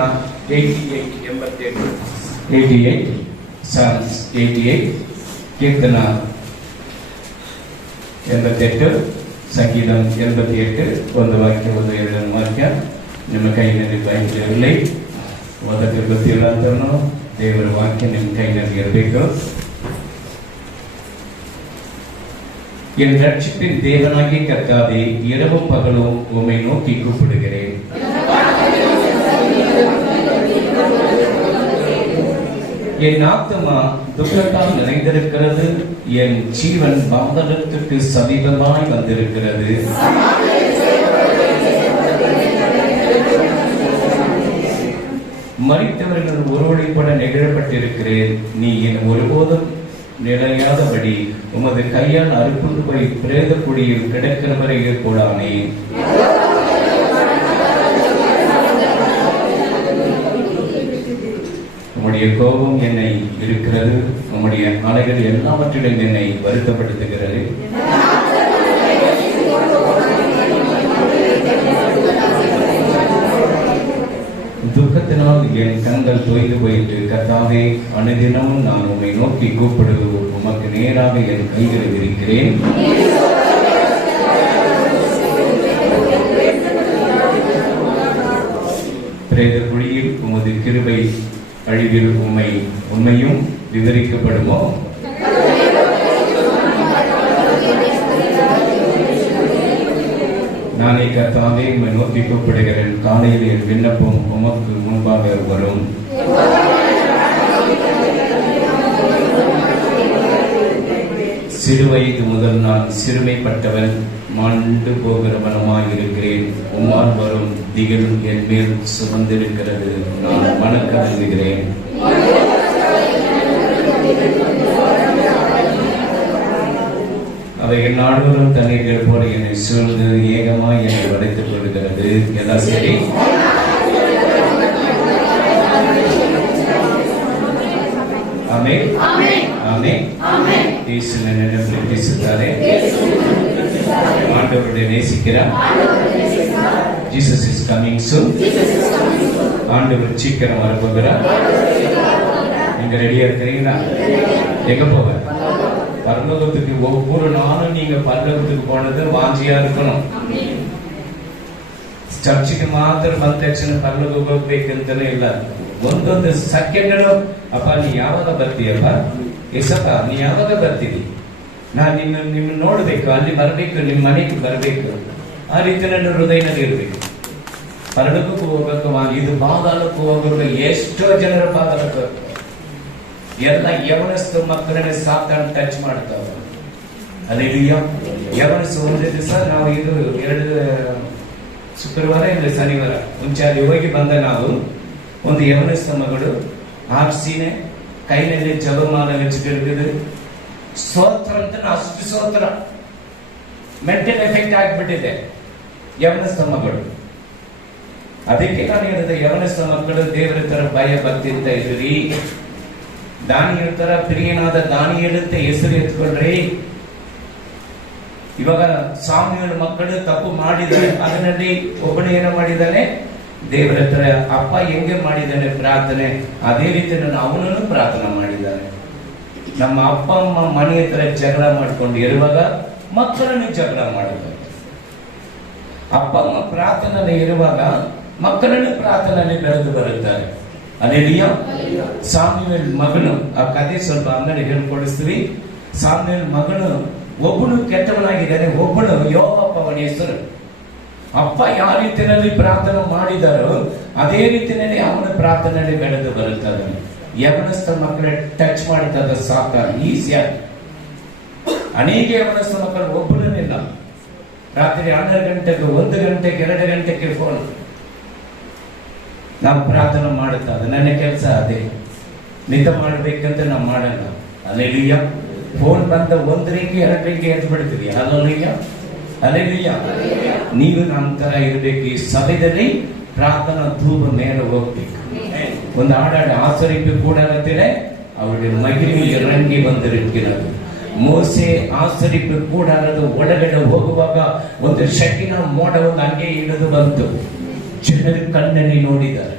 88 Psalms 88 ಕೀರ್ತನ 88 ಸಂಗೀತಂ 88 ಒಂದು ವಾಕ್ಯ ಒಂದು ಎರಡನೇ ವಾಕ್ಯ ನಿಮ್ಮ ಕೈಯಲ್ಲಿ ಬೈಬಲ್ ಓದಕ್ಕೆ ಗೊತ್ತಿಲ್ಲ ಅಂತನೂ ದೇವರ ವಾಕ್ಯ ನಿಮ್ಮ ಕೈಯಲ್ಲಿ ಇರಬೇಕು. என் ரட்சிப்பின் தேவனாகிய கர்த்தாவே, இரவும் பகலும் உம்மை நோக்கி கூப்பிடுகிறேன். என் ஆத்துமா துக்கத்தால் நிறைந்திருக்கிறது, என் ஜீவன் பாதாளத்துக்கு சமீபமாய் வந்திருக்கிறது. மரித்தவர்கள் ஒருவழிப்பட நெகிழப்பட்டிருக்கிறேன். நீ என் ஒருபோதும் நிலையாதபடி உமது கையால் அறுப்புண்டு போய் பிரேத குடியில் கிடக்கிறவரை கூடானே. உம்முடைய கோபம் என்னை இருக்கிறது, உம்முடைய அலைகள் எல்லாவற்றிலும் என்னை வருத்தப்படுத்துகிறது. துக்கத்தினால் என் கண்கள் தோய்ந்து போயிட்டு, கர்த்தாவே, அனுதினமும் நான் உம்மை நோக்கி கூப்பிடுவது உமக்கு நேராக என் கைகளை விரிக்கிறேன். பிரேத குழியில் உமது கிருபை அழிவில் உண்மையும் விவரிக்கப்படுமோ? நானே கர்த்தாவே உம்மை நோக்கி கூப்பிடுகிறேன். காலையில் என் விண்ணப்பம் உமக்கு முன்பாக வரும். சிறு வயது முதல் நான் சிறுமைப்பட்டவன், மாண்டு போகிறவனமாய் இருக்கிறேன். உம்மால் வரும் திகில் என் மேல் சுமந்திருக்கிறது, நான் மனக்கலங்குகிறேன். அவை நாடுகளும் தண்ணீர்கள் போல என்னை சூழ்ந்து ஏகமாய் என்னை வளைத்துக் கொள்கிறது. எல்லாம் சரி. ஆமென் ஆமென் ஆமென். இயேசுவின் நாமத்தில் பேசுகிறாரே, ஆண்டவரை நேசிக்கிறார். Jesus is coming soon. ஆண்டவர் சீக்கிரம் வரப்போகிறார். நீங்க ரெடியா இருக்கிறீங்களா? எங்க போக? பரலோகத்துக்கு. ஒவ்வொரு நாளும் நீங்க பரலோகத்துக்கு போனது வாஞ்சியா இருக்கணும். ಚರ್ಚಿಗೆ ಮಾತ್ರ ಬಂದ ತಕ್ಷಣ ಪರಲೋಕ ಹೋಗ್ಬೇಕಂತಾನೆ ಇಲ್ಲ. ಒಂದೊಂದು ಸೆಕೆಂಡ್ಗಳು, ಅಪ್ಪ ನೀ ಯಾವಾಗ ಬರ್ತೀಯಪ್ಪ, ಎಸಪ್ಪ ನೀ ಯಾವಾಗ ಬರ್ತೀವಿ, ನಾನು ನಿಮ್ಮ ನೋಡ್ಬೇಕು, ಅಲ್ಲಿ ಬರ್ಬೇಕು, ನಿಮ್ಮ ಮನೆಗೆ ಬರ್ಬೇಕು. ಆ ರೀತಿ ನನ್ನ ಹೃದಯನಲ್ಲಿ ಇರ್ಬೇಕು. ಪರಲೋಕಕ್ಕೂ ಹೋಗ್ಬೇಕು, ಇದು ಪಾದಾಳಕ್ಕೂ ಹೋಗ್ಬೇಕು. ಎಷ್ಟೋ ಜನರ ಪಾದಾಳಕ್ಕೆ ಎಲ್ಲ ಯವನಸ್ಥ ಮಕ್ಕಳನ್ನೇ ಸಾತಾನ ಟಚ್ ಮಾಡ್ತಾವ. ಅಲ್ಲೆಲ್ಲೂಯಾ. ಯವನಸ್ಸು ಒಂದೇ ದಿವಸ ನಾವು ಇದು 2 ಶುಕ್ರವಾರ ಇಲ್ಲ ಶನಿವಾರ ಮುಂಚೆ ಅಲ್ಲಿ ಹೋಗಿ ಬಂದ ನಾವು, ಒಂದು ಯವನಸ್ಥ ಮಗಳು ಆರ್ಸಿನೇ ಕೈನಲ್ಲಿ ಜಪಮಾಲ ಹಚ್ಚಿಟ್ಟಿರುತ್ತದೆ. ಸ್ತೋತ್ರ ಅಂತ ಅಷ್ಟು ಸ್ತೋತ್ರ, ಮೆಂಟಲ್ ಎಫೆಕ್ಟ್ ಆಗ್ಬಿಟ್ಟಿದೆ ಯವನಸ್ಥ ಮಗಳು. ಅದಕ್ಕೆ ನಾನು ಹೇಳಿದೆ, ಯವನಸ್ಥ ಮಕ್ಕಳು ದೇವರ ತರ ಭಯ ಭಕ್ತಿಯಿಂದ ಇದ್ರಿ. ದಾನಿಯೇಲ ತರ ಪ್ರಿಯನಾದ ದಾನಿಯೇಲಂತೆ ಹೆಸರು ಎತ್ಕೊಳ್ರಿ. ಇವಾಗ ಸ್ವಾಮಿಗಳ ಮಕ್ಕಳು ತಪ್ಪು ಮಾಡಿದ್ದಾರೆ, ಅದರಲ್ಲಿ ಒಬ್ಬನೇ ಏನೋ ಮಾಡಿದ್ದಾನೆ, ದೇವರ ಹತ್ರ ಅಪ್ಪ ಹೆಂಗೆ ಮಾಡಿದ್ದಾನೆ ಪ್ರಾರ್ಥನೆ, ಅದೇ ರೀತಿ ಅವನನ್ನು ಪ್ರಾರ್ಥನೆ ಮಾಡಿದ್ದಾನೆ. ನಮ್ಮ ಅಪ್ಪ ಅಮ್ಮ ಮನೆ ಹತ್ರ ಜಗಳ ಮಾಡ್ಕೊಂಡು ಇರುವಾಗ ಮಕ್ಕಳನ್ನು ಜಗಳ ಮಾಡಿದ್ದಾರೆ. ಅಪ್ಪ ಅಮ್ಮ ಪ್ರಾರ್ಥನೆ ಇರುವಾಗ ಮಕ್ಕಳನ್ನು ಪ್ರಾರ್ಥನೆ ಬೆಳೆದು ಬರುತ್ತಾರೆ. ಅಲ್ಲೆಲ್ಲೂಯಾ. ಸಾಮುವೇಲ್ ಮಗನು, ಆ ಕಥೆ ಸ್ವಲ್ಪ ಅಂಗಡಿ ಹೇಳ್ಕೊಡಿಸ್ತೀವಿ. ಸಾಮುವೇಲ್ ಮಗನು ಒಬ್ಬನು ಕೆಟ್ಟವನಾಗಿದ್ದಾನೆ, ಒಬ್ಬನು ಯೋವಾಬ್ ಅವನ ಹೆಸರು. ಅಪ್ಪ ಯಾವ ರೀತಿಯಲ್ಲಿ ಪ್ರಾರ್ಥನೆ ಮಾಡಿದಾರೋ ಅದೇ ರೀತಿಯಲ್ಲಿ ಅವನ ಪ್ರಾರ್ಥನೆಯಲ್ಲಿ ಬೆಳೆದು ಬರುತ್ತದೆ. ಯವನಸ್ಥ ಮಕ್ಕಳ ಟಚ್ ಮಾಡುತ್ತದೆ ಸಾತಾನ ಈಸಿಯಾಗಿ. ಅನೇಕ ಯವನಸ್ಥ ಮಕ್ಕಳು ಒಬ್ಬನಿಲ್ಲ, ರಾತ್ರಿ 12 ಗಂಟೆಗೆ 1 ಗಂಟೆಗೆ 2 ಗಂಟೆಗೆ ಫೋನ್ ನಾವು ಪ್ರಾರ್ಥನೆ ಮಾಡುತ್ತದೆ. ನನ್ನ ಕೆಲಸ ಅದೇ, ನಿದ್ದೆ ಮಾಡಬೇಕಂತ ನಾವು ಮಾಡಲ್ಲ. ಅಲ್ಲೆಲ್ಲೂಯಾ. ಫೋನ್ ಬಂದ 1 ರಿಂಗ್ 2 ರಿಂಗ್ ಎದ್ದು ಬಿಡ್ತೀವಿ. Hallelujah hallelujah. ನೀವು ನಮ್ಮ ತರ ಇರಬೇಕು. ಈ ಸಭೆಯಲ್ಲಿ ಪ್ರಾರ್ಥನಾ ಧೂಪ ಮೇಲೆ ಹೋಗ್ಬೇಕು. ಒಂದು ಹಾಡಾಡಿ ಆಸರಿப்பு கூடாரத்திலே அவருடைய மகிமை இறங்கி வந்திருக்கிறது. ಮೋಸೆ ಆಸರಿப்பு ಕೂಡಾರದ ಒಳಗಡೆ ಹೋಗುವಾಗ ಒಂದು ಶಕಿನ ಮೋಡ ಒಂದು ಹಂಗೆ ಇಳಿದು ಬಂತು. ಜನರು ಕಣ್ಣಲ್ಲಿ ನೋಡಿದ್ದಾರೆ.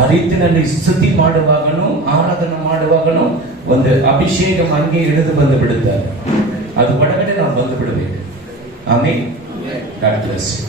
ಆ ರೀತಿಯಲ್ಲಿ ಸ್ತುತಿ ಮಾಡುವಾಗನು ಆರಾಧನೆ ಮಾಡುವಾಗನು ಒಂದು ಅಭಿಷೇಕ ಹಂಗೆ ಇಳಿದು ಬಂದು ಬಿಡುತ್ತಾರೆ. ಅದು ಒಳಗಡೆ ನಾವು ಬಂದು ಬಿಡಬೇಕು. ಆಮೇಲೆ God bless you.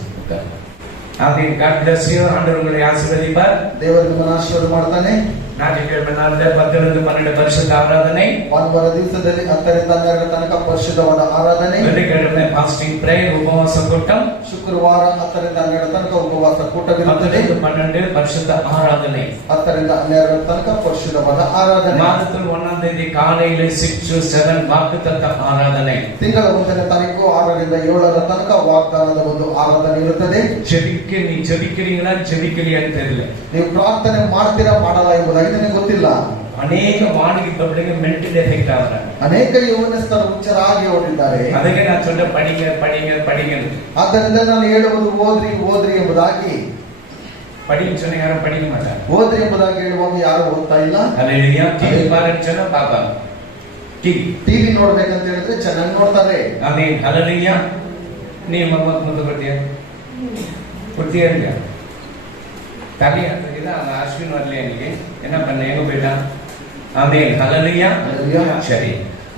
ಆಮೇಲೆ God bless you. ಆಂಡವರು ಉங்களை ஆசீர்வதிப்பார். ದೇವರು ನಿಮ್ಮನ್ನು ಆಶೀರ್ವಾದ ಮಾಡ್ತಾನೆ. ஞாயிற்றுக்கிழமை 11-12 பரிசுத்த ஆராதனை. ವಾರ ದಿವಸದಲ್ಲಿ 10 ರಿಂದ 12 ತನಕ ಪರಿಶುದ್ಧವಾದ ಆರಾಧನೆ. வெள்ளிக்கிழமை ಫಾಸ್ಟಿಂಗ್ ಪ್ರೇಯರ್ ಉಪವಾಸ கூட்டம். ಶುಕ್ರವಾರ 10 ರಿಂದ 12 ತನಕ ಉಪವಾಸ ಕೂಟವಿರುತ್ತದೆ. 10-12 ಪರಿಶುದ್ಧ ಆರಾಧನೆ. 10 ರಿಂದ 12 ತನಕ ಪರಿಶುದ್ಧವಾದ ಆರಾಧನೆ. ಮಾದத்தில் 1ஆம் தேதி காலையில 6 to 7 ವಾಗ್ದಾನ ಆರಾಧನೆ. ತಿಂಗಳ 1ನೇ ತಾರೀಕು 6 ರಿಂದ 7 ತನಕ ವಾಗ್ದಾನದ ಒಂದು ಆರಾಧನೆ ಇರುತ್ತದೆ. நீ ஜெபிக்கிறீங்களா ஜெபிக்கலையா தெரியல. ನೀವು ಪ್ರಾರ್ಥನೆ ಮಾಡ್ತೀರಾ ಮಾಡಲ್ಲ ಎಂಬುದಾಗಿ ನನಗೆ ಗೊತ್ತಿಲ್ಲ. ಅನೇಕ ವಾಣಿಗೆ ಪಬ್ಲಿಕ್ ಮೆಂಟಲ್ ಎಫೆಕ್ಟ್ ಆವರ. ಅನೇಕ ಯೌವನಸ್ಥರು ಹುಚ್ಚರಾಗಿ ಹೋಗಿದ್ದಾರೆ. ಅದಕ್ಕೆ ನಾನು சொன்ன படிங்க. ಆದ್ದರಿಂದ ನಾನು ಹೇಳುವುದು ಓದ್ರಿ ಎಂಬುದಾಗಿ. படின்னு சொன்ன ಯಾರು படிக்க ಮಾட்டாರ. ಓದ್ರಿ ಎಂಬುದಾಗಿ ಹೇಳುವಾಗ ಯಾರು ಓದ್ತಾ ಇಲ್ಲ. ಹalleluya. ಟಿವಿ ಬಾರಕ್ಕೆ ಚೆನ್ನ ಪಾಪ. ಟಿವಿ ನೋಡ್ಬೇಕಂತ ಹೇಳಿದ್ರೆ ಚೆನ್ನಾಗಿ ನೋಡ್ತಾರೆ. ಆಮೆನ್. ಹalleluya. ನೀವು ಮುಂದೆ ಬರ್ತೀಯಾ? ಕೊಡ್ತೀಯಾ இல்லையா? தலை ஆத்துக்குது அந்த அஸ்வின் வரல எனக்கு என்ன பண்ண எங்க போயிட்டான்? ஆமென். ஹalleluya. சரி.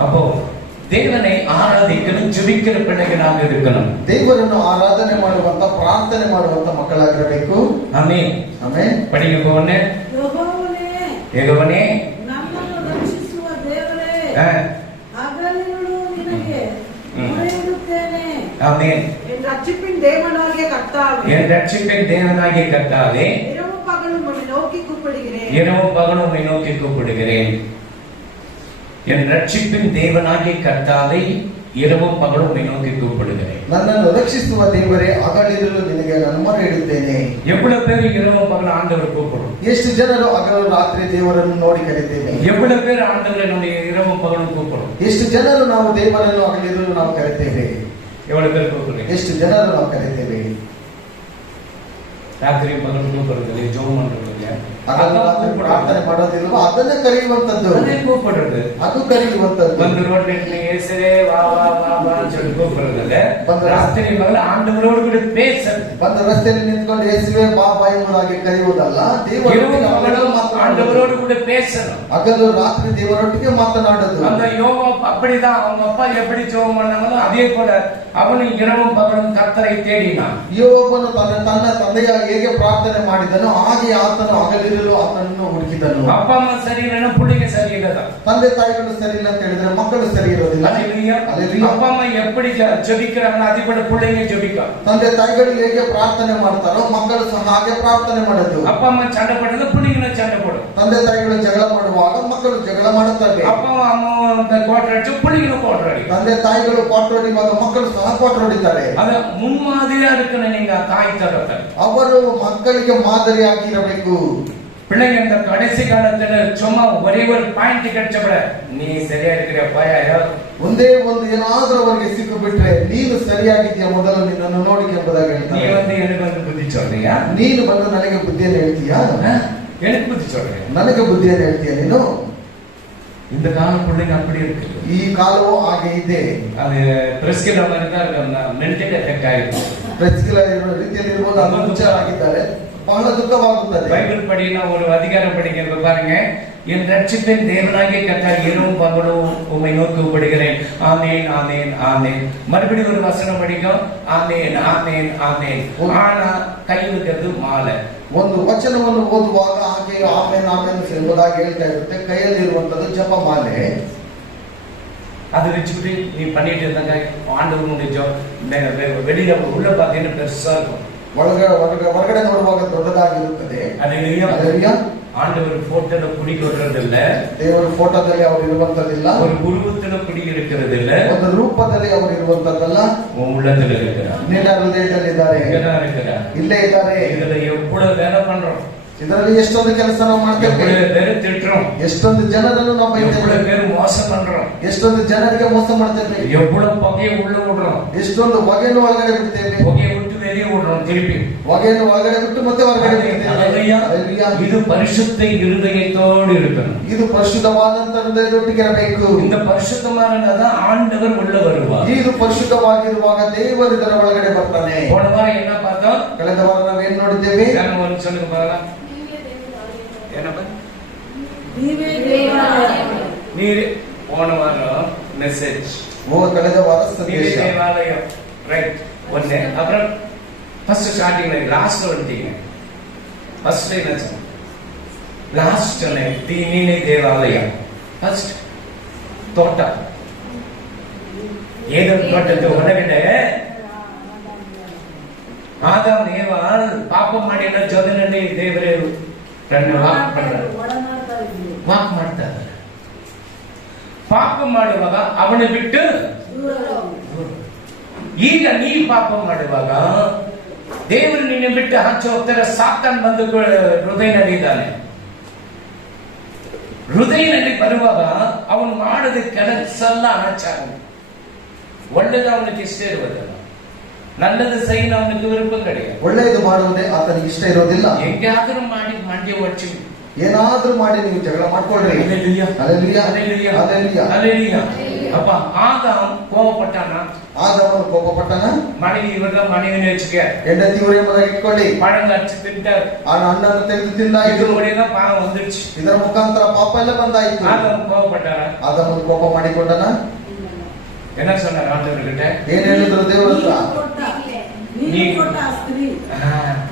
அப்போ தேவனை ஆராதிக்கணும், ஜெபிக்கிற பிள்ளைகளாக இருக்கணும். ದೇವರನ್ನು ಆರಾಧನೆ ಮಾಡುವಂತ ಪ್ರಾರ್ಥನೆ ಮಾಡುವಂತ ಮಕ್ಕಳಾಗಿರಬೇಕು. ಆಮೆನ್. ಆಮೆನ್. படிங்க போனே. ಯೆಹೋವನೇ ನಮ್ಮನ್ನು ರಕ್ಷಿಸುವ ದೇವರೇ, ಹಗಲಿರುಳು ನಿನಗೆ ಮೊರೆಯಿಡುತ್ತೇನೆ. ஆமென். என் ரட்சிப்பின் தேவனாகிய கர்த்தாவே, என் ரட்சிப்பின் தேவனாகிய கர்த்தாவே, இரவும் பகலும் உம்மை நோக்கி கூப்பிடுகிறேன். இரவும் பகலும் உம்மை நோக்கி கூப்பிடுகிறேன். என் ரட்சிப்பின் தேவனாகிய கர்த்தாவை இரவும் பகலும் உம்மை நோக்கி கூப்பிடுகிறேன். ನನ್ನನ್ನು ರಕ್ಷಿಸುವ ದೇವರೇ, ಹಗಲಿರುಳು ನಿನಗೆ ನಾನು ಮೊರೆಯಿಡುತ್ತೇನೆ. எவ்வளவு பேர் இரவும் பகலும் ஆண்டவரை கூப்பிடுறோம்? ಎಷ್ಟು ಜನರು ಹಗಲು ರಾತ್ರಿ ದೇವರನ್ನು ನೋಡಿ ಕರೆತೇವೆ? எவ்வளவு பேர் ஆண்டவரை நம்ம இரவும் பகலும் கூப்பிடுறோம்? ಎಷ್ಟು ಜನರು ನಾವು ದೇವರನ್ನು ಹಗಲಿರುಳು ನಾವು ಕರೆತೇವೆ? எவ்வளவு பேர் கூப்பிடுறீங்க? ಎಷ್ಟು ಜನರು ನಾವು ಕರೆತೇವೆ? ರಾತ್ರಿ ಪಗಲು ಕೂಪಿಡುತ್ತೆ, ಜೋಮ್ ಮಾಡುತ್ತೆ, ಪ್ರಾರ್ಥನೆ ಮಾಡೋದಿಲ್ವಾ? ಅದನ್ನ ಕರೆಯುವಂತದ್ದು, ಕೂಪಿಡುತ್ತೆ, ಅದು ಕರೆಯುವಂತದ್ದು. ಒಂದು ರೋಡ್ ಹೆಸರೇ ವಾ ವಾ ವಾ ವಾ ಅಂತ ಹೇಳಿ ಕೂಪಿಡುತ್ತೆ. ರಾತ್ರಿ ಪಗಲು ಆಂಡವರೋಡು ಕೂಡ பேசுறது. ಒಂದು ರಸ್ತೆಯಲ್ಲಿ ನಿಂತ್ಕೊಂಡು ಯೇಸುವೆ ಬಾ ಬಾ ಎಂಬುದಾಗಿ ಕರೆಯುವುದಲ್ಲ, ಆಂಡವರೋடு கூட பேசணும். ಹಗಲು ರಾತ್ರಿ ದೇವರೊಟ್ಟಿಗೆ ಮಾತನಾಡೋದು. அந்த யோவா அப்படிதான், அவங்க அப்பா எப்படி ஜெபம் பண்ணாங்களோ அதே போல அவனும் இரவும் பகலும் கர்த்தரை தேடினான். யோவನು ತನ್ನ ತಂದೆಯ ಹೇಗೆ ಪ್ರಾರ್ಥನೆ ಮಾಡಿದನೋ ಹಾಗೆ ಆತನು ಹಗಲಿರುಳು ಆತನನ್ನು ಹುಡುಕಿದನು. ಅಪ್ಪ ಅಮ್ಮ ಸರಿ ಇಲ್ಲ, ಪುಳ್ಳಿಗೆ ಸರಿ ಇಲ್ಲ. ತಂದೆ ತಾಯಿಗಳು ಸರಿ ಇಲ್ಲ ಅಂತ ಹೇಳಿದ್ರೆ ಮಕ್ಕಳು ಸರಿ ಇರೋದಿಲ್ಲ. ಅಪ್ಪ ಅಮ್ಮ எப்படி ಜಪಿಕ್கிறாங்க ಅದೇ ಕೂಡ ಪುಳ್ಳಿಗೆ ಜಪಿಕ. ತಂದೆ ತಾಯಿಗಳು ಹೇಗೆ ಪ್ರಾರ್ಥನೆ ಮಾಡ್ತಾರೋ ಮಕ್ಕಳು ಸಹ ಹಾಗೆ ಪ್ರಾರ್ಥನೆ ಮಾಡೋದು. ಅಪ್ಪ ಅಮ್ಮ ಚಂಡ ಪಡೋದು, ಪುಳ್ಳಿಗೆ ಚಂಡ ಪಡೋದು. ತಂದೆ ತಾಯಿಗಳು ಜಗಳ ಮಾಡುವಾಗ ಮಕ್ಕಳು ಜಗಳ ಮಾಡುತ್ತಾರೆ. ಅಪ್ಪ ಅಮ್ಮ ಕೋಟ್ರಾಡಿ, ಪುಳ್ಳಿಗೆ ಕೋಟ್ರಾಡಿ. ತಂದೆ ತಾಯಿಗಳು ಕೋಟ್ರಾಡಿವಾಗ ಮಕ್ಕಳು ಸಹ ಕೋಟ್ರಾಡಿದ್ದಾರೆ. ಅದ ಮುನ್ಮಾದಿರಿயா இருக்கணும். நீங்க தாய் தகப்பன் ಅವರು ಮಕ್ಕಳಿಗೆ ಮಾದರಿಯಾಗಿ ಇರಬೇಕು. பிள்ளைங்க இந்த கடைசி காலத்துல சும்மா ஒரே ஒரு பாயிண்ட் கிடைச்சப்பட நீ சரியா இருக்கிற பாயா ಒಂದೇ ಒಂದು ಏನಾದ್ರೂ ಅವರಿಗೆ ಸಿಕ್ಕು ಬಿಟ್ರೆ ನೀನು ಸರಿಯಾಗಿದ್ಯಾ ಮೊದಲು ನಿನ್ನನ್ನು ನೋಡಿ ಎಂಬುದಾಗಿ ಹೇಳ್ತಾರೆ. ನೀ வந்து எனக்கு வந்து புத்தி சொல்றியா? ನೀನು ಬಂದು ನನಗೆ ಬುದ್ಧಿಯನ್ನು ಹೇಳ್ತೀಯಾ? எனக்கு புத்தி சொல்றியா? ನನಗೆ ಬುದ್ಧಿಯನ್ನು ಹೇಳ್ತೀಯಾ ನೀನು? இந்த காலம் பிள்ளைங்க அப்படி இருக்கு. ಈ ಕಾಲವು ಹಾಗೆ ಇದೆ. ಅದು ಪ್ರೆಸ್ಕಿಲ್ ಅವರಿಂದ ಮೆಂಟಲ್ ಎಫೆಕ್ಟ್ ಆಗಿದೆ. ಪ್ರೆಸ್ಕಿಲ್ ರೀತಿಯಲ್ಲಿ ಇರುವುದು ಅದು ಹುಚ್ಚಾಗಿದ್ದಾರೆ. ಬಹಳ ದುಃಖವಾಗುತ್ತದೆ. பைபிள் படினா ஒரு அதிகாரம் படிங்க பாருங்க. என் ரட்சிப்பின் தேவனாகிய கர்த்தர் இரவும் பகலும் உம்மை நோக்கி கூப்பிடுகிறேன். ஆமென் ஆமென் ஆமென். மறுபடியும் ஒரு வசனம் படிக்கும். ஆமென் ஆமென் ஆமென். ஆனா கையிலுக்கிறது மாலை. ಒಂದು ವಚನವನ್ನು ಓದುವಾಗ ಹಾಗೆ ಆಮೇನ್ ಆಮೇನ್ ಎಂಬುದಾಗಿ ಹೇಳ್ತಾ ಇರುತ್ತೆ. ಕೈಯಲ್ಲಿರುವಂತದ್ದು ಜಪಮಾಲೆ. அதை வச்சுக்கிட்டு நீ பண்ணிட்டு இருந்தாங்க ஆண்டவனுடைய வெளியில உள்ள பார்த்தீங்கன்னா பெருசா இருக்கும். ಹೊರಗಡೆ ನೋಡುವಾಗ ದೊಡ್ಡದಾಗಿರುತ್ತದೆ. ಅದೇಲಿಯಾ ஆண்டவர் போட்டோல குடி கொள்றது இல்ல. ದೇವರ ಫೋಟೋದಲ್ಲಿ ಅವರು ಇರುವಂತದಿಲ್ಲ. ஒரு உருவத்துல குடி இருக்கிறது இல்ல. ಒಂದು ರೂಪದಲ್ಲಿ ಅವರು ಇರುವಂತದಲ್ಲ. உள்ளத்துல இருக்கிறார். ನಿನ್ನ ಹೃದಯದಲ್ಲಿ ಇದ್ದಾರೆ. ಇಲ್ಲೇ ಇದ್ದಾರೆ. ಇದರಲ್ಲಿ ಎಪ್ಪಳು வேலை பண்றோம். ಇದರಲ್ಲಿ ಎಷ್ಟೊಂದು ಕೆಲಸ ನಾವು ಮಾಡ್ತೇವೆ. ಎಷ್ಟೊಂದು ಜನರನ್ನು ನಾವು ಬೈತೇವೆ. ಮೋಸ பண்றோம். ಎಷ್ಟೊಂದು ಜನರಿಗೆ ಮೋಸ ಮಾಡ್ತೇವೆ. எவ்வளவு பகையை உள்ள விடுறோம். ಎಷ್ಟೊಂದು ಬಗೆಯನ್ನು ಒಳಗಡೆ ಬಿಡ್ತೇವೆ. ಬಗೆயை விட்டு வெளியே விடுறோம். திருப்பி ಬಗೆಯನ್ನು ಒಳಗಡೆ ಬಿಟ್ಟು ಮತ್ತೆ ಹೊರಗಡೆ ಬಿಡ್ತೇವೆ. ಇದು ಪರಿಶುದ್ಧ இருதயத்தோடு இருக்கணும். ಇದು ಪರಿಶುದ್ಧವಾದಂತ ಹೃದಯದೊಟ್ಟಿಗೆ ಇರಬೇಕು. இந்த ಪರಿಶುದ್ಧமானதான் ஆண்டவர் உள்ள வருவார். ಇದು ಪರಿಶುದ್ಧವಾಗಿರುವಾಗ ದೇವರು ಇದರ ಒಳಗಡೆ ಬರ್ತಾನೆ. போன வாரம் என்ன பார்த்தோம்? ಕಳೆದ ವಾರ ನಾವು ಏನು ನೋಡಿದ್ದೇವೆ? ನಾನು ಒಂದು சொல்லுங்க பாருங்க. ಏನಪ್ಪ ನೀವೇ ದೇವಾಲಯ. ನೀರೇ போன வாரம் மெசேஜ் ಕಳೆದ ವಾರ நீரே ಸಂದೇಶ தேவாலயம் ரைட் ஒண்ணு. அப்புறம் ஃபர்ஸ்ட் ஸ்டார்டிங்ல லாஸ்ட்ல வந்துட்டீங்க. ஃபர்ஸ்ட்ல என்ன சொன்னேன்? லாஸ்ட் நீனே தேவாலயம். ஃபர்ஸ்ட் தோட்ட ஏதன் தோட்டத்தை ಒಳಗಡೆ ಆದಾಮ್ ಏವಾಲ್ ಪಾಪ ಮಾಡಿ ಜೊತೆನಲ್ಲಿ ದೇವರೇ ವಾಕ್ ಮಾಡ್ತಾ ಇದ್ದಾರೆ. ಪಾಪ ಮಾಡುವಾಗ ಅವನ ಬಿಟ್ಟು ಈಗ ನೀ ಪಾಪ ಮಾಡುವಾಗ ದೇವರು ನಿನ್ನ ಬಿಟ್ಟು ಹಂಚಿ ಹೋಗ್ತಾರೆ. ಸಾತಾನ್ ಬಂದು ಹೃದಯನಲ್ಲಿದ್ದಾನೆ. ಹೃದಯನಲ್ಲಿ ಬರುವಾಗ ಅವನು ಮಾಡದ ಕೆಲಸ ಎಲ್ಲ ಆಚಾರ ಒಳ್ಳೆದು ಅವನಿಗೆ ಇಷ್ಟ ಇರುವುದಲ್ಲ. நல்லது செய்யணும் அவனுக்கு விருப்பம் கிடையாது. ಒಳ್ಳೆಯದು ಮಾಡುವುದೇ ಆತನಿಗೆ ಇಷ್ಟ ಇರೋದಿಲ್ಲ. ಹೆಂಗಾದ್ರೂ ಮಾಡಿ ಮಂಡ್ಯ ಒಚ್ಚಿ ಏನಾದ್ರೂ ಮಾಡಿ ನೀವು ಜಗಳ ಮಾಡ್ಕೊಳ್ರಿ. ஹல்லேலூயா ஹல்லேலூயா ஹல்லேலூயா ஹல்லேலூயா ஹல்லேலೂயா. அப்ப ஆதாம் கோபப்பட்டான. ಆದವನು ಕೋಪಪಟ್ಟನ. மனைவி இவரெல்லாம் மனைவின்னு வச்சுக்க. ಹೆಂಡತಿ ಇವರೇ ಮೊದಲು ಇಟ್ಕೊಳ್ಳಿ. பழங்க அடிச்சு தின்ட்டார். ಆ ಹಣ್ಣನ್ನು ತೆಗೆದು ತಿಂದಾಯಿತು. இது மூலியமா பாவம் வந்துருச்சு. ಇದರ ಮುಖಾಂತರ ಪಾಪ ಎಲ್ಲ ಬಂದಾಯಿತು. ஆதாம் கோபப்பட்டார. ಆದವನು ಕೋಪ ಮಾಡಿಕೊಂಡನ. என்ன சொன்னார் ஆண்டவர்கிட்ட? ಏನ್ ಹೇಳಿದ್ರು ದೇವರ ಹತ್ರ? ನೀನು ಕೊಟ್ಟ ಆ ಸ್ತ್ರೀ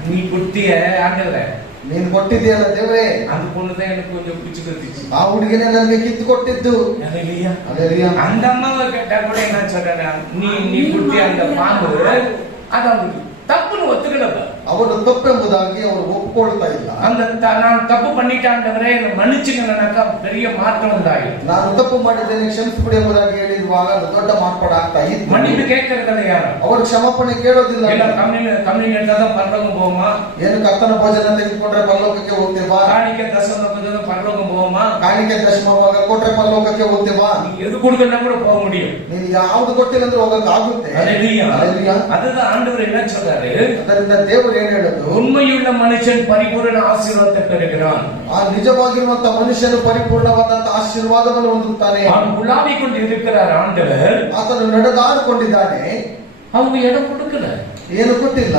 நீ குட்டிய ஆண்டவரே ನೀನು ಕೊಟ್ಟಿದ್ದೀಯಲ್ಲ ದೇವರೇ, அந்த பொண்ணுதான் எனக்கு கொஞ்சம் பிடிச்சு கொடுத்துச்சு. ಆ ಹುಡುಗಿನೇ ನನಗೆ ಕಿತ್ತು ಕೊಟ್ಟಿದ್ದು. ஹல்லேலூயா ஹல்லேலூயா. அந்த அம்மாவை கேட்டா கூட என்ன சொல்றா? நீ குட்டி அந்த பாம்பு அது அவனுக்கு தப்புன்னு ஒத்துக்கலப்ப. ಅವರು ತಪ್ಪೆಂಬುದಾಗಿ ಅವರು ಒಪ್ಪಿಕೊಳ್ತಾ ಇಲ್ಲ. அந்த நான் தப்பு பண்ணிட்டாண்டவரே மன்னிச்சுங்கனாக்கா பெரிய மாற்றம் உண்டாகி. ನಾನು ತಪ್ಪು ಮಾಡಿದ್ದೇನೆ ಕ್ಷಮಿಸಿಬಿಡಿ ಎಂಬುದಾಗಿ ಹೇಳಿರುವಾಗ ಅದು ದೊಡ್ಡ ಮಾರ್ಪಾಡು ಆಗ್ತಾ ಇತ್ತು. மன்னிப்பு கேட்கறதுல யாரு? ಅವರು ಕ್ಷಮಾಪಣೆ ಕೇಳೋದಿಲ್ಲ. ಎಲ್ಲ ಕಮ್ಮಿ எடுத்தாதான் பரலோகம் போவோமா? ಏನು ಕರ್ತನ ಭೋಜನ ತೆಗೆದುಕೊಂಡ್ರೆ ಪರಲೋಕಕ್ಕೆ ಹೋಗ್ತೇವಾ? காணிக்கை தசம பரலோகம் போவோமா? ಕಾಣಿಕೆ ದಶಮವಾಗ ಕೊಟ್ರೆ ಪರಲೋಕಕ್ಕೆ ಹೋಗ್ತೇವಾ? நீ எது கொடுக்கறதா கூட போக முடியும். ನೀನು ಯಾವ್ದು ಕೊಟ್ಟಿಲ್ಲ ಅಂದ್ರೆ ಹೋಗಕ್ಕೆ ಆಗುತ್ತೆ. ஹல்லேலூயா ஹல்லேலூயா. அதுதான் ஆண்டவர் என்ன சொல்றாரு? ಅದರಿಂದ ದೇವರು ಏನ್ ಹೇಳೋದು? உண்மையுள்ள மனுஷன் பரிபூரண ஆசீர்வாதத்தை பெறுகிறான். ಆ ನಿಜವಾಗಿರುವಂತ ಮನುಷ್ಯನು ಪರಿಪೂರ್ಣವಾದಂತಹ ಆಶೀರ್ವಾದವನ್ನು ಹೊಂದುತ್ತಾನೆ. அவன் உலாவிக் கொண்டு இருக்கிறார் ஆண்டவர். ಆತನು ನಡೆದಾಡಿಕೊಂಡಿದ್ದಾನೆ. அவங்க இடம் கொடுக்கல. ಏನು ಕೊಟ್ಟಿಲ್ಲ.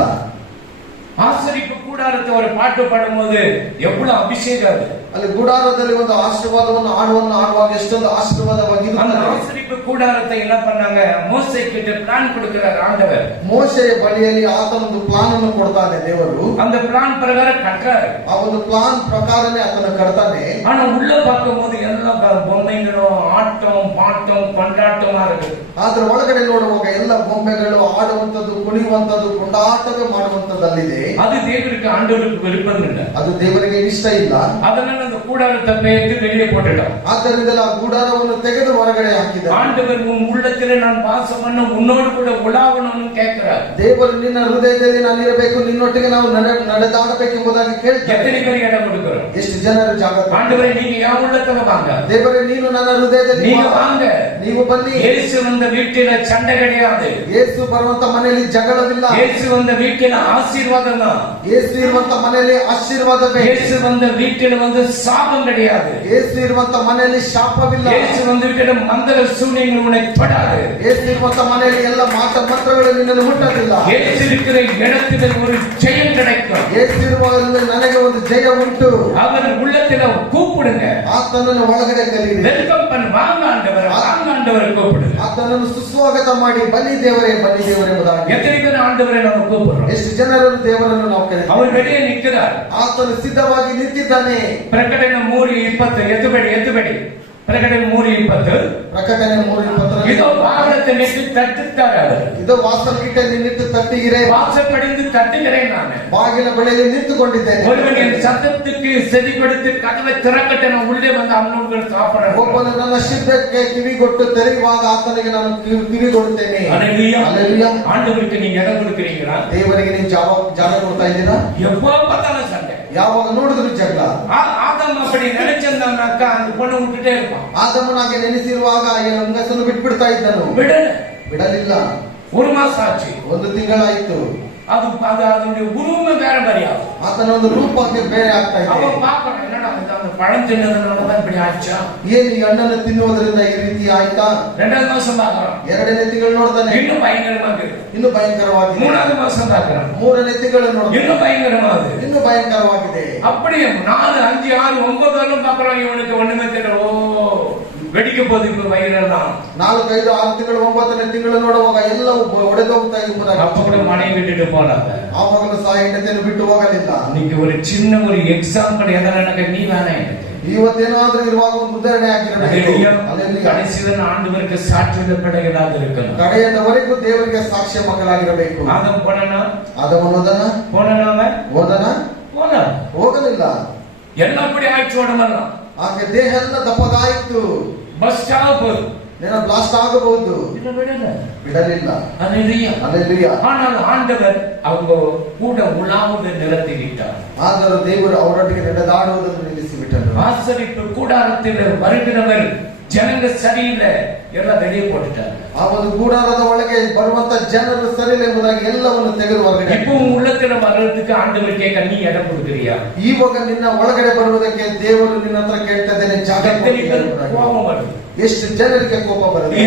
ஆசரிப்பு கூடாரத்தை ஒரு பாட்டு பாடும்போது எவ்வளவு அபிஷேகம் அது. ಅಲ್ಲಿ ಗುಡಾರದಲ್ಲಿ ಒಂದು ಆಶೀರ್ವಾದವನ್ನು ಆಡುವಾಗ ಎಷ್ಟೊಂದು ಆಶೀರ್ವಾದವಾಗಿರುತ್ತದೆ. அந்த ஆசரிப்பு கூடாரத்தை என்ன பண்ணாங்க? மோசே கிட்ட பிளான் கொடுக்கிறார் ஆண்டவர். ಮೋಶೆಯ ಬಳಿಯಲ್ಲಿ ಆತನೊಂದು ಪ್ಲಾನ್ ಅನ್ನು ಕೊಡ್ತಾನೆ ದೇವರು. அந்த பிளான் பிரகாரம் கட்டுறாரு. ಆ ಒಂದು ಪ್ಲಾನ್ ಪ್ರಕಾರನೇ ಆತನ ಕಟ್ತಾನೆ. ஆனா உள்ள பார்க்கும்போது எல்லா பொம்மைங்களும் ஆட்டம் பாட்டம் கொண்டாட்டமா இருக்கு. ಆದ್ರೆ ಒಳಗಡೆ ನೋಡುವಾಗ ಎಲ್ಲ ಬೊಂಬೆಗಳು ಆಡುವಂತದ್ದು, ಕುಣಿಯುವಂತದ್ದು, ಕೊಂಡಾಟವೇ ಮಾಡುವಂತದ್ದಲ್ಲಿದೆ. அது தேவருக்கு ஆண்டவருக்கு விருப்பம் இல்லை. ಅದು ದೇವರಿಗೆ ಇಷ್ಟ ಇಲ್ಲ. அதனால அந்த கூடாரத்தை பேத்து வெளியே போட்டுட்டான். ಆದ್ದರಿಂದ ಆ ಗುಡಾರವನ್ನು ತೆಗೆದು ಹೊರಗಡೆ ಹಾಕಿದ. ஆண்டவர் உன் உள்ளத்திலே நான் வாசம் பண்ண உன்னோடு கூட உலாவணும்னு கேட்கிறார். ದೇವರು ನಿನ್ನ ಹೃದಯದಲ್ಲಿ ನಾನು ಇರಬೇಕು, ನಿನ್ನೊಟ್ಟಿಗೆ ನಾವು ನಡೆದಾಡಬೇಕೆಂಬುದಾಗಿ ಕೇಳ್ತಾರೆ. எத்தனை பேர் இடம் கொடுக்கிறோம்? ಎಷ್ಟು ಜನರು ಜಾಗ? ஆண்டவரே நீங்க என் உள்ளத்துல வாங்க. ದೇವರೇ ನೀನು ನನ್ನ ಹೃದಯದಲ್ಲಿ நீங்க வாங்க. ನೀವು ಬನ್ನಿ. இயேசு வந்த வீட்டில சண்டை கிடையாது. ಯೇಸು ಬರುವಂತ ಮನೆಯಲ್ಲಿ ಜಗಳವಿಲ್ಲ. இயேசு வந்த வீட்டில ஆசீர்வாதம் தான். ಯೇಸು ಇರುವಂತ ಮನೆಯಲ್ಲಿ ಆಶೀರ್ವಾದವೇ. இயேசு வந்த வீட்டில வந்து சாபம் கிடையாது. ಯೇಸು ಇರುವಂತ ಮನೆಯಲ್ಲಿ ಶಾಪವಿಲ್ಲ. இயேசு வந்து வீட்டில மந்திர சூனியங்கள் உன்னை தொடாது. ಯೇಸು ಇರುವಂತ ಮನೆಯಲ್ಲಿ ಎಲ್ಲ ಮಾಟ ಮಂತ್ರಗಳು ನಿನ್ನನ್ನು ಮುಟ್ಟದಿಲ್ಲ. இயேசு இருக்கிற இடத்துல ஒரு ஜெயம் கிடைக்கும். ಯೇಸು ಇರುವಾಗಲೇ ನನಗೆ ಒಂದು ಜಯ ಉಂಟು. அவர் உள்ளத்துல கூப்பிடுங்க. ಆತನನ್ನು ಒಳಗಡೆ ಕರೀರಿ. வெல்கம் பண்ண வாங்க ஆண்டவர், வாங்க ஆண்டவர் கூப்பிடுங்க. ಆತನನ್ನು ಸುಸ್ವಾಗತ ಮಾಡಿ ಬನ್ನಿ ದೇವರೇ ಎಂಬುದಾಗಿ. எத்தனை பேர் ஆண்டவரை நம்ம கூப்பிடுறோம்? ಎಷ್ಟು ಜನರನ್ನು ದೇವರನ್ನು ನಾವು ಕರೀತೀವಿ. அவர் வெளியே நிற்கிறார். ಆತನು ಸಿದ್ಧವಾಗಿ ನಿಂತಿದ್ದಾನೆ. ಪ್ರಕಟಣೆ 3:20 ಎತ್ತಬೇಡಿ. ಪ್ರಕಟಣೆ 3:20 ಪ್ರಕಟಣೆ 3:20 இதோ வாகனத்தை நின்று தட்டுத்தார் அவர். ಇದು ವಾಸಲ್ ಗಿಟ್ಟಲ್ಲಿ ನಿಂತು ತಟ್ಟಿಗಿರೆ. வாசப்படிந்து தட்டுகிறேன் நான். ಬಾಗಿಲ ಬಳಿಯಲ್ಲಿ ನಿಂತುಕೊಂಡಿದ್ದೇನೆ. ஒருவன் என் சத்தத்துக்கு செவி கொடுத்து கதவை திறக்கட்ட நான் உள்ளே வந்து அவனோடு சாப்பிட. ಒಬ್ಬನು ನನ್ನ ಶಬ್ದಕ್ಕೆ ಕಿವಿಗೊಟ್ಟು ತೆರೆಯುವಾಗ ಆತನಿಗೆ ನಾನು ಕಿವಿಗೊಡುತ್ತೇನೆ. ஹல்லேலூயா. ஹல்லேலூயா. ஆண்டவருக்கு நீங்க இடம் கொடுக்கிறீங்களா? ದೇವರಿಗೆ ನೀವು ಜಾಗ ಕೊಡ್ತಾ ಇದ್ದೀರಾ? எப்போ பார்த்தாலும் சண்டை. ಯಾವಾಗ ನೋಡಿದ್ರು ಜಗಳ. ஆதாம் அப்படி நினைச்சிருந்தானாக்கா அந்த பொண்ணு விட்டுட்டே இருப்பான். ಆದಮನಾಗಿ ನೆನೆಸಿರುವಾಗ ಹೆಂಗಸನ್ನು ಬಿಟ್ಬಿಡ್ತಾ ಇದ್ದನು. ಬಿಡಲಿಲ್ಲ. ಬಿಡಲಿಲ್ಲ. ஒரு மாசம் ஆச்சு. 1 ತಿಂಗಳಾಯ್ತು. அதனுடைய உருவமே வேற மாதிரி ஆகும். ಆತನ ಒಂದು ರೂಪಕ್ಕೆ ಬೇರೆ ಆಗ್ತಾ ಇದೆ. அவன் பார்க்கணும், என்னடா அந்த பழம் தின்னதுனால தான் இப்படி ஆச்சா, ಏನು ಈ ಹಣ್ಣನ್ನು ತಿನ್ನುವುದರಿಂದ ಈ ರೀತಿ ಆಯ್ತಾ. ரெண்டாவது மாசம் பார்க்கறான், ಎರಡನೇ ತಿಂಗಳು ನೋಡ್ತಾನೆ, இன்னும் பயங்கரமா இருக்கு. ಇನ್ನು ಭಯಂಕರವಾಗಿದೆ. மூணாவது மாசம் பார்க்கறான், ಮೂರನೇ ತಿಂಗಳು ನೋಡ್ತಾನೆ, இன்னும் பயங்கரமா இருக்கு. ಇನ್ನು ಭಯಂಕರವಾಗಿದೆ. அப்படியே 4, 5, 6, 9 வரலும் பார்க்கறான். இவனுக்கு ஒண்ணுமே தெரியல. ஓ, வெடிக்க போகுது இப்ப வயிறெல்லாம். 4, 5, 6 ತಿಂಗಳು 9ನೇ ತಿಂಗಳು ನೋಡುವಾಗ ಎಲ್ಲವೂ ಒಡೆದೋಗ್ತಾ ಇರುವುದಾಗಿ. அப்ப கூட மனைவி விட்டுட்டு போனாங்க. ಆವಾಗಲೂ ಸಹ ಹೆಂಡತಿಯನ್ನು ಬಿಟ್ಟು ಹೋಗಲಿಲ್ಲ. இன்னைக்கு ஒரு சின்ன ஒரு எக்ஸாம்பிள் எதனால நீ வேணாம் எனக்கு. ಇವತ್ತೇನಾದ್ರೂ ಇರುವಾಗ ಒಂದು ಉದಾಹರಣೆ ಆಗಿರಬೇಕು. கடைசியில் ஆண்டவருக்கு சாட்சியுள்ள பிள்ளைகளாக இருக்கணும். ಕಡೆಯವರೆಗೂ ದೇವರಿಗೆ ಸಾಕ್ಷ್ಯ ಮಕ್ಕಳಾಗಿರಬೇಕು. ಆದಮ್ போனா ಆದಮನು ಹೋದನ ಹೋಗಲಿಲ್ಲ. ಎಲ್ಲ ಪಡಿ ಆಯ್ತು ನೋಡಲ್ಲ. ಆಕೆ ದೇಹ ಎಲ್ಲ ದಪ್ಪಗಾಯಿತು. ಬಸ್ ಸ್ಟಾಪ್ ಏನೋ ಬ್ಲಾಸ್ಟ್ ಆಗಬಹುದು, ಬಿಡಲಿಲ್ಲ. அல்லேலூயா. ஆனால் ஆண்டவர் அவங்க கூட உலாவுவதை நிறுத்திவிட்டார். ಆದರೂ ದೇವರು ಅವರೊಟ್ಟಿಗೆ ನಡೆದಾಡುವುದನ್ನು ನಿಲ್ಲಿಸಿಬಿಟ್ಟರು. ஆசரிப்பு கூடாரத்தில் வருகிறவர் ಜನங்க சரியில்லை, ಎಲ್ಲ வெளியே போட்டுட்டாங்க. ಆ ಒಂದು கூடாರದ ಒಳಗೆ ಬರುವಂತ ಜನರು ಸರಿಯಿಲ್ಲ ಎಂಬುದಾಗಿ ಎಲ್ಲವನ್ನು ತೆಗೆದು ಹೊರಗಡೆ. இப்போ உள்ளத்துல வர்றதுக்கு ಆಂಡவர் ಕೇಕ ನೀ ಇடம் ಕೊಡ್ತೀರಿಯಾ? ಇವಾಗ ನಿನ್ನ ಒಳಗಡೆ ಬರುವುದಕ್ಕೆ ದೇವರು ನಿನ್ನ ಹತ್ರ ಕೇಳ್ತಿದ್ದೇನೆ, ಜಾಗ ಕೊಡು. ಕೋಪ ಬರುತ್ತೆ. ಎಷ್ಟು ಜನರಿಗೆ ಕೋಪ ಬರುತ್ತೆ.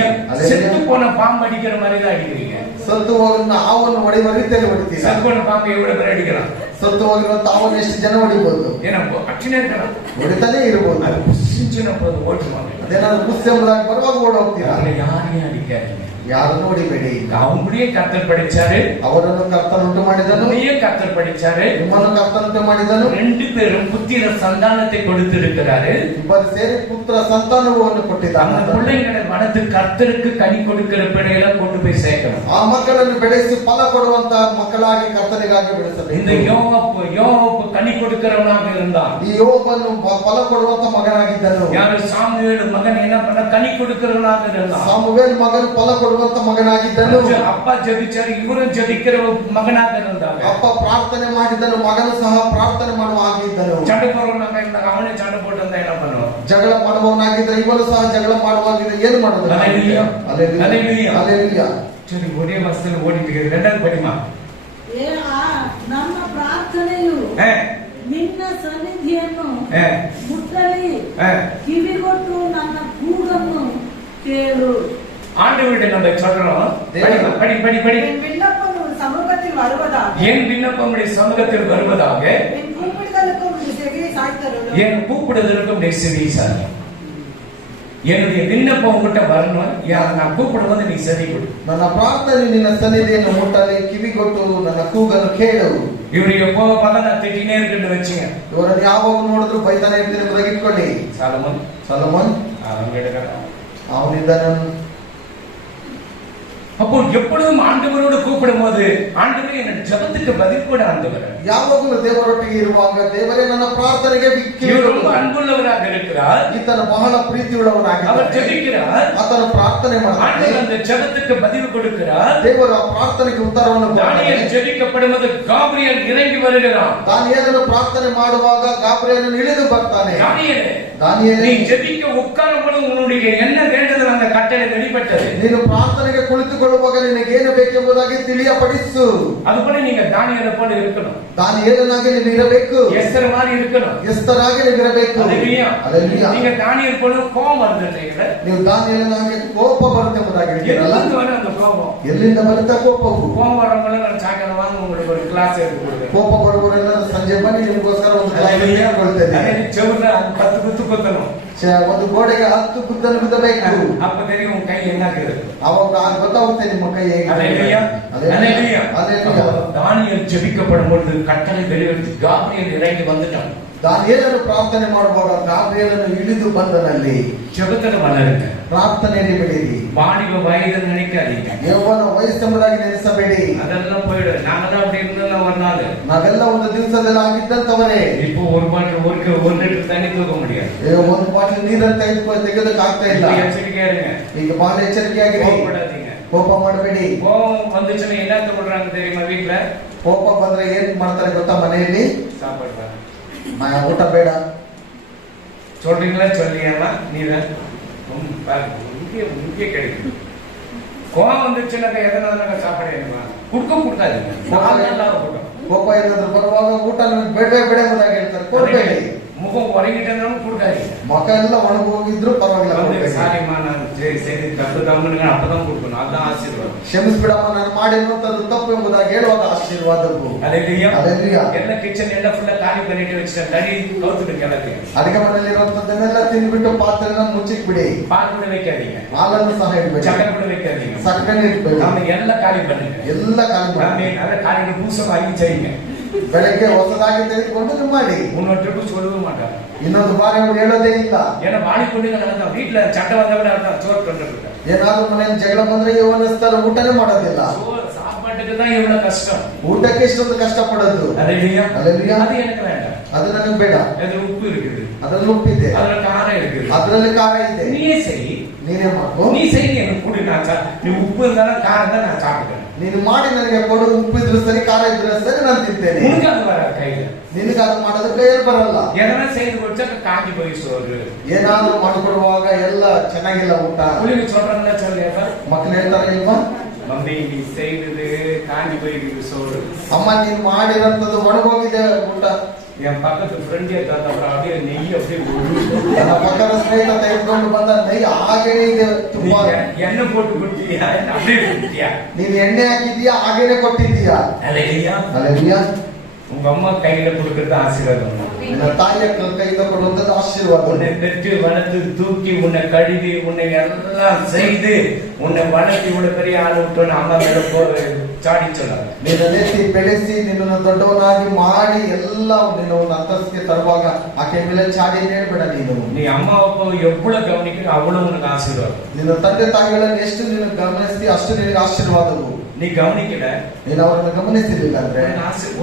செத்து போன பாம்பு அடிக்கிற மாதிரி தான் அடிக்கிறீங்க. ಸತ್ತು ಹೋಗಿನ ಹಾವನ್ನು ಹೊಡೆಯುವ ರೀತಿಯಲ್ಲಿ ಹೊಡಿತೀರಿ. ಸತ್ತು போன பாம்பு எவ்வளவு பேர் அடிக்கலாம்? ಸತ್ತು ಹೋಗಿರುವಂತ ಹಾವನ್ನು ಎಷ್ಟು ಜನ ಹೊಡಿಬಹುದು? ಏನಪ್ಪ ಅಕ್ಷಿಣೆ ಇರ್ತಾರ, ಹೊಡಿತಾನೆ ಇರಬಹುದು. ಅದು ಕುಸಿಂಚಿನಪ್ಪದು ಓಟುವಾಗ ಅದೇನಾದ್ರು ಕುಸ್ತಿ ಎಂಬುದಾಗಿ ಬರುವಾಗ ಓಡ ಹೋಗ್ತೀರಾ? ಯಾರೇ ಅಡಿக்காதீங்க, ಯಾರನ್ನು ಹೊಡಿಬೇಡಿ. அவங்களுடைய கர்த்தர் படிச்சாரு, ಅವರನ್ನು ಕರ್ತನುಂಟು ಮಾಡಿದನು. நீயும் கர்த்தர் படிச்சாரு, ನಿಮ್ಮನ್ನು ಕರ್ತನುಂಟು ಮಾಡಿದನು. 2 பேரும் புத்திர சந்தானத்தை கொடுத்திருக்கிறாரு. ಇಬ್ಬರು ಸೇರಿ ಪುತ್ರ ಸಂತಾನವನ್ನು ಕೊಟ್ಟಿದ್ದಾನೆ. அந்த பிள்ளைகளை வளர்த்து கர்த்தருக்கு கனி கொடுக்கிற பிள்ளைகளை கொண்டு போய் சேர்க்கணும். ಆ ಮಕ್ಕಳನ್ನು ಬೆಳೆಸಿ ಫಲ ಕೊಡುವಂತ ಮಕ್ಕಳಾಗಿ ಕರ್ತನಿಗಾಗಿ ಬೆಳೆಸಬೇಕು. இந்த யோவாப் கனி கொடுக்கிறவனாக இருந்தான். ಈ ಯೋಬನು ಫಲ ಕೊಡುವಂತ ಮಗನಾಗಿದ್ದನು. யாரு? சாமுவேல் மகன் என்ன பண்ண கனி கொடுக்கிறவனாக இருந்தான். ಸಾಮುವೇಲ್ ಮಗನು ಫಲ ಕೊಡುವಂತ ಮಗನಾಗಿದ್ದನು. ಅಪ್ಪ ಜಪಿಚಾರು, ಇವರು ಜಪಿக்கிற ಮಗನಾಗ இருந்தாங்க. ಅಪ್ಪ ಪ್ರಾರ್ಥನೆ ಮಾಡಿದನು, ಮಗನು ಸಹ ಪ್ರಾರ್ಥನೆ ಮಾಡುವ ಹಾಗಿದ್ದನು. சண்டை போடுறவனாக இருந்தாಗ ಅವನೇ சண்டை போட்டு ಅಂತ என்ன பண்ணுவான்? ಜಗಳ ಮಾಡುವವನಾಗಿದ್ದರೆ ಇವನು ಸಹ ಜಗಳ ಮಾಡುವಾಗಿದ್ದರೆ ಏನು ಮಾಡೋದು? அல்லேலூயா. அல்லேಲೂಯಾ. அல்லேಲೂಯಾ. சரி, ஒரೇ வருஷத்துல ஓடிட்டு இருக்கு. ரெண்டாவது படிமா. ನಮ್ಮ ಪ್ರಾರ್ಥನೆಯು ನಿನ್ನ ಸನ್ನಿಧಿಯನ್ನು ಮುಟ್ಟಲಿ, ಕಿವಿಗೊಟ್ಟು ನನ್ನ ಕೂಗನ್ನು ಕೇಳು. ஆண்டவர்கிட்ட நம்ம சொல்றோம், படி படி படி. என் விண்ணப்பம் சமூகத்தில் வருவதாக, என் விண்ணப்பம் சமூகத்தில் வருவதாக, என் கூப்பிடுதலுக்கும் செவியை சாய்த்தருளும். என் கூப்பிடுதலுக்கும் செவியை சாய். என்னுடைய விண்ணப்பம் உங்ககிட்ட வரணும். நான் கூப்பிடும்போது நீ செவி கொடு. ನನ್ನ ಪ್ರಾರ್ಥನೆ ನಿನ್ನ ಸನ್ನಿಧಿಯನ್ನು ಮುಟ್ಟಲಿ, ಕಿವಿಗೊಟ್ಟು ನನ್ನ ಕೂಗನ್ನು ಕೇಳು. ಇವ್ರು எப்போ பார்த்தா நான் திட்டினே இருக்குன்னு வச்சுங்க. ಇವರನ್ನು ಯಾವಾಗ ನೋಡಿದ್ರು ಬೈತಾನೆ ಇರ್ತೀನಿ ಎಂಬುದಾಗಿ ಇಟ್ಕೊಳ್ಳಿ. ಸೊಲೊಮನ್ ಅವನಿಂದ அப்போ எப்பொழுதும் ஆண்டவரோடு கூப்பிடும் போது ஆண்டவரே என் ஜெபத்துக்கு பதில் கூட ஆண்டவர். ಯಾವಾಗಲೂ ದೇವರೊಟ್ಟಿಗೆ ಇರುವಾಗ ದೇವರೇ ನನ್ನ ಪ್ರಾರ್ಥನೆಗೆ ரொம்ப அன்புள்ளவராக இருக்கிறார். ಈತನ ಬಹಳ ಪ್ರೀತಿಯುಳ್ಳವನಾಗಿದ್ದಾನೆ. அவர் ஜெபிக்கிறார், ಆತನ ಪ್ರಾರ್ಥನೆ ಮಾಡ್ತಾನೆ. ஆண்டவர் அந்த ஜெபத்துக்கு பதில் கொடுக்கிறார். ದೇವರು ಆ ಪ್ರಾರ್ಥನೆಗೆ ಉತ್ತರವನ್ನು ಕೊಡ್ತಾನೆ. தானிಯேಲ್ ஜெபிக்கப்படும்போது காபிரியேல் ಇறங்கி வருகிறான். ದಾನಿಯೇಲನು ಪ್ರಾರ್ಥನೆ ಮಾಡುವಾಗ ಗಾಬ್ರಿಯೇಲನು ಇಳಿದು ಬರ್ತಾನೆ. ದಾನಿಯೇಲ್ நீ ஜெபிக்க உட்காரும் பொழுது உன்னுடைய என்ன வேண்டுதல் அந்த கட்டளை வெளிப்பட்டது. ನೀನು ಪ್ರಾರ್ಥನೆಗೆ ಕುಳಿತುಕೊಳ್ಳುವಾಗ ನಿನಗೆ ಏನು ಬೇಕೆಂಬುದಾಗಿ ತಿಳಿಯಪಡಿಸು. அதுபோல நீங்க தானியேலை போல இருக்கணும். ದಾನಿಯೇಲನಾಗಿ ನೀವು ಇರಬೇಕು. ಎಸ್ತರ್ மாதிரி இருக்கணும். ಎಸ್ತರಾಗಿ ನೀವು ಇರಬೇಕು. அல்லேலூயா. அல்லேலೂಯಾ. நீங்க தானியேல் போல கோபம் வருதுன்றீங்க. ನೀವು ದಾನಿಯೇಲನಾಗಿ ಕೋಪ ಬರುತ್ತೆ ಎಂಬುದಾಗಿ ಹೇಳ್ತೀರಲ್ಲ. அந்த கோபம் ಎಲ್ಲಿಂದ ಬರುತ್ತೆ ಕೋಪವು? கோபம் வரவங்கள நான் சாயங்காலம் வாங்க உங்களுக்கு ஒரு ಕ್ಲಾಸ್ எடுத்து கொடுக்கிறேன். ಕೋಪ ಬರುವವರೆಲ್ಲ ಸಂಜೆ ಬನ್ನಿ, ನಿಮಗೋಸ್ಕರ ಒಂದು ಕ್ಲಾಸ್ ಹೇಳ್ಕೊಳ್ತೇನೆ. ಚೆವುನ 10 ಗುತ್ತು ಕೊತ್ತನು. ಒಂದು ಗೋಡೆಗೆ 10 ಗುದ್ದನ್ನು ಬಿದ್ದಬೇಕು. அப்ப தெரியும் உன் கை என்ன ஆகுது. ಅವಾಗ ಗೊತ್ತಾಗುತ್ತೆ ನಿಮ್ಮ ಕೈ ಹೇಗೆ. அல்லேலூயா. அல்லேலூயா. அல்லேலூயா. தானியேல் ஜெபிக்கப்படும் பொழுது கட்டளை வெளிவந்து காபிரியேல் இறங்கி வந்துட்டான். ದಾನಿಯೇಲನು ಪ್ರಾರ್ಥನೆ ಮಾಡುವಾಗ ಗಾಬ್ರಿಯೇಲನು ಇಳಿದು ಬಂದನಲ್ಲಿ. ஜெபத்துல வளருங்க, ಪ್ರಾರ್ಥನೆಯಲ್ಲಿ ಬೆಳೀರಿ. வாலிப வயது நினைக்காதீங்க, ಯೌವನ ವಯಸ್ಸೆಂಬುದಾಗಿ ನೆನೆಸಬೇಡಿ. அதெல்லாம் போயிடு. நாங்கதான் அப்படி இருந்தோம் ஒரு நாள். ನಾವೆಲ್ಲ ಒಂದು ದಿವಸದಲ್ಲಿ ಆಗಿದ್ದಂತವರೇ. இப்போ ஒரு லிட்டர் தண்ணி தூக்க முடியாது. ಒಂದು ಬಾಟಲ್ ನೀರನ್ನು ತೆಗೆದಕ್ಕೆ ಆಗ್ತಾ ಇಲ್ಲ. எச்சரிக்கையா இருங்க. ಈಗ ಬಹಳ ಎಚ್ಚರಿಕೆಯಾಗಿರಿ. கோபப்படாதீங்க. ಕೋಪ ಮಾಡಬೇಡಿ. கோபம் வந்துச்சுன்னா என்ன சொல்றாங்க தெரியுமா? வீட்டுல ಕೋಪ ಬಂದ್ರೆ ಏನ್ ಮಾಡ್ತಾರೆ ಗೊತ್ತಾ? ಮನೆಯಲ್ಲಿ சாப்பாடு ಊಟ ಬೇಡ சொல்றீங்களா? சொல்லியாமா? நீதான் முக்கிய கிடைக்கும். கோபம் வந்துச்சுன்னாக்கா எதனால சாப்பாடு வேணுமா? ಕುಡ್ಕಾದೀங்க ಕೋಪ ಏನಾದ್ರು ಬರುವಾಗ ಊಟ ನಮಗೆ ಬೇಡವೇ ಬೇಡ ಎಂಬುದಾಗಿ ಹೇಳ್ತಾರೆ, ಕೊಡ್ಬೇಡಿ. ಮುಖ ಹೊರಗಿಟ್ಟಂದ್ರೂ ಕುಡ್ಕಾದೀங்க. முக எல்லாம் உணவு ಹೋಗಿದ್ರು ಪರವಾಗಿಲ್ಲ, ಕೊಡ್ಬೇಡಿ. சாரிம்மா நான் செய்து தப்பு தம்முன்னு அப்பதான் கொடுக்கணும், அதுதான் ஆசீர்வாதம். ಕ್ಷಮಿಸ್ಬಿಡಮ್ಮ ನಾನು ಮಾಡಿರುವಂತದ್ದು ತಪ್ಪು ಎಂಬುದಾಗಿ ಹೇಳುವಾಗ ಆಶೀರ್ವಾದವು. அல்லேலூயா. அல்லேலூயா. ಎಲ್ಲ ಕಿಚನ್ ಎಲ್ಲ ಫುಲ್ಲ ಖಾಲಿ பண்ணிட்டு வச்சிட்டேன், தடி கவுத்துட்டு ಕೆಳಕ್ಕೆ. ಅಡಿಗೆ ಮನೆಯಲ್ಲಿ ಇರುವಂತದ್ದನ್ನೆಲ್ಲ ತಿಂದ್ಬಿಟ್ಟು ಪಾತ್ರೆನ ಮುಚ್ಚಿಕ್ಬಿಡಿ. பால் கூட வைக்காதீங்க, ಹಾಲನ್ನು ಸಹ ಇಡಬೇಡಿ, சக்கரை கூட வைக்காதீங்க, ಸಕ್ಕರೆ ಇಡಬೇಡಿ. நம்ம ಎಲ್ಲ ಖಾಲಿ பண்ணுங்க, ಎಲ್ಲ ಖಾಲಿ ಮಾಡಿ. ಅದ ಕಾಲಿನ பூசமாகி செய்யுங்க. ಬೆಳಗ್ಗೆ ಹೊಸದಾಗಿ ತೆಗೆದುಕೊಂಡು ನೀವು ಮಾಡಿ. முன்னொற்றுக்கு சொல்லவே மாட்டாங்க, ಇನ್ನೊಂದು ಬಾರಿ ಅವ್ರು ಹೇಳೋದೇ ಇಲ್ಲ. ஏன்னா வாடிக்கொண்டு நடந்தோம் வீட்டுல சட்டை வந்தவன அர்த்தம் சோறு கொண்டு ಏನಾದ್ರೂ ಮನೆಯಲ್ಲಿ ಜಗಳ ಬಂದ್ರೆ ಯವನಸ್ಥರು ಊಟನೇ ಮಾಡೋದಿಲ್ಲ. சாப்பாட்டுக்கு தான் இவ்வளவு கஷ்டம், ಊಟಕ್ಕೆ ಇಷ್ಟೊಂದು ಕಷ್ಟ ಪಡೋದು. அல்லேலூயா. அல்லேலூயா. அது எனக்கு வேண்டாம், ಅದು ನನಗೆ ಬೇಡ. அதுல உப்பு இருக்குது, ಅದ್ರಲ್ಲಿ ಉಪ್ಪಿದೆ, அதுல காரம் இருக்குது, ಅದರಲ್ಲಿ ಖಾರ ಇದೆ. நீயே செய், ನೀನೇ ಮಾಡು. நீ செய், எனக்கு கொடு, நான் நீ உப்பு இருந்தாலும் காரம் தான் நான் சாப்பிடுறேன். ನೀನು ಮಾಡಿ ನನಗೆ ಕೊಡು, ಉಪ್ಪಿದ್ರು ಸರಿ ಖಾರ ಇದ್ರು ಸರಿ ನಾನು ತಿಂತೇನೆ. உனக்கு அது வர கையில, ನಿನಗೆ ಅದು ಮಾಡೋದ್ರ ಕೈಯಲ್ಲಿ ಬರಲ್ಲ. எதனா செய்து கொடுத்தா காஞ்சி போய் சோறு. ಏನಾದ್ರೂ ಮಾಡಿಕೊಡುವಾಗ ಎಲ್ಲ ಚೆನ್ನಾಗಿಲ್ಲ ಊಟ. புள்ளிங்க சொல்றாங்களா சொல்லியா, ಮಕ್ಕಳು ಹೇಳ್ತಾರೆ ಇಲ್ವಾ, மம்மி நீ செய்தது காஞ்சி போயிருக்கு சோறு. ಅಮ್ಮ ನೀನು ಮಾಡಿರೋಂಥದ್ದು ಒಣಗೋಗಿದೆ ಊಟ. என் பக்கத்து ஃப்ரெண்ட் ஏதாவது அப்புறம் அப்படியே நெய் அப்படியே ನನ್ನ ಪಕ್ಕದ ಸ್ನೇಹಿತ ತೆಗೆದುಕೊಂಡು ಬಂದ ನೈ ಹಾಗೇನೆ ಇದೆ, ತುಂಬಾ எண்ணெய் போட்டு கொடுத்தியா, அப்படியே கொடுத்தியா, ನೀನು ಎಣ್ಣೆ ಹಾಕಿದ್ಯಾ ಹಾಗೇನೆ ಕೊಟ್ಟಿದ್ದೀಯಾ. அல்லேலூயா. அல்லேಲೂயா. உங்க அம்மா கையில கொடுக்கறது ஆசீர்வாதம். ನಿನ್ನ ತಾಯಿಯ ಕೈಯಿಂದ ಕೊಡುವಂತದ್ದು ಆಶೀರ್ವಾದ. உன்னை பெற்று வளர்த்து தூக்கி உன்னை கழுவி உன்னை எல்லாம் செய்து உன்னை வளர்த்தி இவ்வளவு பெரிய ஆள் விட்டு அம்மா மேல சாடி சொன்னாங்க. ನಿನ್ನ ನೆತ್ತಿ ಬೆಳೆಸಿ ನಿನ್ನನ್ನು ದೊಡ್ಡವನಾಗಿ ಮಾಡಿ ಎಲ್ಲ ನಿನ್ನ ಒಂದು ಅಂತಸ್ತಿಗೆ ತರುವಾಗ ಆಕೆ ಮೇಲೆ ಚಾಡಿ ಹೇಳ್ಬೇಡ. நீ அம்மாவை எவ்வளவு கவனிக்கிற அவ்வளவு உனக்கு ஆசீர்வாதம். ನಿನ್ನ ತಂದೆ ತಾಯಿಗಳನ್ನು ಎಷ್ಟು ನೀನು ಗಮನಿಸ್ತಿ ಅಷ್ಟು ನಿನಗೆ ಆಶೀರ್ವಾದವು. நீ கவனிக்கல, ನೀನು ಅವರನ್ನು ಗಮನಿಸಲಿಲ್ಲ ಅಂದ್ರೆ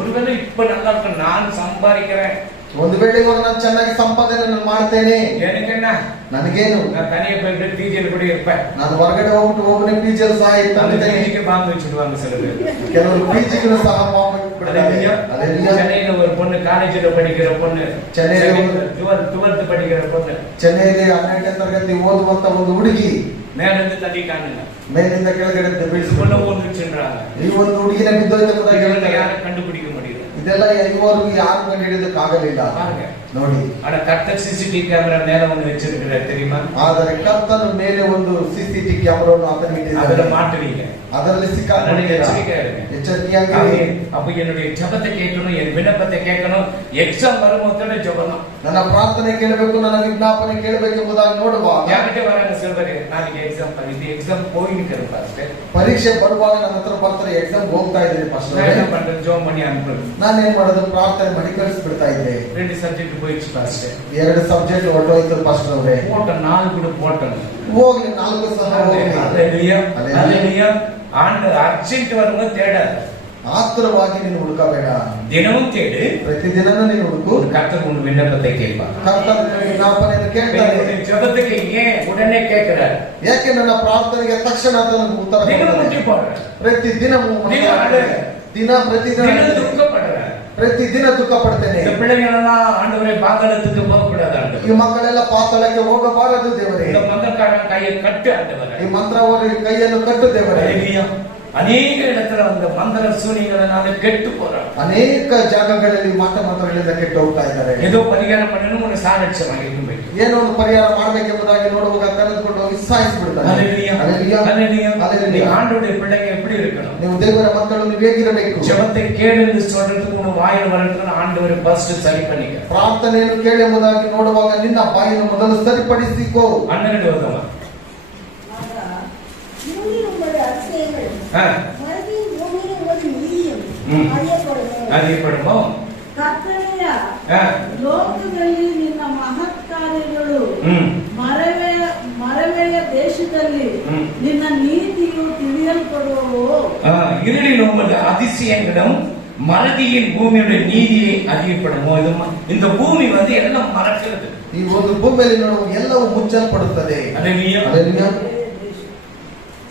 ஒருவேளை இப்ப நல்லா இருக்கு, நான் சம்பாதிக்கிறேன், ಒಂದು ವೇಳೆ ಇವಾಗ ನಾನು ಚೆನ್ನಾಗಿ ಸಂಪಾದನೆ ಮಾಡ್ತೇನೆ, எனக்கு என்ன, ನನಗೇನು, நான் தனியா போயிட்டு டிஜியில் கூட இருப்பேன். ನಾನು ಹೊರಗಡೆ ಹೋಗ್ಬಿಟ್ಟು ಹೋಗನೆ ಪಿಜಿಯಲ್ಲಿ ಸಹ ಇರ್ತೇನೆ. பாம்பு வச்சுடுவாங்க சில பேர், ಕೆಲವರು ಪಿಜಿಗಳು ಸಹ சென்னையில ஒரு பொண்ணு காலேஜ்ல படிக்கிற பொண்ணு, சென்னையில 12th படிக்கிற பொண்ணு, ಚೆನ್ನೈಲಿ 12ನೇ ತರಗತಿ ಓದುವಂತ ಒಂದು ಹುಡುಗಿ மேல இருந்து தள்ளி காணுங்க, ಮೇಲಿಂದ ಕೆಳಗಡೆ ಬಿಡಿಸಿಕೊಂಡು ಹೋಗ್ಬಿಡ್றாங்க. ಈ ಒಂದು ಹುಡುಗಿನ ಬಿದ್ದೋಯ್ತು, யாரை கண்டுபிடிக்க முடியும், ಇದೆಲ್ಲ ಇದುವರೆಗೂ ಯಾರು ಕಂಡು ಹಿಡಿಯೋದಕ್ಕಾಗಲಿಲ್ಲ. ನೋಡಿ, ஆனா கர்த்தர் சிசிடிவி கேமரா மேல ஒண்ணு வச்சிருக்கிறார் தெரியுமா, ಆದರೆ ಕರ್ತನ ಮೇಲೆ ಒಂದು ಸಿಸಿಟಿವಿ ಕ್ಯಾಮೆರಾವನ್ನು ಆತನಿಗೆ அதுல ಇಟ್ಟಿದ್ದಾನೆ. மாட்டுவீங்க, ಅದರಲ್ಲಿ எச்சரிக்கையாಗಿ. அப்ப என்னுடைய ஜெபத்தை கேட்கணும், என் விண்ணப்பத்தை கேட்கணும், எக்ஸாம் வரும்போது ஜெபம், ನನ್ನ ಪ್ರಾರ್ಥನೆ ಕೇಳಬೇಕು, ನನ್ನ ವಿಜ್ಞಾಪನೆ ಕೇಳಬೇಕು ಎಂಬುದಾಗಿ ನೋಡುವಾಗ யார்கிட்ட வராங்க சொல்றாரு, நாளைக்கு எக்ஸாம் பண்ணிட்டு எக்ஸாம் போயிட்டு ಫಾಸ್ಟ್ ಪರೀಕ್ಷೆ ಬರುವಾಗ ನನ್ನ ಹತ್ರ ಬರ್ತಾರೆ, ಎಕ್ಸಾಮ್ ಹೋಗ್ತಾ ಇದ್ದೀನಿ ಫಸ್ಟ್, என்ன பண்றது, ஜோம் பண்ணி அனுப்புறது. ನಾನು ಏನ್ ಮಾಡೋದು, ಪ್ರಾರ್ಥನೆ ಮಾಡಿ ಕಳಿಸ್ಬಿಡ್ತಾ ಇದ್ದೆ. 2 ಸಬ್ಜೆಕ್ಟ್ போயிடுச்சு ಫಾಸ್ಟ್, 2 ಸಬ್ಜೆಕ್ಟ್ ಹೊರಟೋಯ್ತು ಫಸ್ಟ್ ಅವರೇ. போட்ட 4 கூட போட்டோம், ಹೋಗ್ಲಿ 4 ಸಹ ಹೋಗ್ಲಿ. அல்லேலூயா. ஆண்டு அர்ஜென்ட் வரும்போது தேடாது, ஆத்திரವಾಗಿ ನೀನು ಹುಡುಕಬೇಡ, தினமும் தேடு, ಪ್ರತಿದಿನನೂ ನೀನು ಹುಡುಕು. கர்த்தர் உன் விண்ணப்பத்தை கேட்பார். ಕರ್ತನ ವಿಜ್ಞಾಪನೆಯನ್ನು ಕೇಳ್ತಾನೆ. ஜெபத்துக்கு ஏன் உடனே கேட்கிறார், ಯಾಕೆ ನನ್ನ ಪ್ರಾರ್ಥನೆಗೆ ತಕ್ಷಣ ಅದನ್ನು ಉತ್ತರ தினம் ಕೊಡ್ತಾನೆ. முட்டி போடுற, ಪ್ರತಿದಿನ ಪ್ರತಿದಿನ துக்கப்படுற, ಪ್ರತಿದಿನ ದುಃಖ ಪಡ್ತೇನೆ. இந்த பிள்ளைங்களெல்லாம் ஆண்டவரே பாதாளத்துக்கு போகக்கூடாது ஆண்டவரே, ಈ ಮಕ್ಕಳೆಲ್ಲ ಪಾತಾಳಕ್ಕೆ ಹೋಗಬಾರದು ದೇವರೇ. இந்த மந்திரக்காரன் கையை கட்டு ஆண்டவரே, ಈ ಮಂತ್ರವರ ಕೈಯನ್ನು ಕಟ್ಟು ದೇವರೇ. ಅನೇಕ இடத்துல அந்த மந்திர சூனியಗಳனால கெட்டு போறாங்க, ಅನೇಕ ಜಾಗಗಳಲ್ಲಿ ಮಂತ್ರಗಳಿಂದ ಕೆಟ್ಟು ಹೋಗ್ತಾ ಇದ್ದಾರೆ. ஏதோ பரிகாரம் பண்ணணும், ஒரு சாலட்சமாக இருக்கும், ಏನೋ ಒಂದು ಪರಿಹಾರ ಮಾಡಬೇಕೆಂಬುದಾಗಿ ನೋಡುವಾಗ ಕರೆದುಕೊಂಡು ಹೋಗಿ ಸಾಯಿಸಿಬಿಡ್ತಾರೆ. ஆண்டவருடைய பிள்ளைங்க எப்படி இருக்கணும், ನೀವು ದೇವರ ಮಕ್ಕಳು ನೀವು ಹೇಗಿರಬೇಕು, ஜெபத்தை கேளு என்று சொல்றதுக்கு உன் வாயில் வரணும்னு ஆண்டவர் ஃபர்ஸ்ட் சரி பண்ணிக்க. ಪ್ರಾರ್ಥನೆಯನ್ನು ಕೇಳು ಎಂಬುದಾಗಿ ನೋಡುವಾಗ ನಿನ್ನ ಬಾಯನ್ನು ಮೊದಲು ಸರಿಪಡಿಸಿಕೋ. 12 வருகிற உங்களுடைய அதிசயங்கள் மறுபடியும் பூமியில் உங்களுடைய நீதியும் அறியப்படுமோ. ಕರ್ತನೆಯ ಲೋಕದಲ್ಲಿ ನಿನ್ನ ಮಹತ್ ಕಾರ್ಯಗಳು ಮರವೆಯ ದೇಶದಲ್ಲಿ ನಿನ್ನ ನೀತಿಯು ತಿಳಿಯಲ್ಪಡುವವು. இருளில் உமது அதிசயங்களும் மறதியின் பூமியுடைய நீதியை அறியப்படுமோ. இந்த பூமி வந்து எல்லாம் மறக்கிறது, ಈ ಒಂದು ಭೂಮಿಯಲ್ಲಿ ನೋಡುವ ಎಲ್ಲವೂ ಮುಚ್ಚಲ್ಪಡುತ್ತದೆ. அல்லேலூயா.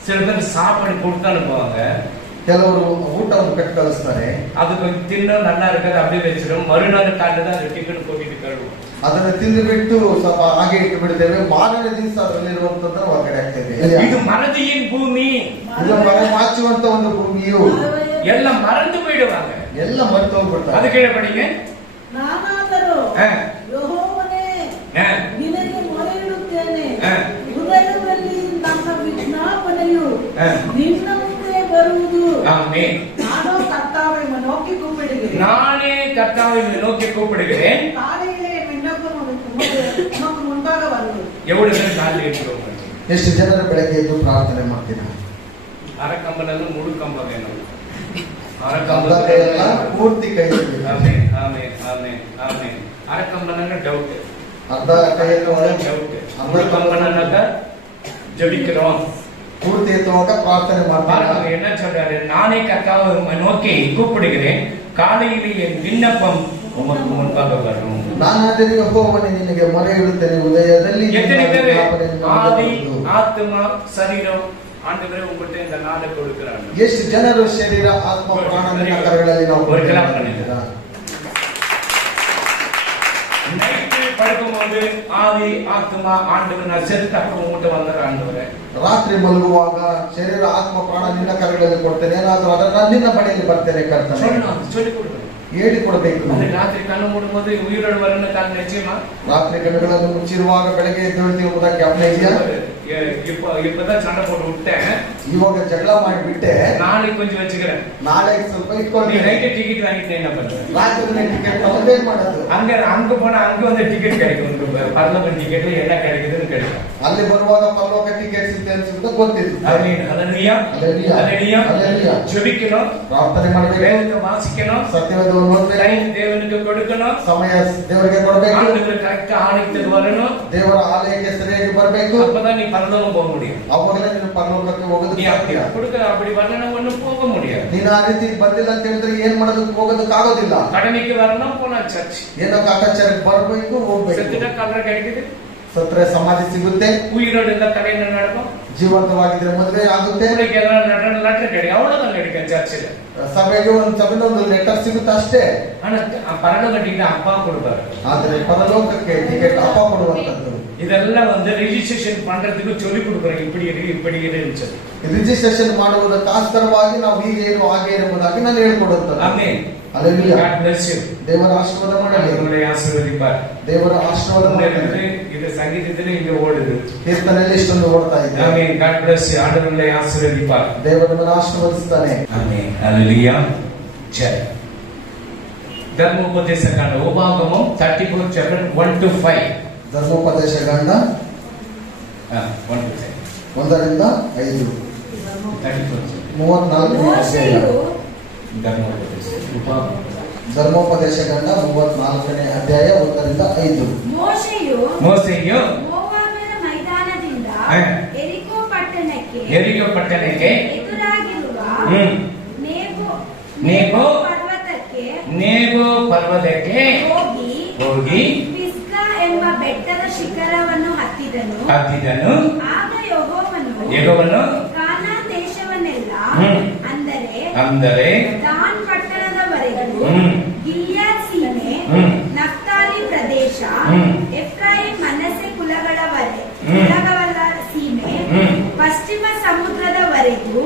சில பேர் சாப்பாடு கொடுத்து அனுப்புவாங்க, ಕೆಲವರು ಊಟವನ್ನು ಕಟ್ಟಿ ಕಳಿಸ್ತಾರೆ, அது கொஞ்சம் தின்னும் நல்லா இருக்காது, அப்படியே வச்சிடும், மறுநாள் காலையில் தான் அந்த டிக்கெட் போக்கிட்டு கழுவும். ಅದನ್ನು ತಿಂದು ಬಿಟ್ಟು ಸ್ವಲ್ಪ ಹಾಗೆ ಇಟ್ಟು ಬಿಡ್ತೇವೆ. ಮಾರನೇ ದಿವಸ ಅದರಲ್ಲಿರುವಂತದ್ದು ಹೊರಗಡೆ ಆಗ್ತೇವೆ. ಇದು ಮರದ ಏನ್ ಭೂಮಿ, ಇದು ಮರ ಮಾಚುವಂತ ಒಂದು ಭೂಮಿಯು ಎಲ್ಲ ಮರೆತು ಬಿಡುವಾಗ ಎಲ್ಲ ಮರೆತು ಹೋಗ್ಬಿಡ್ತಾರೆ. ಅದು ಕೇಳಬೇಡಿಗೆ ನಾನಾದರೂ ಯೆಹೋವನೇ ನಿನಗೆ ಮೊರೆ ಇಡುತ್ತೇನೆ, ಹೃದಯದಲ್ಲಿ ನನ್ನ ವಿಜ್ಞಾಪನೆಯು ನಿನ್ನ ಮುಂದೆ ಬರುವುದು. நானோ கர்த்தாவை நோக்கி கூப்பிடுகிறேன், நானே கர்த்தாவை நோக்கி கூப்பிடுகிறேன், காலையிலே என் விண்ணப்பம் உமக்கு முன்பாக வருவது. எவ்வளவு பேர் காலையில் இருக்கிறோம்? ಎಷ್ಟು ಜನರು ಬೆಳಗ್ಗೆ ಎದ್ದು ಪ್ರಾರ್ಥನೆ ಮಾಡ್ತೀರಾ? ಅರಕಂಬನಲ್ಲೂ ಮೂರು ಕಂಬ ವೇನು, ಎಲ್ಲ ಪೂರ್ತಿ ಕೈ ಆಮೆನ್ ಆಮೆನ್ ಆಮೆನ್ ಆಮೆನ್. ಅರಕಂಬನನ್ನ ಡೌಟ್, ಅರ್ಧ ಕೈಯನ್ನು ಡೌಟ್, ಮೂರು ಕಂಬನನ್ನ ஜெபிக்கிறோம். பூர்த்தி எத்துவாக பிரார்த்தனை பாருங்க என்ன சொல்றாரு, நானே கர்த்தாவை நோக்கி கூப்பிடுகிறேன், காலையிலே என் விண்ணப்பம் உமக்கு முன்பாக வரும். ನಾನಾದರೂ ಯೆಹೋವನೇ ನಿನಗೆ ಮೊರೆ ಇಡುತ್ತೇನೆ, ಉದಯದಲ್ಲಿ எத்தனை பேர் ஆவி ஆத்மா சரீரம் ஆண்டவரே உங்கள்கிட்ட இந்த நாளை கொடுக்கிறாங்க? ಎಷ್ಟು ಜನರು ಶರೀರ ಆತ್ಮ ಪ್ರಾಣ ನಿನ್ನ ಕರಗಳಲ್ಲಿ ನಾವು ಕೊಡ್ತೀರಾ? நைட்டு படுக்கும்போது ஆவி ஆத்மா ஆண்டவர் நான் செத்துட்டாக்க உங்கள்கிட்ட வந்தார் ஆண்டவரே. ರಾತ್ರಿ ಮಲಗುವಾಗ ಶರೀರ ಆತ್ಮ ಪ್ರಾಣ ನಿನ್ನ ಕರಗಳಲ್ಲಿ ಕೊಡ್ತೇನೆ, ಏನಾದ್ರೂ ಅದನ್ನ ನಿನ್ನ ಬಳಿಯಲ್ಲಿ ಬರ್ತೇನೆ ಕರ್ತನೆ சொல்லி கொடுங்க. ಹೇಳಿ ಕೊಡಬೇಕು. ರಾತ್ರಿ ಕಣ್ಣು ಮೂಡುம்போது உயிரோடு வரணும் கால் நிச்சயமா? ರಾತ್ರಿ ಕಣ್ಣುಗಳನ್ನು ಮುಚ್ಚಿರುವಾಗ ಬೆಳಗ್ಗೆ ಎದ್ದೇಳ್ತೀವಿ ಎಂಬುದಕ್ಕೆ ಜ್ಞಾಪನ ಇದೆಯಾ? இப்பதான் சண்டை போட்டு விட்டேன், ಇವಾಗ ಜಗಳ ಮಾಡಿಬಿಟ್ಟೆ, நாளைக்கு கொஞ்சம் வச்சுக்கிறேன், ನಾಳೆ ಸ್ವಲ್ಪ நீ ಇಟ್ಕೊಂಡು நைட்டு டிக்கெட் வாங்கிட்டு என்ன பண்றேன்? ರಾತ್ರಿ ಟಿಕೆಟ್ ತಗೊಂಡೇನ್ ಮಾಡೋದು? அங்க போனா அங்க வந்து டிக்கெட் கிடைக்கும், பரலோக டிக்கெட் என்ன கிடைக்குதுன்னு கிடைக்கும். ಅಲ್ಲಿ ಬರುವಾಗ ಪರಲೋಕ ಟಿಕೆಟ್ ಸಿಗುತ್ತೆ ಅನ್ಸುತ್ತೆ ಗೊತ್ತಿತ್ತು. அல்லேலூயா அல்லேலூயா அல்லேலூயா. ஜெபிக்கணும், ಪ್ರಾರ್ಥನೆ ಮಾಡಬೇಕು, வேதத்தை வாசிக்கணும், ಸತ್ಯವೇದವನ್ನು ಓದಬೇಕು, டைம் தேவனுக்கு கொடுக்கணும், ಸಮಯ ದೇವರಿಗೆ ಕೊಡಬೇಕು, ஆண்டவர் கரெக்டா ஆணைக்கு வரணும், ದೇವರ ಆಲಯಕ್ಕೆ ಸರಿಯಾಗಿ ಬರಬೇಕು. அப்பதான் நீ பரலோகம் போக முடியும். ಅವಾಗಲೇ ನೀನು ಪರಲೋಕಕ್ಕೆ ಹೋಗೋದಕ್ಕೆ நீ அப்படி ಸಾಧ್ಯ. கொடுக்க அப்படி வரணும் ஒண்ணும் போக முடியாது. ನೀನು ಆ ರೀತಿ ಬಂದಿಲ್ಲ ಅಂತ ಹೇಳಿದ್ರೆ ಏನ್ ಮಾಡೋದಕ್ಕೆ ಹೋಗೋದಕ್ಕೆ ಆಗೋದಿಲ್ಲ. கடமைக்கு வரணும், போனா சர்ச். ಏನೋ ಕಾಟಾಚಾರಕ್ಕೆ ಬರಬೇಕು, ಹೋಗ್ಬೇಕು. செத்துட்டா கல்ற கிடைக்குது, ಸತ್ರೆ ಸಮಾಧಿ ಸಿಗುತ್ತೆ, உயிரோடு இருந்தா கல்யாணம் நடக்கும், ಜೀವಂತವಾಗಿದ್ರೆ ಮದುವೆ ಆಗುತ್ತೆ, உங்களுக்கு ஏதாவது லெட்டர் கிடைக்கும், அவ்வளவுதான் கிடைக்கும் சர்ச்சில். ಸಭೆಗೆ ಒಂದು ಲೆಟರ್ ಸಿಗುತ್ತೆ ಅಷ್ಟೇ. ஆனா பரலோக டிக்கெட் அப்பா கொடுப்பாரு. ಆದ್ರೆ ಪರಲೋಕಕ್ಕೆ ಟಿಕೆಟ್ ಅಪ್ಪ ಕೊಡುವಂತದ್ದು. இதெல்லாம் வந்து ರಿಜಿಸ್ಟ್ರೇಷನ್ பண்றதுக்கு சொல்லி கொடுக்குறேன், இப்படி இருக்கு இப்படி ಇರುಂಚು. ರಿಜಿಸ್ಟ್ರೇಷನ್ ಮಾಡುವುದಕ್ಕೋಸ್ಕರವಾಗಿ ನಾವು ಹೀಗೆ ಇರು ಹಾಗೆ ಇರುವುದಾಗಿ ನಾನು ಹೇಳಿಕೊಡುತ್ತೇನೆ. Amen. Hallelujah. God bless you. ದೇವರ ಆಶೀರ್ವಾದ ಮಾಡಲಿ. உங்களை ஆசீர்வதிப்பார். ದೇವರ ಆಶೀರ್ವಾದ ಮಾಡಲಿ. இது ಸಂಗೀತದಲ್ಲಿ இங்க ಓಡುದು, ಕೀರ್ತನೆಯಲ್ಲಿ ಇಷ್ಟೊಂದು ಓಡ್ತಾ ಇದೆ. ಆಮೆನ್. God bless you. ಆಂಡವರೇ ಆಶೀರ್ವದಿப்பார். ದೇವರನ್ನು ಆಶೀರ್ವದಿಸುತ್ತಾನೆ. ಆಮೆನ್. ಹಲ್ಲೆಲೂಯಾ. ಜೈ. ಧರ್ಮೋಪದೇಶ ಕಾಂಡ ಉಪಾಗಮಂ 34 chapter 1 to 5. ಧರ್ಮೋಪದೇಶ ಕಾಂಡ 1 to 5. 1ರಿಂದ 5. 34ನೇ ಅಧ್ಯಾಯ. ಧರ್ಮೋಪದೇಶ ಕಾಂಡ 34ನೇ ಅಧ್ಯಾಯ 1ರಿಂದ 5. ಮೋಶೆಯು ಮೋವಾಬಿನ ಮೈದಾನದಿಂದ ಯೆರಿಕೋ ಪಟ್ಟಣಕ್ಕೆ ಎದುರಾಗಿರುವ ನೇಬೋ ಪರ್ವತಕ್ಕೆ ಹೋಗಿ ಪಿಸ್ಗಾ ಎಂಬ ಬೆಟ್ಟದ ಶಿಖರವನ್ನು ಹತ್ತಿದನು. ಆಗ ಯೆಹೋವನು ಕಾನಾನ್ ದೇಶವನ್ನೆಲ್ಲ, ಅಂದರೆ ದಾನ್ ಪಟ್ಟಣದವರೆಗೂ, ಗಿಲ್ಯಾದ್ ಸೀಮೆ, ನಫ್ತಾಲಿ ಪ್ರದೇಶ, ಎಫ್ರಾಯಿಮ್ ಮನಸ್ಸೆ ಕುಲಗಳ ಸೀಮೆ, ಪಶ್ಚಿಮ ಸಮುದ್ರದವರೆಗೂ,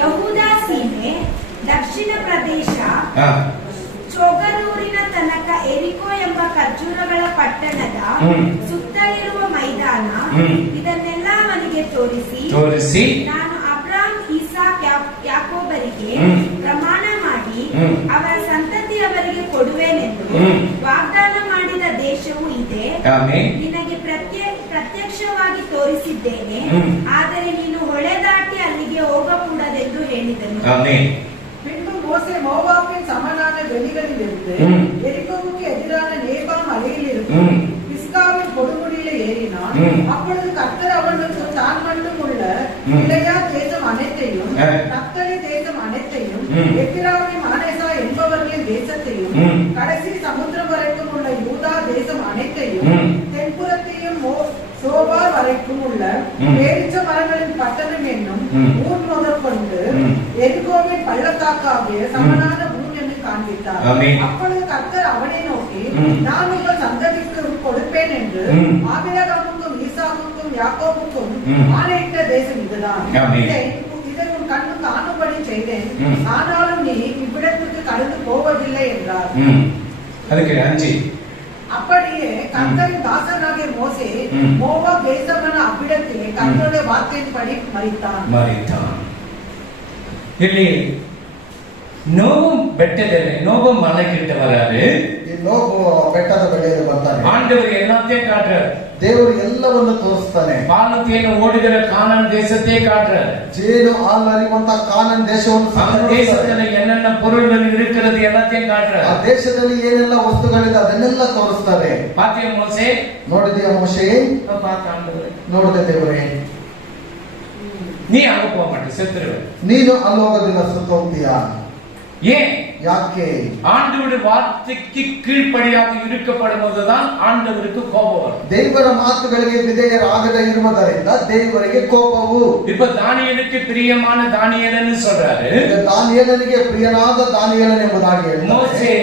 ಯಹೂದ ಸೀಮೆ, ದಕ್ಷಿಣ ಪ್ರದೇಶ, ಚೋಗಲೂರಿನ ತನಕ ಯೆರಿಕೋ ಎಂಬ ಖರ್ಜೂರಗಳ ಪಟ್ಟಣದ ಸುತ್ತಲಿರುವ ಮೈದಾನ, ಇದನ್ನೆಲ್ಲ ಅವನಿಗೆ ತೋರಿಸಿ ನಾನು ಅಬ್ರಾಮ್, ಇಸಾಕ್, ಯಾಕೋಬರಿಗೆ ಪ್ರಮಾಣ ಮಾಡಿ ಅವರ ಸಂತತಿಯವರಿಗೆ ಕೊಡುವೆನೆಂದು ವಾಗ್ದಾನ ಮಾಡಿದ ದೇಶವು ಇದೆ. ನಿನಗೆ ಪ್ರತ್ಯಕ್ಷವಾಗಿ ತೋರಿಸಿದ್ದೇನೆ, ಆದರೆ ನೀನು ಹೊಳೆ ದಾಟಿ ಅಲ್ಲಿಗೆ ಹೋಗಕೂಡದೆಂದು ಹೇಳಿದನು. பின்பு மோசே மோவாபின் சமனான வெளிகளில் இருந்து எரிகோவுக்கு எதிரான நேபா மலையில் இருக்கும் பிஸ்காவின் கொடுமுடியில ஏறினான். அப்பொழுது கர்த்தர் அவனுக்கு தான் மட்டும் உள்ள கிளையா தேசம் அனைத்தையும், நப்தலி தேசம் அனைத்தையும், எப்பிராயீம் மானேசா என்பவர்களின் தேசத்தையும், கடைசி சமுத்திரம் வரைக்கும் உள்ள யூதா தேசம் அனைத்தையும், தென்புறத்தையும் சோபார் வரைக்கும் உள்ள பேரிச்ச மரங்களின் பட்டணம் என்னும் ஊர் முதற்கொண்டு எரிகோவின் பள்ளத்தாக்காகிய சமனான பூமி என்று காண்பித்தார். ஆமென். அப்பொழுது கர்த்தர் அவனை நோக்கி, ம். நான் உங்கள் சந்ததிக்கு கொடுப்பேன் என்று ம். ஆபிரகாமுக்கும் ஈசாக்குக்கும் யாக்கோபுக்கும் ம். ஆணையிட்ட தேசம் இதுதான். ஆமென். இதை உன் கண்ணு காணும்படி செய்தேன். ம். ஆனாலும் நீ இவ்விடத்துக்கு கடந்து போவதில்லை என்றார். அதுக்கு 5. அப்படியே கர்த்தரின் தாசனாகிய மோசே ம். மோவாப் தேசமான அவ்விடத்திலே கர்த்தருடைய வார்த்தையின்படி மரித்தான். ಇಲ್ಲಿ ನೋವು ಬೆಟ್ಟದಲ್ಲಿ ನೋವು ಮலை கிட்ட வராரு. ಈ ನೋವು ಬೆಟ್ಟದ ಬಳಿಯಲ್ಲಿ ಬರ್ತಾನೆ. ஆண்டவர் எல்லாத்தையும் காட்டுறார். ದೇವರು ಎಲ್ಲವನ್ನು ತೋರಿಸ್ತಾನೆ. பாலும் தேனும் ஓடுகிற கானான் தேசத்தை காட்டுறார். ಜೇನು ಹಾಲು ಹರಿಯುವಂತ ಕಾನಾನ್ ದೇಶವನ್ನು அந்த தேசத்துல என்னென்ன பொருள்கள் இருக்கிறது எல்லாத்தையும் ಆ காட்டுறார். ದೇಶದಲ್ಲಿ ಏನೆಲ್ಲ ವಸ್ತುಗಳಿದೆ ಅದನ್ನೆಲ್ಲ ತೋರಿಸ್ತಾರೆ. பாத்தியா மோசே? ನೋಡಿದೆಯಾ ಮೋಶೆ? பார்த்த ஆண்டவரே, ನೋಡಿದೆ ದೇವರೇ, நீ அங்க போக மாட்டே, செத்துருவ. ನೀನು ಅಲ್ಲಿ ಹೋಗೋದಿಲ್ಲ, ಸುತ್ತ ಹೋಗ್ತೀಯಾ? ஏன்? ಯಾಕೆ? ஆண்டவருடைய வார்த்தைக்கு கீழ்ப்படியாக இருக்கப்படும் போதுதான் ஆண்டவருக்கு கோபம் வரும். ದೇವರ ಮಾತುಗಳಿಗೆ ವಿಧೇಯರಾಗದೆ ಇರುವುದರಿಂದ ದೇವರಿಗೆ ಕೋಪವು. இப்ப தானியேலுக்கு பிரியமான தானியேலன்னு சொல்றாரு. ದಾನಿಯೇಲನಿಗೆ ಪ್ರಿಯನಾದ ದಾನಿಯೇಲನೆಂಬುದಾಗಿ மோசே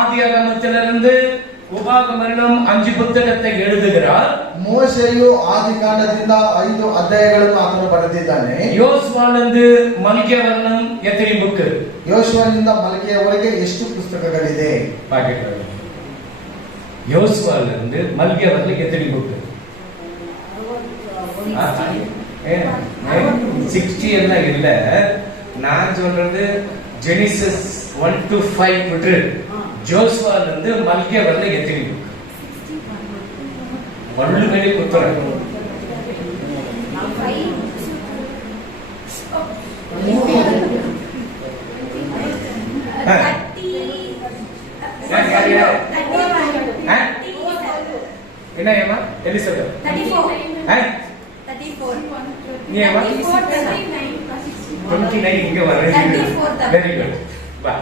ஆதியாகமத்திலிருந்து உபாகமம் 5 புத்தகத்தை எழுதுகிறார். ಮೋಶೆಯು ಆದಿಕಾಂಡದಿಂದ 5 ಅಧ್ಯಾಯಗಳನ್ನು ಆತನು ಬರೆದಿದ್ದಾನೆ. யோசுவாலிருந்து மல்கிಯವರனம் எத்தனை புக்? ಯೋಶುವನಿಂದ ಮಲ್ಕಿಯವರೆಗೆ ಎಷ್ಟು ಪುಸ್ತಕಗಳಿದೆ? யோசுவாலிருந்து மல்கிಯವರಿಗೆ எத்தனை புக்? 60 எல்லாம் இல்ல. நான் சொல்றது ஜெனிசிஸ் 1 to 5 விட்டு ஜோசுவாலிருந்து மல்கிಯವರಿಗೆ எத்தனை புக்? ஒன்று மேலே குத்துறேன். என்ன ஏமா எலிசபெத் 29 இங்க வர வெரி குட். வா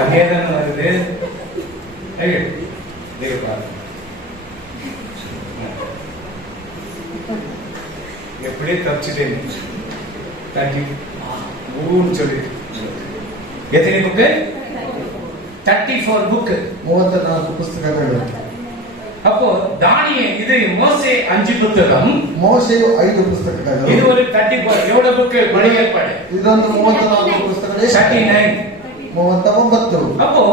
அங்கேதான் வருது. எப்படியே தப்பிச்சுட்டேன். சொல்லி எத்தனை புக்கு? 34 புக்கு, 34 ಪುಸ್ತಕಗಳು. அப்போ தானியேல் இது மோசே 5 புத்தகம், ಮೋಶೆಯು 5 ಪುಸ್ತಕಗಳು. இது ஒரு 34 எவ்வளவு புக்கு? பழைய ஏற்பாடு ಇದೊಂದು 34 ಪುಸ್ತಕಗಳು. 39. 39. அப்போ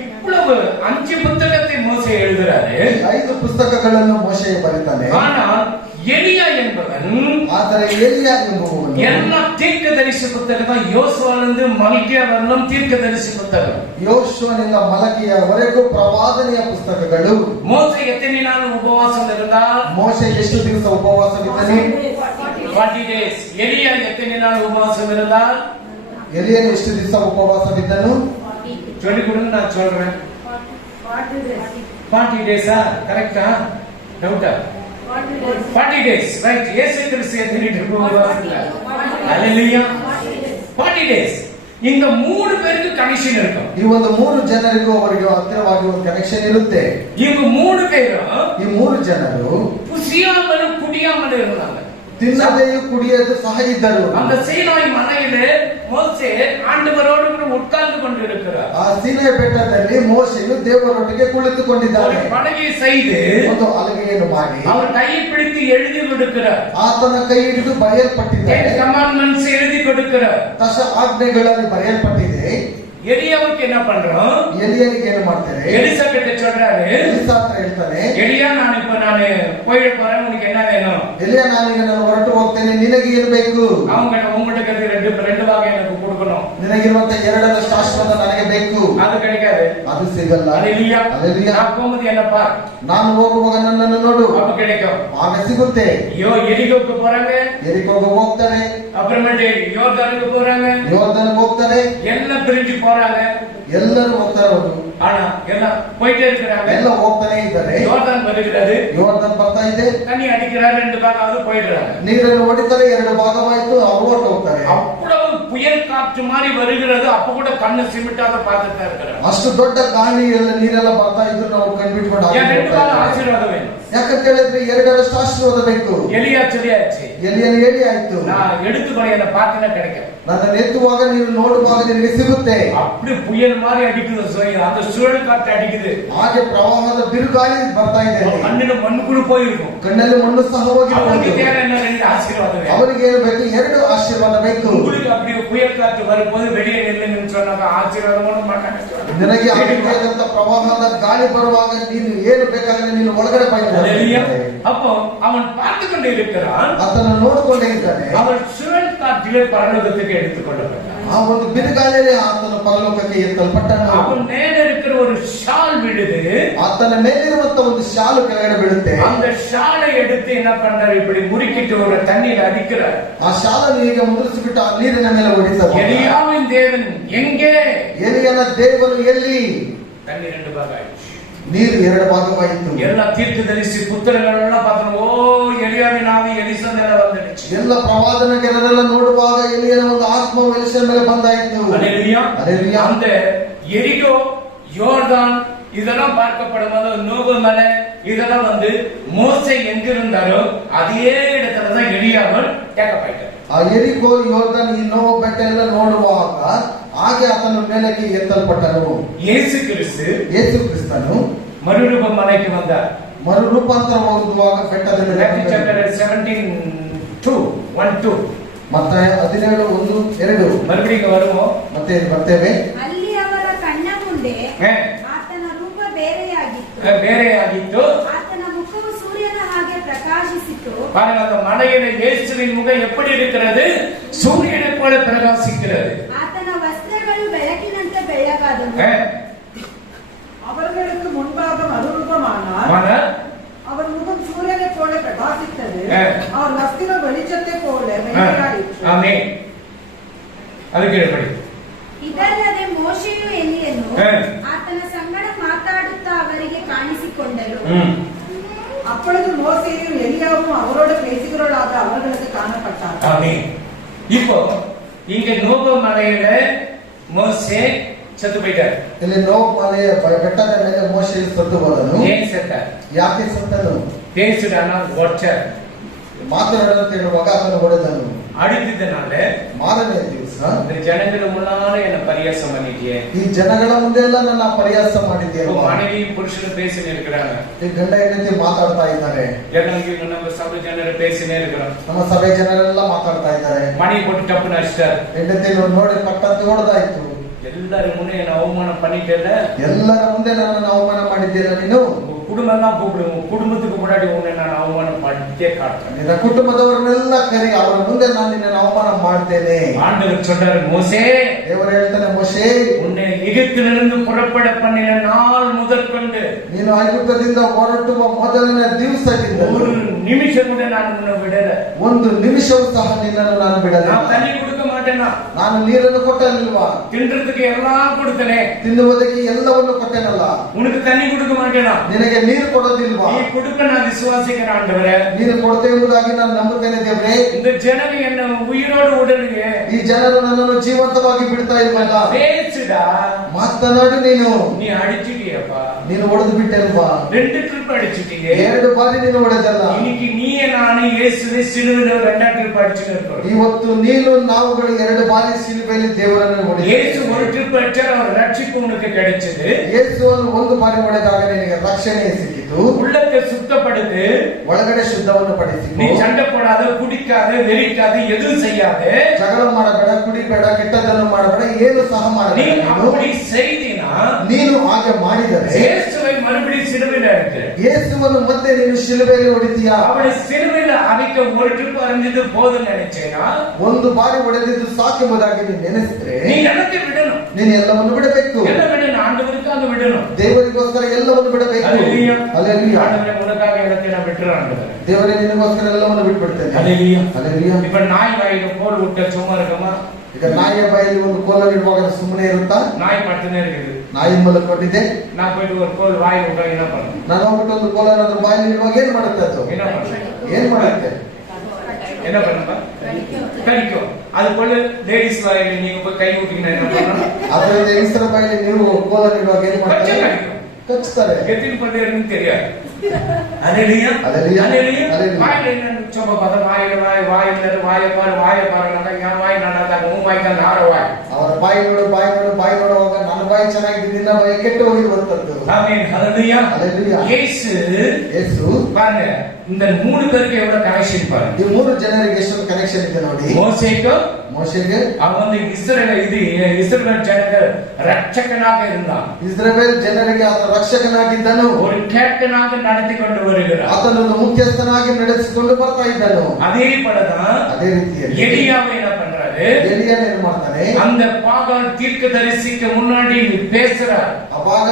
இவ்வளவு 5 புத்தகத்தை மோசே எழுதுறாரு. 5 ಪುಸ್ತಕಗಳನ್ನು ಮೋಶೆ ಬರೆತಾನೆ. ஆனால் எலியா என்பவன், ಆದರೆ ಎಲಿಯ ಎಂಬುವನು எல்லா தீர்க்கதரிசி புத்தகம் தான். யோசுவாலிருந்து மல்கியா வரலும் தீர்க்கதரிசி புத்தகம். ಯೋಶುವನಿಂದ ಮಲಕಿಯವರೆಗೂ ಪ್ರವಾದನೆಯ ಪುಸ್ತಕಗಳು. மோசே எத்தனை நாள் உபவாசம் இருந்தால்? ಮೋಶೆ ಎಷ್ಟು ದಿವಸ ಉಪವಾಸವಿದ್ದನು? 40 days. எலியா எத்தனை நாள் உபவாசம் இருந்தால்? ಎಲಿಯನು ಎಷ್ಟು ದಿವಸ ಉಪವಾಸವಿದ್ದನು? சொல்லி கொடுங்க, நான் சொல்றேன். 40 days-ஆ? கரெக்டா? டவுட்டா? 40 days, right? இயேசு கிறிஸ்து எத்தனை உபவாசம் இருந்தார்? ஹalleluya. 40 days. இந்த 3 பேருக்கு கனெக்ஷன் இருக்கும். ಈ ಒಂದು 3 ಜನರಿಗೂ ಅವರಿಗೆ ಹತ್ತಿರವಾಗಿ ಒಂದು ಕನೆಕ್ಷನ್ ಇರುತ್ತೆ. இவங்க 3 பேரும் ಈ 3 ಜನರು புசியாமலும் குடியாமலும் இருந்தாங்க. ತಿನ್ನದೆಯೂ ಕುಡಿಯದು ಸಹ ಇದ್ದರು. அந்த சீனாய் மலையிலே மோசே ஆண்டவரோடு கூட உட்கார்ந்து கொண்டிருக்கிறார். ಆ ಸೀನಾಯಿ ಬೆಟ್ಟದಲ್ಲಿ ಮೋಶೆಯು ದೇವರೊಟ್ಟಿಗೆ ಕುಳಿತುಕೊಂಡಿದ್ದಾನೆ. படகை செய்து ಒಂದು ಹಲಗೆಯನ್ನು ಮಾಡಿ அவர் கையை பிடித்து எழுதி கொடுக்கிறார். ಆತನ ಕೈ ಹಿಡಿದು ಬರೆಯಲ್ಪಟ್ಟಿದ್ದಾರೆ. கமாண்ட்மெண்ட்ஸ் எழுதி கொடுக்கிறார். 10 ಆಜ್ಞೆಗಳಲ್ಲಿ ಬರೆಯಲ್ಪಟ್ಟಿದೆ. எலியாவுக்கு என்ன பண்றோம்? ಎಲಿಯನಿಗೆ ಏನು ಮಾಡ್ತಾರೆ? எலிசபெத் சொல்றாரு, ಎಲಿಸಾ ಹತ್ರ ಹೇಳ್ತಾನೆ, எலியா நான் போயிட போறேன், உனக்கு என்ன வேணும்? ಎಲಿಯ ನಾನೀಗ ನಾನು ಹೊರಟು ಹೋಗ್ತೇನೆ, ನಿನಗೆ ಏನು ಬೇಕು? உங்ககிட்ட ரெண்டு ಭಾಗ எனக்கு கொடுக்கணும். ನಿನಗಿರುವಂತ 2 ಶಾಸ್ತ್ರವನ್ನು ನನಗೆ ಬೇಕು. அது கிடைக்காது, ಅದು ಸಿಗಲ್ಲ. ஹalleluya. ಹalleluya. நான் போகும்போது என்னப்பா? ನಾನು ಹೋಗುವಾಗ ನನ್ನನ್ನು ನೋಡು, அப்ப கிடைக்கும். ಆಗ ಸಿಗುತ್ತೆ. எரிகோக்கு போறாங்க, ಎರಿಕೋಗೆ ಹೋಗ್ತಾರೆ, அப்புறமேட்டு யோர்தானுக்கு போறாங்க, ಯೋರ್ದನ್ಗೆ ಹೋಗ್ತಾರೆ, எல்லாம் பிரிஞ்சு போறாங்க. ಎಲ್ಲರೂ ಹೋಗ್ತಾರೆ. ஆனா எல்லாம் போயிட்டே இருக்கிறாங்க. ಎಲ್ಲ ಹೋಗ್ತಾನೆ ಇದ್ದಾರೆ. யோர்தான் வருகிறது, ಯೋರ್ದನ್ ಬರ್ತಾ ಇದೆ, தண்ணி அடிக்கிறாரு, 2 ಭಾಗ போயிடுறாங்க. ನೀರನ್ನು ಹೊಡಿತಾರೆ, 2 ಭಾಗವಾಯ್ತು, ಅವರು ಹೊರಟು ಹೋಗ್ತಾರೆ. அவ்வளவு புயல் காற்று மாதிரி வருகிறது, அப்ப கூட கண்ணு சிமிட்டாத பார்த்துட்டு இருக்கிறாங்க. ಅಷ್ಟು ದೊಡ್ಡ ಗಾಳಿ ಎಲ್ಲ ನೀರೆಲ್ಲ ಬರ್ತಾ ಇದ್ರು ನಾವು ಕಣ್ಬಿಟ್ಕೊಂಡು என் 2 ಭಾಗ ஆசீர்வாதம் வேணும். ಯಾಕಂತ ಹೇಳಿದ್ರೆ ಎರಡರಷ್ಟು ಆಶೀರ್ವಾದ ಬೇಕು. எலியா சொல்லியாச்சு, ಎಲಿಯಲ್ಲಿ ಹೇಳಿ ಆಯ್ತು, நான் எடுத்துக்கொள்ள என்ன பார்த்தா கிடைக்கும். ನನ್ನನ್ನು ಎತ್ತುವಾಗ ನೀನು ನೋಡುವಾಗ ನಿನಗೆ ಸಿಗುತ್ತೆ. அப்படி புயல் மாதிரி அடிக்குது, அந்த சுழல் காற்று அடிக்குது. ಹಾಗೆ ಪ್ರವಾಹದ ಬಿರುಗಾಳಿ ಬರ್ತಾ ಇದೆ. கண்ணில மண்ணு கூட போயிருக்கும், ಕಣ್ಣಲ್ಲಿ ಮಣ್ಣು ಸಹ ಹೋಗಿರ್ಬೋದು. ஆசீர்வாதம் ಅವರಿಗೆ ಏನು ಬೇಕು? ಎರಡು ಆಶೀರ್ವಾದ ಬೇಕು. உங்களுக்கு அப்படி புயல் காற்று வரும்போது வெளியே நில்லுன்னு சொன்னாங்க, ஆசீர்வாதம் மாட்டாங்க. ನಿನಗೆ ಆಗಿರುವಂತ ಪ್ರವಾಹದ ಗಾಳಿ ಬರುವಾಗ ನೀನು ಏನು ಬೇಕಾದ್ರೆ ನೀನು ಒಳಗಡೆ அப்போ அவன் பார்த்து கொண்டே இருக்கிறான், ಅದನ್ನು ನೋಡಿಕೊಂಡೇ ಇದ್ದಾನೆ. அவன் சுழல் காற்றிலே பரலோகத்துக்கு எடுத்துக்கொள்ளப்பட்டான். ಆ ಒಂದು ಬಿರುಗಾಳಿಯಲ್ಲಿ ಆತನು ಪರಲೋಕಕ್ಕೆ ಎತ್ತಲ್ಪಟ್ಟನು. அவன் மேலே இருக்கிற ஒரு ஷால் விழுது, ಆತನ ಮೇಲಿರುವಂತ ಒಂದು ಶಾಲು ಕೆಳಗಡೆ ಬೀಳುತ್ತೆ. அந்த ஷாலை எடுத்து என்ன பண்றாரு, இப்படி முறுக்கிட்டு ஒரு தண்ணீர் அடிக்கிறார். ಆ ಶಾಲನ್ನು ಈಗ ಮುದ್ರಿಸಿಬಿಟ್ಟು ಆ ನೀರಿನ ಮೇಲೆ ಹೊಡಿತಾರೆ. எலியாவின் தேவன் எங்கே? ಎಲಿಯನ ದೇವರು ಎಲ್ಲಿ? தண்ணீர் ரெண்டு பாகம் ஆயிடுச்சு, ನೀರು ಎರಡು ಭಾಗವಾಯಿತು. ಎಲ್ಲ ತೀರ್ಥದರ್ಶಿ ಪುತ್ರಗಳೆಲ್ಲ ಪಾತ್ರ, ಓ ಎಲಿಯಾವಿನ ಆವಿ ಎಲಿಸಾ ಮೇಲೆ ಬಂದಿடுச்சு. ಎಲ್ಲ ಪ್ರವಾದನೆಗಳೆಲ್ಲ ನೋಡುವಾಗ ಎಲಿಯನ ಒಂದು ಆತ್ಮ ಎಲಿಸನ ಮೇಲೆ ಬಂದಾಯಿತು. அல்லேலூயா. அந்த எரிகோ, யோர்தான் இதெல்லாம் பார்க்கப்படும் போது நோபு மலை இதெல்லாம் மோசே எங்க இருந்தாரோ அதே இடத்துலதான் எலியாவும் கேட்கப்பட்டார். ಆ ಎರಿಕೋ, ಯೋರ್ದನ್, ಈ ನೋವು ಬೆಟ್ಟ ಎಲ್ಲ ನೋಡುವಾಗ ಹಾಗೆ ಆತನ ಮೇಲಕ್ಕೆ ಎತ್ತಲ್ಪಟ್ಟನು. ಯೇಸು ಕ್ರಿಸ್ತನು ಮರುರೂಪ ಮನೆಗೆ ಬಂದಾರ್. ಮರುರೂಪಾಂತರ ಹೊಂದುವಾಗ ಬೆಟ್ಟದ ಮೇಲೆ 17:1-2 ಮತ್ತೆ 17:1-2 ಮರುಬಡಿಗೆ ಬರುವೋ ಮತ್ತೆ ಬರ್ತೇವೆ. ಅಲ್ಲಿ ಅವರ ಕಣ್ಣ ಮುಂದೆ ಆತನ ರೂಪ ಬೇರೆಯಾಗಿತ್ತು, ಆತನ ಮುಖವು ಸೂರ್ಯನ ಹಾಗೆ ಪ್ರಕಾಶಿಸಿತು. பாருங்க, அந்த மலையில இயேசுவின் முகம் எப்படி இருக்கிறது? சூரியனை போல பிரகாசிக்கிறது. ஆத்தன வஸ்திரங்கள் ಬೆಳಕಿನಂತೆ ಬೆಳ್ಳಗಾದವು. அவர்களுக்கு முன்பாக மறுரூபமானார். அவர் முகம் சூரியனை போல பிரகாசித்தது, அவர் வஸ்திரம் வெளிச்சத்தை போல வெண்மையாயிற்று. ஆமென். ಅದಕ್ಕೆ ಹೇಳಿ. ಇದಲ್ಲದೆ ಮೋಶೆಯು ಎಲಿಯನು ಆತನ ಸಂಗಡ ಮಾತಾಡುತ್ತಾ ಅವರಿಗೆ ಕಾಣಿಸಿಕೊಂಡರು. அப்பொழுது மோசேயும் எலியாவும் அவரோட பேசுகிறவர்களாக அவர்களுக்கு காணப்பட்டார். ஆமென். இப்போ இங்க நோபு மலையில மோசே செத்து போயிட்டார். ಇಲ್ಲಿ ನೋಬ್ ಮಲೆಯ ಬೆಟ್ಟದ ಮೇಲೆ ಮೋಶೆ ಸತ್ತು ಹೋದನು. ಏನ್ ಸತ್ತ? ಯಾಕೆ ಸತ್ತನು? பேசுடானா ஒற்றார், ಮಾತನಾಡಲು ಹೇಳುವಾಗ ಅದನ್ನು ಹೊಡೆದನು. அடித்ததனால ಮಾರನೇ ದಿವಸ இந்த ஜனங்கள முன்னால என்ன பரியாசம் பண்ணிட்டியே, ಈ ಜನಗಳ ಮುಂದೆ ಎಲ್ಲ ನನ್ನ ಪರಿಹಾಸ ಮಾಡಿದ್ದೇನೆ. மனைவி புருஷன் பேசினே இருக்கிறாங்க, ಈ ಗಂಡ ಹೆಂಡತಿ ಮಾತಾಡ್ತಾ ಇದ್ದಾರೆ. நம்ம சபை ಜನರು பேசினே இருக்கிறோம், ನಮ್ಮ ಸಭೆ ಜನರೆಲ್ಲ ಮಾತಾಡ್ತಾ ಇದ್ದಾರೆ. மணி போட்டு டப்புன்னு அடிச்சிட்டாரு. ಹೆಂಡತಿ ನೋಡಿ ಪಟ್ಟಂತೆ ಹೊಡೆದಾಯ್ತು. ಎಲ್ಲರ ಮುಂದೆ என்ன ಅವಮಾನ பண்ணிட்டேல, ಎಲ್ಲರ ಮುಂದೆ ನನ್ನನ್ನು ಅವಮಾನ ಮಾಡಿದ್ದೀರ ನೀನು. குடும்பம் தான் கூப்பிடுவோம், குடும்பத்துக்கு முன்னாடி உன்னை நான் அவமானம் பண்ணிட்டே காட்டுறேன். ನಿನ್ನ ಕುಟುಂಬದವರನ್ನೆಲ್ಲ ಕರಿ, ಅವರ ಮುಂದೆ ನಾನು ನಿನ್ನನ್ನು ಅವಮಾನ ಮಾಡ್ತೇನೆ. ஆண்டவர் சொல்றாரு, மோசே, ದೇವರು ಹೇಳ್ತಾನೆ, ಮೋಶೆ, உன்னை எகிப்திலிருந்து புறப்பட பண்ணின நாள் முதற்கொண்டு ನೀನು ಐಗುಪ್ತದಿಂದ ಹೊರಟುವ ಮೊದಲನೇ ದಿವಸದಿಂದ ஒரு நிமிஷம் கூட நான் உன்னை விடல, ಒಂದು ನಿಮಿಷವೂ ಸಹ ನಿನ್ನನ್ನು ನಾನು ಬಿಡಲಿಲ್ಲ. நான் தண்ணி கொடுக்க மாட்டேனா, ನಾನು ನೀರನ್ನು ಕೊಟ್ಟಲಿಲ್ವಾ? தின்றதுக்கு எல்லாம் கொடுத்தனே, ತಿನ್ನುವುದಕ್ಕೆ ಎಲ್ಲವನ್ನು ಕೊಟ್ಟೆನಲ್ಲ. உனக்கு தண்ணி கொடுக்க மாட்டேனா, ನಿನಗೆ ನೀರು ಕೊಡೋದಿಲ್ವಾ? நீ கொடுக்க நான் விசுவாசிக்கிறேன் ஆண்டவரே, ನೀನು ಕೊಡದೆ ಎಂಬುದಾಗಿ ನಾನು ನಂಬುತ್ತೇನೆ ದೇವರೇ. இந்த ஜனங்க என்ன உயிரோடு விடலையே, ಈ ಜನರು ನನ್ನನ್ನು ಜೀವಂತವಾಗಿ ಬಿಡ್ತಾ ಇಲ್ವಲ್ಲ? பேசுடா, ಮಾತನಾಡು. ನೀನು நீ அடிச்சிட்டியப்பா, ನೀನು ಹೊಡೆದು ಬಿಟ್ಟೆಲ್ವಾ? 2 ட்ரிப் அடிச்சிட்டீங்க, 2 ಬಾರಿ ನೀನು ಹೊಡೆದಲ್ಲ. இன்னைக்கு நீயே நானே இயேசுவை சிலுவையில 2 ட்ரிப் அடிச்சிட்டு இருக்கோம். ಇವತ್ತು ನೀನು ನಾವುಗಳು 2 ಬಾರಿ ಶಿಲುಬೆಯಲ್ಲಿ ದೇವರನ್ನು ಹೊಡೆದ. இயேசு ஒரு ட்ரிப் அடிச்சா அவர் ரட்சிப்பு உனக்கு கிடைச்சது. ಯೇಸುವನ್ನು 1 ಬಾರಿ ಹೊಡೆದಾಗ ನಿನಗೆ ರಕ್ಷಣೆ ಸಿಕ್ಕಿತು. உள்ளத்தை சுத்தப்படுத்து, ಒಳಗಡೆ ಶುದ್ಧವನ್ನು ಪಡಿಸಿ. நீ சண்டை போடாத, குடிக்காத, வெறிக்காத, எதுவும் செய்யாத, ಜಗಳ ಮಾಡಬೇಡ, ಕುಡಿಬೇಡ, ಕೆಟ್ಟದನ್ನು ಮಾಡಬೇಡ, ಏನು ಸಹ நீ ಮಾಡಬೇಡ. அப்படி செய்தினா ನೀನು ಹಾಗೆ ಮಾಡಿದರೆ இயேசுவை மறுபடியும் சிலுவையில இருக்கு, ಯೇಸುವನ್ನು ಮತ್ತೆ ನೀನು ಶಿಲುಬೆಯಲ್ಲಿ ಹೊಡಿತೀಯಾ? அவனை சிலுவையில அவைக்க ஒரு ட்ரிப் அறிஞ்சது போதும் நினைச்சேனா, 1 ಬಾರಿ ಹೊಡೆದಿದ್ದು ಸಾಕೆಂಬುದಾಗಿ ನೀನು ನೆನೆಸಿದ್ರೆ நீ எனக்கு விடணும், ನೀನು ಎಲ್ಲವನ್ನು ಬಿಡಬೇಕು. என்ன விடணும்? ஆண்டவருக்காக விடணும், ದೇವರಿಗೋಸ್ಕರ ಎಲ್ಲವನ್ನು ಬಿಡಬೇಕು. அல்லேலூயா. அல்லேಲೂಯಾ. ஆண்டவரே உனக்காக எல்லாத்தையும் நான் விட்டுறேன் ஆண்டவரே. ದೇವರೇ ನಿನಗೋಸ್ಕರ ಎಲ್ಲವನ್ನು ಬಿಟ್ಬಿಡ್ತೇನೆ. அல்லேலூயா. அல்லேಲೂಯಾ. இப்ப நாய் வாயில கோல் விட்ட சும்மா இருக்கமா? ಈಗ ನಾಯಿಯ ಬಾಯಲ್ಲಿ ಒಂದು ಕೋಲನ್ನು ಇಡುವಾಗ ಸುಮ್ಮನೆ ಇರುತ್ತಾ? நாய் படுத்துனே இருக்குது, ನಾಯಿ ಮಲಕೊಂಡಿದೆ. நான் போயிட்டு ஒரு கோல் வாய் விட்டா என்ன பண்ணும்? ನಾನು ಹೋಗ್ಬಿಟ್ಟು ಒಂದು ಕೋಲನ್ನು ಅದ್ರ ಬಾಯಲ್ಲಿ ಇಡುವಾಗ ಏನ್ ಮಾಡುತ್ತೆ ಅದು? என்ன பண்ணும்? ಏನ್ ಮಾಡುತ್ತೆ? என்ன பண்ணுப்பா? கடிக்கும். அது போல லேடிஸ் வாயில நீங்க போய் கை ஊட்டினா என்ன பண்ணணும்? ಅದರಿಂದ ಹೆಂಗಸರ ಬಾಯಲ್ಲಿ ನೀವು ಕೋಲನ್ನು ಇಡುವಾಗ ಏನ್ கொஞ்சம் ಮಾಡ್ತಾರೆ? கடிக்கும், கச்சுತಾರೆ. எத்தனை பேர் இருக்குன்னு தெரியாது. அல்லேலூயா. அல்லேலூயா. அல்லேலூயா. அல்லேலூயா. வாயில என்ன சும்மா பத வாயை பாரு ನನ್ನ வாய் ನನ್ನದಾಗ ಮೂವಾಯ್ಕ ನಾರ ವಾಯ್. ಅವರ ಬಾಯಿ ನೋಡುವಾಗ ನನ್ನ ಬಾಯಿ ಚೆನ್ನಾಗಿದೆ, ನಿನ್ನ ಬಾಯಿ ಕೆಟ್ಟು ಹೋಗಿರುವಂತದ್ದು. ஆமென். ஹalleluya. அல்லேலூயா. இயேசு பாருங்க, இந்த 3 பேருக்கு எவ்வளவு கனெக்ஷன் பாருங்க. ಈ 3 ಜನರಿಗೆ ಎಷ್ಟು ಕನೆಕ್ಷನ್ ಇದೆ ನೋಡಿ. ಮೋಶೆಗೆ அவன் இஸ்ரவேல் ஜனங்கள் ரட்சகனாக இருந்தான். ಇಸ್ರಾಯೇಲ್ ಜನರಿಗೆ ಆತ ರಕ್ಷಕನಾಗಿದ್ದನು. ஒரு கேப்டனாக நடத்தி கொண்டு வருகிறார். ಆತನನ್ನು ಮುಖ್ಯಸ್ಥನಾಗಿ ನಡೆಸಿಕೊಂಡು ಬರ್ತಾ ಇದ್ದನು. அதே போலதான் ಅದೇ ರೀತಿಯಲ್ಲಿ எலியாவை என்ன பண்றாரு? ಎಲಿಯನ ಏನು ಮಾಡ್ತಾನೆ? அந்த பாகால் தீர்க்கதரிசிக்கு முன்னாடி பேசுறார். ಅವಾಗ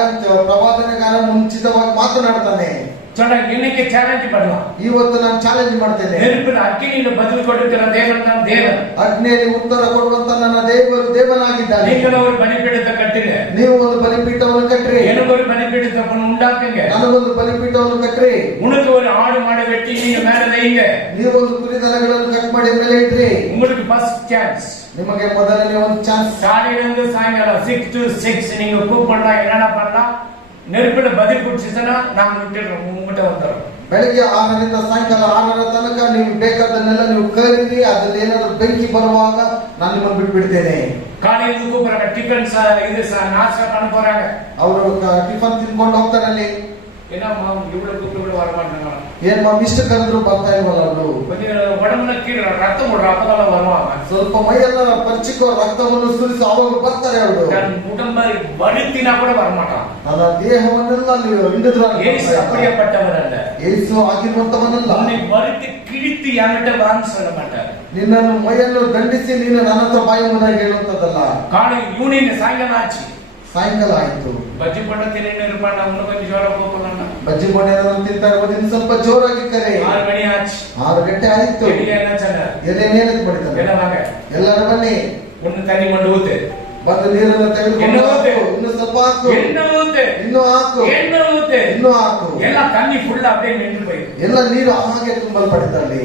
ಪ್ರವಾದನೆಗಾರ ಮುಂಚಿತವಾಗಿ ಮಾತನಾಡ್ತಾನೆ. சொன்னா இன்னைக்கு சேலஞ்ச் பண்ணலாம். ಇವತ್ತು ನಾನು ಚಾಲೆಂಜ್ ಮಾಡ್ತೇನೆ. நெருப்பில் அக்கினியில பதில் கொடுக்கிற தேவன் தான் தேவன். ಅಗ್ನಿಯಲ್ಲಿ ಉತ್ತರ ಕೊಡುವಂತ ನನ್ನ ದೇವರು ದೇವನಾಗಿದ್ದಾನೆ. நீங்கள் ஒரு பலிபீடத்தை கட்டுங்க. ನೀವು ಒಂದು ಬಲಿಪೀಠವನ್ನು ಕಟ್ಟ್ರಿ. எனக்கு ஒரு பலிபீடத்தை உண்டாக்குங்க. ನನಗೊಂದು ಬಲಿಪೀಠವನ್ನು ಕಟ್ಟ್ರಿ. உனக்கு ஒரு ஆடு மாடு வெட்டி நீங்க மேல வைங்க. ನೀವು ಒಂದು ಕುರಿ ದನಗಳನ್ನು ಕಟ್ ಮಾಡಿ ಮೇಲೆ ಇಡ್ರಿ. உங்களுக்கு ஃபர்ஸ்ட் சான்ஸ். ನಿಮಗೆ ಮೊದಲನೇ ಒಂದು ಚಾನ್ಸ್. காலையிலிருந்து சாயங்காலம் 6 to 6 நீங்க கூப்பிடலாம். என்னடா பண்ணலாம்? நெருப்பில பதில் குடிச்சுன்னா நாங்க விட்டுடுறோம், உங்ககிட்ட வந்துடுறோம். ಬೆಳಿಗ್ಗೆ 6ರಿಂದ ಸಾಯಂಕಾಲ 6ರ ತನಕ ನೀವು ಬೇಕಾದನ್ನೆಲ್ಲ ನೀವು ಕರೀರಿ. ಅದ್ರಲ್ಲಿ ಏನಾದ್ರು ಬೆಂಕಿ ಬರುವಾಗ ನಾನು ನಿಮ್ಮನ್ನು ಬಿಟ್ಬಿಡ್ತೇನೆ. காலையில கூப்பிடுறாங்க, டிஃபன் நாஸ்டா பண்ண போறாங்க. ಅವರು ಟಿಫನ್ ತಿನ್ಕೊಂಡು ಹೋಗ್ತಾರೆ. ಅಲ್ಲಿ என்னம்மா இவ்வளவு கூப்பிட்டு கூட வர மாட்டாங்க. ಏನ್ ಇಷ್ಟ ಕರೆದ್ರು ಬರ್ತಾ ಇಲ್ವಲ್ಲ ಅವರು? கொஞ்சம் உடம்புல கீழே ரத்தம் போடுற அப்பதான் வருவாங்க. ಸ್ವಲ್ಪ ಮೈಯೆಲ್ಲ ಪರಿಚಿಕೋ ರಕ್ತವನ್ನು ಸುರಿಸಿ ಅವಾಗ ಬರ್ತಾರೆ ಅವರು. உடம்ப வழுத்தினா கூட வரமாட்டான். ನನ್ನ ದೇಹವನ್ನೆಲ್ಲ ನೀವು ಹಿಂಡಿದ್ರು. ஏசு அப்படியேப்பட்டவர் அல்ல. ಯೇಸು ಆಗಿರುವಂತವನಲ್ಲ. உன்னை வழுத்தி கிழித்து என்கிட்ட வான்னு சொல்ல மாட்டார். ನಿನ್ನನ್ನು ಮೈಯನ್ನು ದಂಡಿಸಿ ನೀನು ನನ್ನ ಹತ್ರ ಬಾಯಿ ಮುನ್ನಾಗಿ ಹೇಳುವಂತದ್ದಲ್ಲ. காலை யூனியன் சாயங்காலம் ஆச்சு. ಸಾಯಂಕಾಲ ಆಯ್ತು. ಬಜ್ಜಿ ಪೊಂಡ ತಿನ್ನೇನು ಇರ್ಪಾಡ ಅವನು ಕೊಂಚ ಜೋರ ಹೋಗೋಣ. ಬಜ್ಜಿ ಬೋಂಡ ತಿಂತಾರೆ, ಇನ್ನು ಸ್ವಲ್ಪ ಜೋರಾಗಿ ಕರೆ. 6 ಮಣಿ ಆಚು. 6 ಗಂಟೆ ಆಯ್ತು. ಎಲೆನೇನಕ್ಕೆ ಮಾಡಿದ್ದಾರೆ? ಎಲ್ಲರೂ ಬನ್ನಿ. ಒಂದು ತನಿ ಮಂಡು ಊತೆ ಬಂದು ನೀರನ್ನು ತೆಗೆದುಕೊಂಡು ಹಾಕು. ಇನ್ನು ಸ್ವಲ್ಪ ಹಾಕು. ಇನ್ನು ಹಾಕು. ಇನ್ನು ಹಾಕು. ಎಲ್ಲ ತಣ್ಣಿ ಫುಲ್ அப்படியே நின்று போய் ಎಲ್ಲ ನೀರು ಹಾಗೆ ತುಂಬಲ್ಪಟ್ಟಿದ್ದಲ್ಲಿ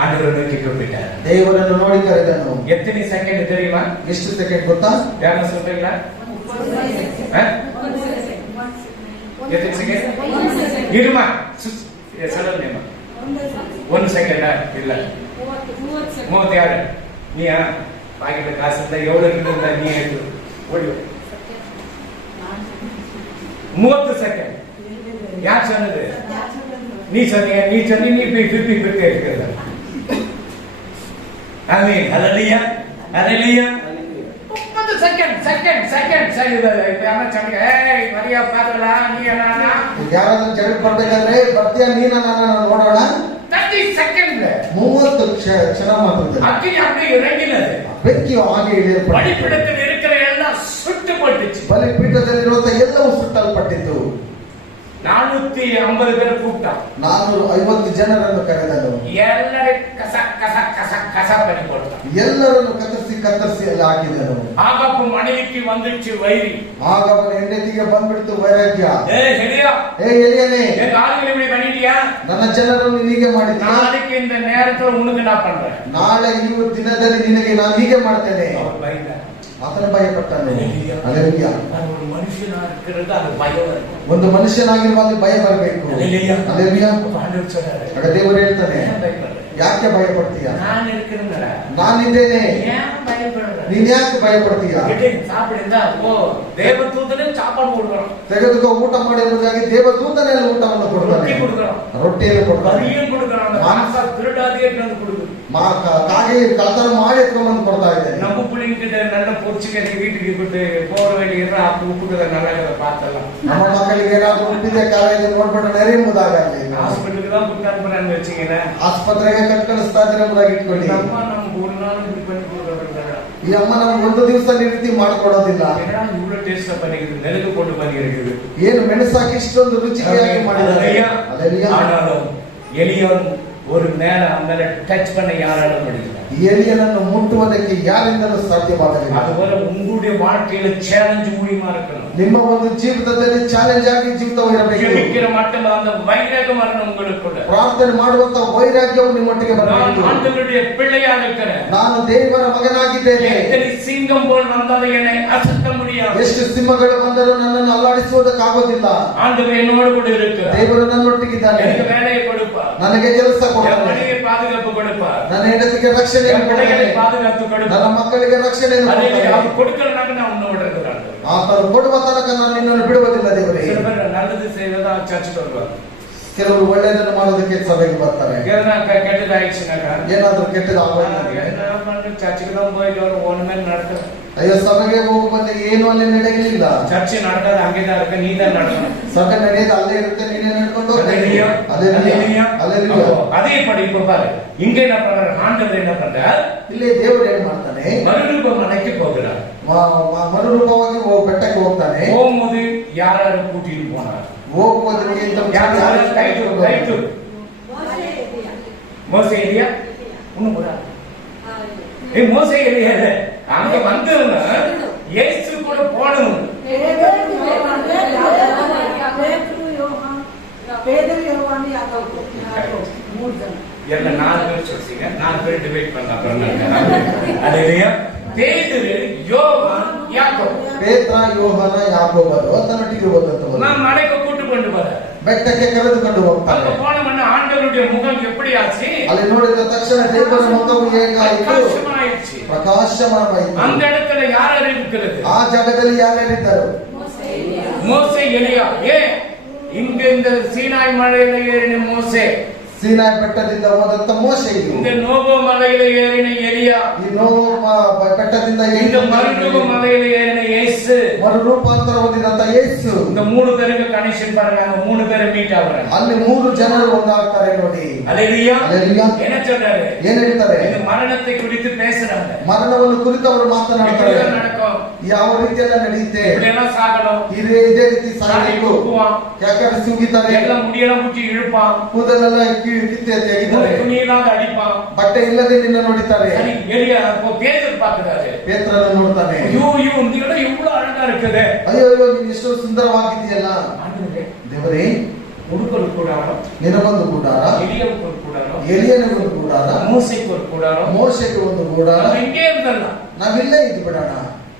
ஆண்டவரை நோக்கி கூப்பிட்டார். ದೇವರನ್ನು ನೋಡಿ ಕರೆದನು. எத்தனை செகண்ட் தெரியுமா? ಎಷ್ಟು ಸೆಕೆಂಡ್ ಗೊತ್ತಾ? யாரும் சொல்றீங்களா? எத்தனை செகண்ட்? இருமா சொல்லுங்கம்மா. 1 செகண்டா? இல்ல 36. நீயா பாக்கெட்ல காசு இருந்தா எவ்வளவு இருந்தா நீ எடுத்து ஓடி 30 செகண்ட். யார் சொன்னது? நீ சொன்னீங்க. நீ சொன்னி நீ 50 எடுக்கிறது. ஆமென். ஹalleluya. ஹalleluya. 30 செகண்ட் ಯಾರ ಚಂದ ಏಯ್ ಮರಿಯ ಪಾದಲಾ ನೀ ಅಣ್ಣ ಯಾರಾದ್ರೂ ಜಗಳ ಬರ್ಬೇಕಾದ್ರೆ ಬರ್ತೀಯ ನೀನ ನನ್ನ ನೋಡೋಣ. 30 ಸೆಕೆಂಡ್ 30 ಕ್ಷಣ ಮಾತ್ರ. அக்கினி அப்படியே இறங்கினது. ಬೆಂಕಿ ಹಾಗೆ ಇಳಿಯಲ್ಪಟ್ಟಿತು. பலிபீடத்தில் இருக்கிற எல்லாம் சுட்டு போட்டுச்சு. ಬಲಿಪೀಠದಲ್ಲಿರುವ ಎಲ್ಲವೂ ಸುಟ್ಟಲ್ಪಟ್ಟಿತು. 450 பேரை கூப்பிட்டான். 450 ಜನರನ್ನು ಕರೆದನು. ಎಲ್ಲರೂ ಕಸ பண்ணி போட்டான். ಎಲ್ಲರನ್ನು ಕತ್ತರಿಸಿ ಅಲ್ಲಿ ಹಾಕಿದನು. ஆகாப்பு மனைவிக்கு வந்துச்சு வைரி. ಆಗ ಅವನ ಹೆಂಡತಿಗೆ ಬಂದ್ಬಿಡ್ತು ವೈರಾಗ್ಯ. ಎಲಿಯನೇ, காரியங்களை இப்படி பண்ணிட்டியா? ನನ್ನ ಜನರನ್ನು ಹೀಗೆ ಮಾಡಿದ್ಯಾ? நாளைக்கு இந்த நேரத்துல உனக்கு நான் பண்றேன். ನಾಳೆ ಈ ದಿನದಲ್ಲಿ ನಿನಗೆ ನಾನು ಹೀಗೆ ಮಾಡ್ತೇನೆ. ಆತನ ಭಯಪಟ್ಟನು. ಹಲ್ಲೆಲೂಯಾ. ஒரு மனுஷனா இருக்கிறது அது பயம். ಒಂದು ಮನುಷ್ಯನಾಗಿರುವಾಗ ಭಯ ಬರಬೇಕು. ಹಲ್ಲೆಲೂಯಾ. ಆಗ ದೇವರು ಹೇಳ್ತಾನೆ, ಯಾಕೆ ಭಯ ಪಡ್ತೀಯ? ನಾನಿದ್ದೇನೆ, ನೀನ್ ಯಾಕೆ ಭಯ ಪಡ್ತೀಯ? ತೆಗೆದುಕೋ, ಊಟ ಮಾಡಿ ಎಂಬುದಾಗಿ ದೇವದೂತನೇ ಊಟವನ್ನು ಕೊಡ್ತಾನೆ. ರೊಟ್ಟಿಯನ್ನು ಕೊಡ್ತಾನೆ. ಕಾಗೆ ಕಳತನ ಮಾಡಿ ಎತ್ಕೊಂಡ್ಬಂದು ಕೊಡ್ತಾ ಇದ್ದೇನೆ. நம்ம பிள்ளைங்கிட்ட நல்ல பொறிச்சுக்கறி வீட்டுக்கு விட்டு போற வழியில உப்புக்குற நல்ல பார்த்தலாம். ನಮ್ಮ ಮಕ್ಕಳಿಗೆ ಏನಾದ್ರು ಉಪ್ಪಿದೆ ಕಾಲೇಜ್ ನೋಡ್ಬಿಟ್ಟು ನೆರೆ ಎಂಬುದಾಗಲಿ ಹಾಸ್ಪಿಟಲ್ಗೆ தான் கூட்டி அனுப்புறான்னு வெச்சீங்களே, ಆಸ್ಪತ್ರೆಗೆ ಕಳಿಸ್ತಾ ಇದ್ರೆ ಎಂಬುದಾಗಿ ಇಟ್ಕೊಳ್ಳಿ. ನಮ್ಮ ನಮ್ಗೆ ஒரு நாள் இது பண்ணி கொடுக்கறாங்க. ಈ ಅಮ್ಮ ನಮ್ಗೆ ಒಂದು ದಿವಸ ರೀತಿ ಮಾಡಿಕೊಡೋದಿಲ್ಲ. ಇவ்வளவு ಟೇಸ್ಟ್ பண்ணிக்குது, ನೆಲಕ್ಕೆ கொண்டு ಬಂದಿರುக்குது. ಏನು ಮೆಣಸಾಕಿ ಇಷ್ಟೊಂದು ರುಚಿಯಾಗಿ ಮಾಡಿದ್ದಾರೆ. ஆனாலும் எலியான் ஒரு மேல மேல டச் பண்ண யாரால முடியல. எலியனನ್ನು ಮುಟ್ಟುವುದಕ್ಕೆ ಯಾರಿಂದಲೂ ಸಾಧ್ಯವಾಗಲಿಲ್ಲ. அதுபோல உங்களுடைய வாழ்க்கையில சேலஞ்ச் மூலியமா இருக்கணும். ನಿಮ್ಮ ಒಂದು ಜೀವಿತದಲ್ಲಿ ಚಾಲೆಂಜ್ ಆಗಿ ಜೀವಿತವು ಇರಬೇಕು. ஜெபிக்கிற மட்டும் அந்த வைராகம் வரணும் உங்களுக்குள்ள. ಪ್ರಾರ್ಥನೆ ಮಾಡುವಂತ ವೈರಾಗ್ಯವು ನಿಮ್ಮೊಟ್ಟಿಗೆ ಬರಬೇಕು. நான் ஆண்டவருடைய பிள்ளையா இருக்கிறேன். ನಾನು ದೇವರ ಮಗನಾಗಿದ್ದೇನೆ. எத்தனை சிங்கம் போல் வந்தாலும் என்னை அசத்த முடியாது. ಎಷ್ಟು ಸಿಂಹಗಳು ಬಂದರೂ ನನ್ನನ್ನು ಅಲ್ಲಾಡಿಸುವುದಕ್ಕಾಗೋದಿಲ್ಲ. ஆண்டவர் என்னோடு கூட இருக்கிறார். ದೇವರು ನನ್ನೊಟ್ಟಿಗಿದ್ದಾನೆ. எனக்கு வேலையை கொடுப்பார். ನನಗೆ ಕೆಲಸ ಕೊಡ್ತಾನೆ. மனைவியை பாதுகாப்பு கொடுப்பார். ನನ್ನ ಹೆಂಡತಿಗೆ ರಕ್ಷಣೆಯನ್ನು ಕೊಡ್ತಾನೆ. பாதுகாப்பு கொடுப்பார். ನನ್ನ ಮಕ್ಕಳಿಗೆ ರಕ್ಷಣೆಯನ್ನು ಕೊಡ್ತಾನೆ. அவர் கொடுக்கறனால நான் உன்னை விடுறேன். ಆತನು ಕೊಡುವ ತನಕ ನಾನು ನಿನ್ನನ್ನು ಬಿಡುವುದಿಲ್ಲ ದೇವರೇ. சில பேர் நல்லது செய்வதா சர்ச்சுக்கு வருவாங்க. ಕೆಲವರು ಒಳ್ಳೆಯದನ್ನು ಮಾಡೋದಕ್ಕೆ ಸಭೆಗೆ ಬರ್ತಾರೆ. ಕೆಟ್ಟದಾಯ್ತು ಏನಾದ್ರೂ ಕೆಟ್ಟದಾಗೋದ್ರೆ ಚರ್ಚ್ಗೆ தான் போயிட்டு வர ஒண்ணுமே நடக்கல. ಅಯ್ಯೋ ಸಭೆಗೆ ಹೋಗಿ ಬಂದ ಏನು ಅಲ್ಲಿ ನಡೆಯಲಿಲ್ಲ. ಚರ್ಚ್ நடக்காது அங்கேதான் இருக்க, நீ தான் நடக்கணும். ಸಭೆ ನಡೆಯೋದು ಅಲ್ಲೇ ಇರುತ್ತೆ, ನೀನೇ ನಡ್ಕೊಂಡು ಹೋಗ್ಬೇಕು. அதே படி இப்ப பாரு, இங்க என்ன பண்றாரு ஆண்டவர், என்ன பண்றார்? ಇಲ್ಲಿ ದೇವರು ಏನ್ ಮಾಡ್ತಾನೆ, மறுரூப மலைக்கு போகிறார். ಮರುರೂಪವಾಗಿ ಬೆಟ್ಟಕ್ಕೆ ಹೋಗ್ತಾನೆ. போகும்போது யாராரு கூட்டிட்டு போனார்? ಹೋಗುವುದಕ್ಕೆ மோசே எலியா ஒண்ணு போடா. மோசே எலியா அங்க வந்து இயேசு கூட போகணும். ಎಲ್ಲ 4 பேர் சொல்றீங்க, 4 பேர் டிபேட் பண்ணலாம். அல்லேலூயா. பேதுரு, யோவான், யாக்கோபு. ಪೇತ್ರ, ಯೋಹಾನ, ಯಾಕೋಬರು ತನ್ನೊಟ್ಟಿಗೆ ಹೋದಂತವರು. நான் மலைக்கு கூட்டி கொண்டு போறேன். ಬೆಟ್ಟಕ್ಕೆ ಕರೆದುಕೊಂಡು ಹೋಗ್ತಾರೆ. அங்க போனவன ஆண்டவருடைய முகம் எப்படி ஆச்சு? ಅಲ್ಲಿ ನೋಡಿದ ತಕ್ಷಣ ದೇವರ ಮುಖವು ಹೇಗಾಯಿತು? ಪ್ರಕಾಶಮಾಯಿತು. ಪ್ರಕಾಶಮಾನವಾಯಿತು. அந்த இடத்துல யார் இருக்கிறது? ಆ ಜಾಗದಲ್ಲಿ ಯಾರ್ಯಾರಿದ್ದರು? மோசே, எலியா. ஏன் இங்க இந்த சீனாய் மலையில ஏறின மோசே, ಸೀನಾಯಿ ಬೆಟ್ಟದಿಂದ ಹೋದಂತ ಮೋಶೆ, இந்த நோபோ மலையில ஏறின எலியா, ಈ ನೋವು ಬೆಟ್ಟದಿಂದ இந்த மறுரூப மலையில ஏறின இயேசு, ಮರುರೂಪಾಂತರ ಹೊಂದಿದಂತ ಯೇಸು. இந்த 3 பேருக்கு கனெக்ஷன் பாருங்க. 3 பேரை மீட் ஆகுறாங்க. ಅಲ್ಲಿ 3 ಜನರು ಒಂದಾಗ್ತಾರೆ ನೋಡಿ. அல்லேலூயா. அல்லேலூயா. என்ன சொல்றாரு? ಏನ್ ಹೇಳ್ತಾರೆ? இந்த மரணத்தை குறித்து பேசுறாங்க. ಮರಣವನ್ನು ಕುರಿತು ಅವರು ಮಾತನಾಡ್ತಾರೆ. இப்படி நடக்கும், ಯಾವ ರೀತಿಯೆಲ್ಲ ನಡೆಯುತ್ತೆ, இப்படி எல்லாம் சாகணும், ಇದೇ ರೀತಿ ಸಾಗಬೇಕು. ಯಾಕಂದ್ರೆ ಸುಗಿತಾರೆ, ಎಲ್ಲ முடியெல்லாம் ಮುಟ್ಟಿ ಇழுப்பான், ಕೂದಲೆಲ್ಲ ಕಿತ್ತೆ ತೆಗಿತಾರೆ, துணியெல்லாம் அடிப்பான், ಬಟ್ಟೆ ಇಲ್ಲದೆ ನಿನ್ನ ನೋಡಿತಾರೆ. சரி, எலியா அப்போ பேதுரு பார்க்கிறாரு. ಪೇತ್ರನ ನೋಡ್ತಾನೆ. ஐயோ இந்த இடம் எவ்வளவு அழகா இருக்குது. ಅಯ್ಯೋ ಅಯ್ಯೋ, ನೀನು ಎಷ್ಟು ಸುಂದರವಾಗಿದೆಯಲ್ಲ. ದೇವರೇ, உடுக்கல் கூடாரம், ನಿನಗೊಂದು ಕೂಡಾರ, எலியாவுக்கு ஒரு கூடாரம், ಎಲಿಯನಿಗೊಂದು ಕೂಡಾರ, மோசேக்கு ஒரு கூடாரம், ಮೋಶೆಗೆ ಒಂದು ಕೂಡಾರ. நம்ம இங்கே இருந்தலாம். ನಾವಿಲ್ಲೇ ಇದ್ದು ಬಿಡೋಣ.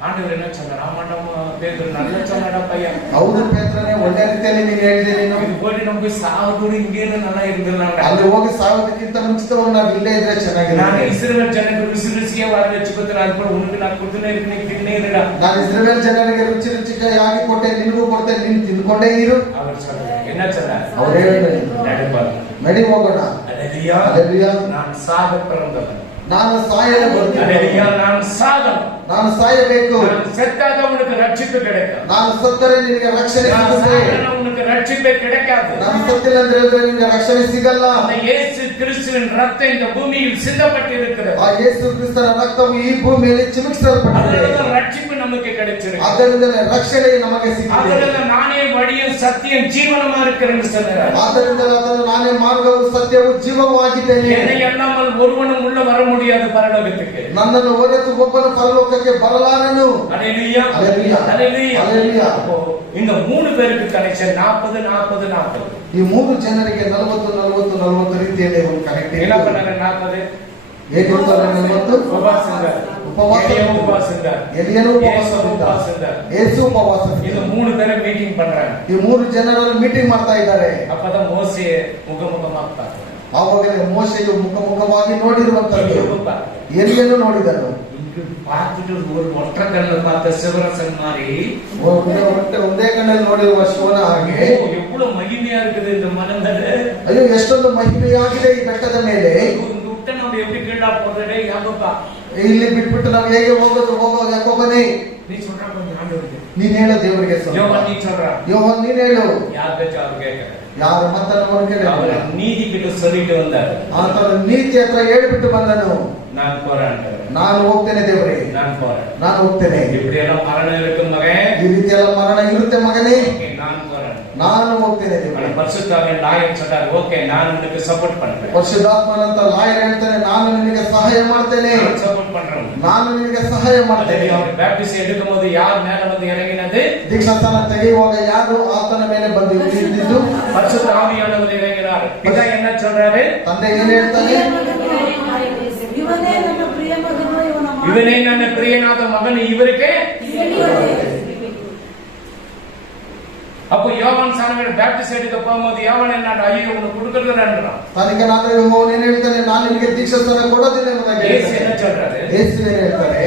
ஆண்டவர் என்ன சொன்னார்? ஆமாண்டா பேதுரு, நல்ல சொன்னடா பையன். ಹೌದು ಪೇತ್ರನೇ, ಒಳ್ಳೆ ರೀತಿಯಲ್ಲಿ ನೀನು ಹೇಳಿದೆ. ನೀನು இது போயிட்டு நமக்கு சாவதோடு இங்கே நல்லா இருந்துடலாம். ಅಲ್ಲಿ ಹೋಗಿ ಸಾಯೋದಕ್ಕಿಂತ ಮುಂಚಿತವಾಗಿ ನಾವು ಇಲ್ಲೇ ಇದ್ರೆ நான் ಚೆನ್ನಾಗಿರುತ್ತೆ. இஸ்ரவேல் ஜனங்களுக்கு ருசியா வர வச்சுக்கொடுத்தேன். அது போல உனக்கு நான் கொடுத்துனே இருக்கேன், தின்னே இருடா. ನಾನು ಇಸ್ರೇಲ್ ಜನರಿಗೆ ರುಚಿ ರುಚಿಯಾಗಿ ಕೊಟ್ಟೆ, ನಿನಗೂ ಕೊಡ್ತೇನೆ, ನೀನು ತಿಂದ್ಕೊಂಡೇ ಇರು. அவர் சொன்னார். என்ன சொன்னார்? ಅವ್ರು ಹೇಳಿದ್ರು, நடுப்பார். ನಡಿ ಹೋಗೋಣ. அல்லேலூயா. அல்லேலூயா. நான் சாக பிறந்தவன். ನಾನು ಸಾಯಲು ಬಂದಿದ್ದೇನೆ. அல்லேலூயா. நான் சாகணும். ನಾನು ಸಾಯಬೇಕು. நான் செத்தாக உனக்கு ரட்சிப்பு கிடைக்கும். ನಾನು ಸತ್ತರೆ ನಿನಗೆ ರಕ್ಷಣೆ நான் ಸಿಗುತ್ತದೆ. சாகணும், உனக்கு ரட்சிப்பே கிடைக்காது. ನಾನು ಸತ್ತಿಲ್ಲ ಅಂತ ಹೇಳಿದ್ರೆ ನಿನಗೆ ರಕ್ಷಣೆ ಸಿಗಲ್ಲ. அந்த இயேசு கிறிஸ்துவின் ரத்தம் இந்த பூமியில் சிந்தப்பட்டு இருக்கிறது. ಆ ಯೇಸು ಕ್ರಿಸ್ತನ ರಕ್ತವು ಈ ಭೂಮಿಯಲ್ಲಿ ಚಿಮುಕಿಸಲ್ಪಟ್ಟಿದೆ. அதனால ரட்சிப்பு நமக்கு கிடைச்சிருக்கு. ಆದ್ದರಿಂದಲೇ ರಕ್ಷಣೆ ನಮಗೆ ಸಿಕ್ಕಿದೆ. அதனால நானே வழியும் சத்தியம் ஜீவனமா இருக்கிறேன்னு சொன்னார். ಆದ್ದರಿಂದ ಅದನ್ನು ನಾನೇ ಮಾರ್ಗವು ಸತ್ಯವು ಜೀವವೂ ಆಗಿದ್ದೇನೆ. என்னை அல்லாமல் ஒருவனும் உள்ள வர முடியாது பரலோகத்துக்கு. ನನ್ನನ್ನು ಹೊರತು ಒಬ್ಬನು ಪರಲೋಕಕ್ಕೆ ಬರಲಾರನು. அல்லேலூயா. அல்லேலூயா. அல்லேலூயா. அல்லேலூயா. அப்போ இந்த 3 பேருக்கு கனெக்ஷன் 40 40 40. ಈ 3 ಜನರಿಗೆ 40 40 40 ರೀತಿಯಲ್ಲಿ ಒಂದು ಕನೆಕ್ಟ್ என்ன பண்ணாங்க? 40 ಹೇಗೆ ಗೊತ್ತಲ್ಲ? 40 உபவாசங்க, உபவாசங்க, ಎಲಿಯನು ಉಪವಾಸವಿದ್ದ, ಯೇಸು ಉಪವಾಸವಿದ್ದ. இது 3 பேரை மீட்டிங் பண்றாங்க. ಈ 3 ಜನರನ್ನು ಮೀಟಿಂಗ್ ಮಾಡ್ತಾ ಇದ್ದಾರೆ. அப்பதான் மோசே முகமுகமா பார்த்தாங்க. ಆವಾಗಲೇ ಮೋಶೆಯು ಮುಖಮುಖವಾಗಿ ನೋಡಿರುವಂತದ್ದು ಎಲಿಯನ್ನು ನೋಡಿದನು. பார்த்துட்டு ஒரு ஒற்றை கண்ணு பார்த்த சிவரசன் மாதிரி ಒಂದೇ ಕಣ್ಣಲ್ಲಿ ನೋಡಿರುವ ಶಿವನ ಹಾಗೆ எவ்வளவு மகிமையா இருக்குது இந்த மனங்கள். ಅಯ್ಯೋ, ಎಷ್ಟೊಂದು ಮಹಿಮೆಯಾಗಿದೆ ಈ ಬೆಟ್ಟದ ಮೇಲೆ. விட்ட நம்ம எப்படி கீழா போறதே யாகப்பா. ಇಲ್ಲಿ ಬಿಟ್ಬಿಟ್ಟು ನಾವು ಹೇಗೆ ಹೋಗೋ ಯಾಕೋಬನೇ, நீ சொல்ற கொஞ்சம் ஆண்டவருக்கு, ನೀನ್ ಹೇಳು ದೇವರಿಗೆ. யோவான் நீ சொல்ற, ಯೋಹಾನ್ ನೀನ್ ಹೇಳು. யார் பேச்சு அவர் கேட்கல. ಯಾರ ಮಾತನ್ನು அவர் நீதி கிட்ட சொல்லிட்டு வந்தார். ಆತನ ನೀತಿ ಹತ್ರ ಹೇಳ್ಬಿಟ್ಟು ಬಂದನು. நான் போறேன், ನಾನು ಹೋಗ್ತೇನೆ ದೇವರೇ, நான் போறேன். ನಾನು ಹೋಗ್ತೇನೆ. இப்படி எல்லாம் மரணம் இருக்கும் மகன், ಈ ರೀತಿ ಎಲ್ಲ ಮರಣ ಇರುತ್ತೆ ಮಗನೇ. நான் நான் போறேன். ನಾನು ಹೋಗ್ತೇನೆ அந்த ದೇವರೇ. பரிசுத்தாவின் லாயர் சொல்றாரு, ஓகே நான் உனக்கு சப்போர்ட் பண்றேன். ಪರಿಶುದ್ಧಾತ್ಮನಂತ ಲಾಯರ್ ಹೇಳ್ತಾನೆ, ನಾನು ನಿನಗೆ ಸಹಾಯ ಮಾಡ್ತೇನೆ, நான் சப்போர்ட் பண்றேன். ನಾನು ನಿನಗೆ ಸಹಾಯ ಮಾಡ್ತೇನೆ. அவர் பேப்டிஸ்ட் எடுக்கும்போது யார் மேல வந்து இறங்கினது? ದೀಕ್ಷಾಸ್ಥಾನ ತೆಗೆಯುವಾಗ ಯಾರು ಆತನ ಮೇಲೆ ಬಂದು ಇಳಿದಿದ್ದು? பரிசுத்த ஆவியானவர் இறங்கினார். பிதா என்ன சொல்றாரு? ತಂದೆ ಏನ್ ಹೇಳ್ತಾನೆ? ಇವನೇ ನನ್ನ ಪ್ರಿಯ ಮಗನು, இவனே ನನ್ನ பிரியನಾದ மகன், இவருக்கே. அப்போ யோவான் சானவர் பேப்டிஸ்ட் எடுக்க போகும்போது யோவான் என்ன, ஐயோ உனக்கு கொடுக்கறதுன்றான். ತನಕನಾದ ಯೆಹೋವನು ಏನ್ ಹೇಳ್ತಾನೆ? ನಾನು ನಿನಗೆ ದೀಕ್ಷಾಸ್ಥಾನ ಕೊಡೋದಿಲ್ಲ ಎಂಬುದಾಗಿ ಯೇಸು ಹೇಳ್ತಾನೆ. என்ன சொல்றாரு? ಯೇಸು ಏನ್ ಹೇಳ್ತಾರೆ?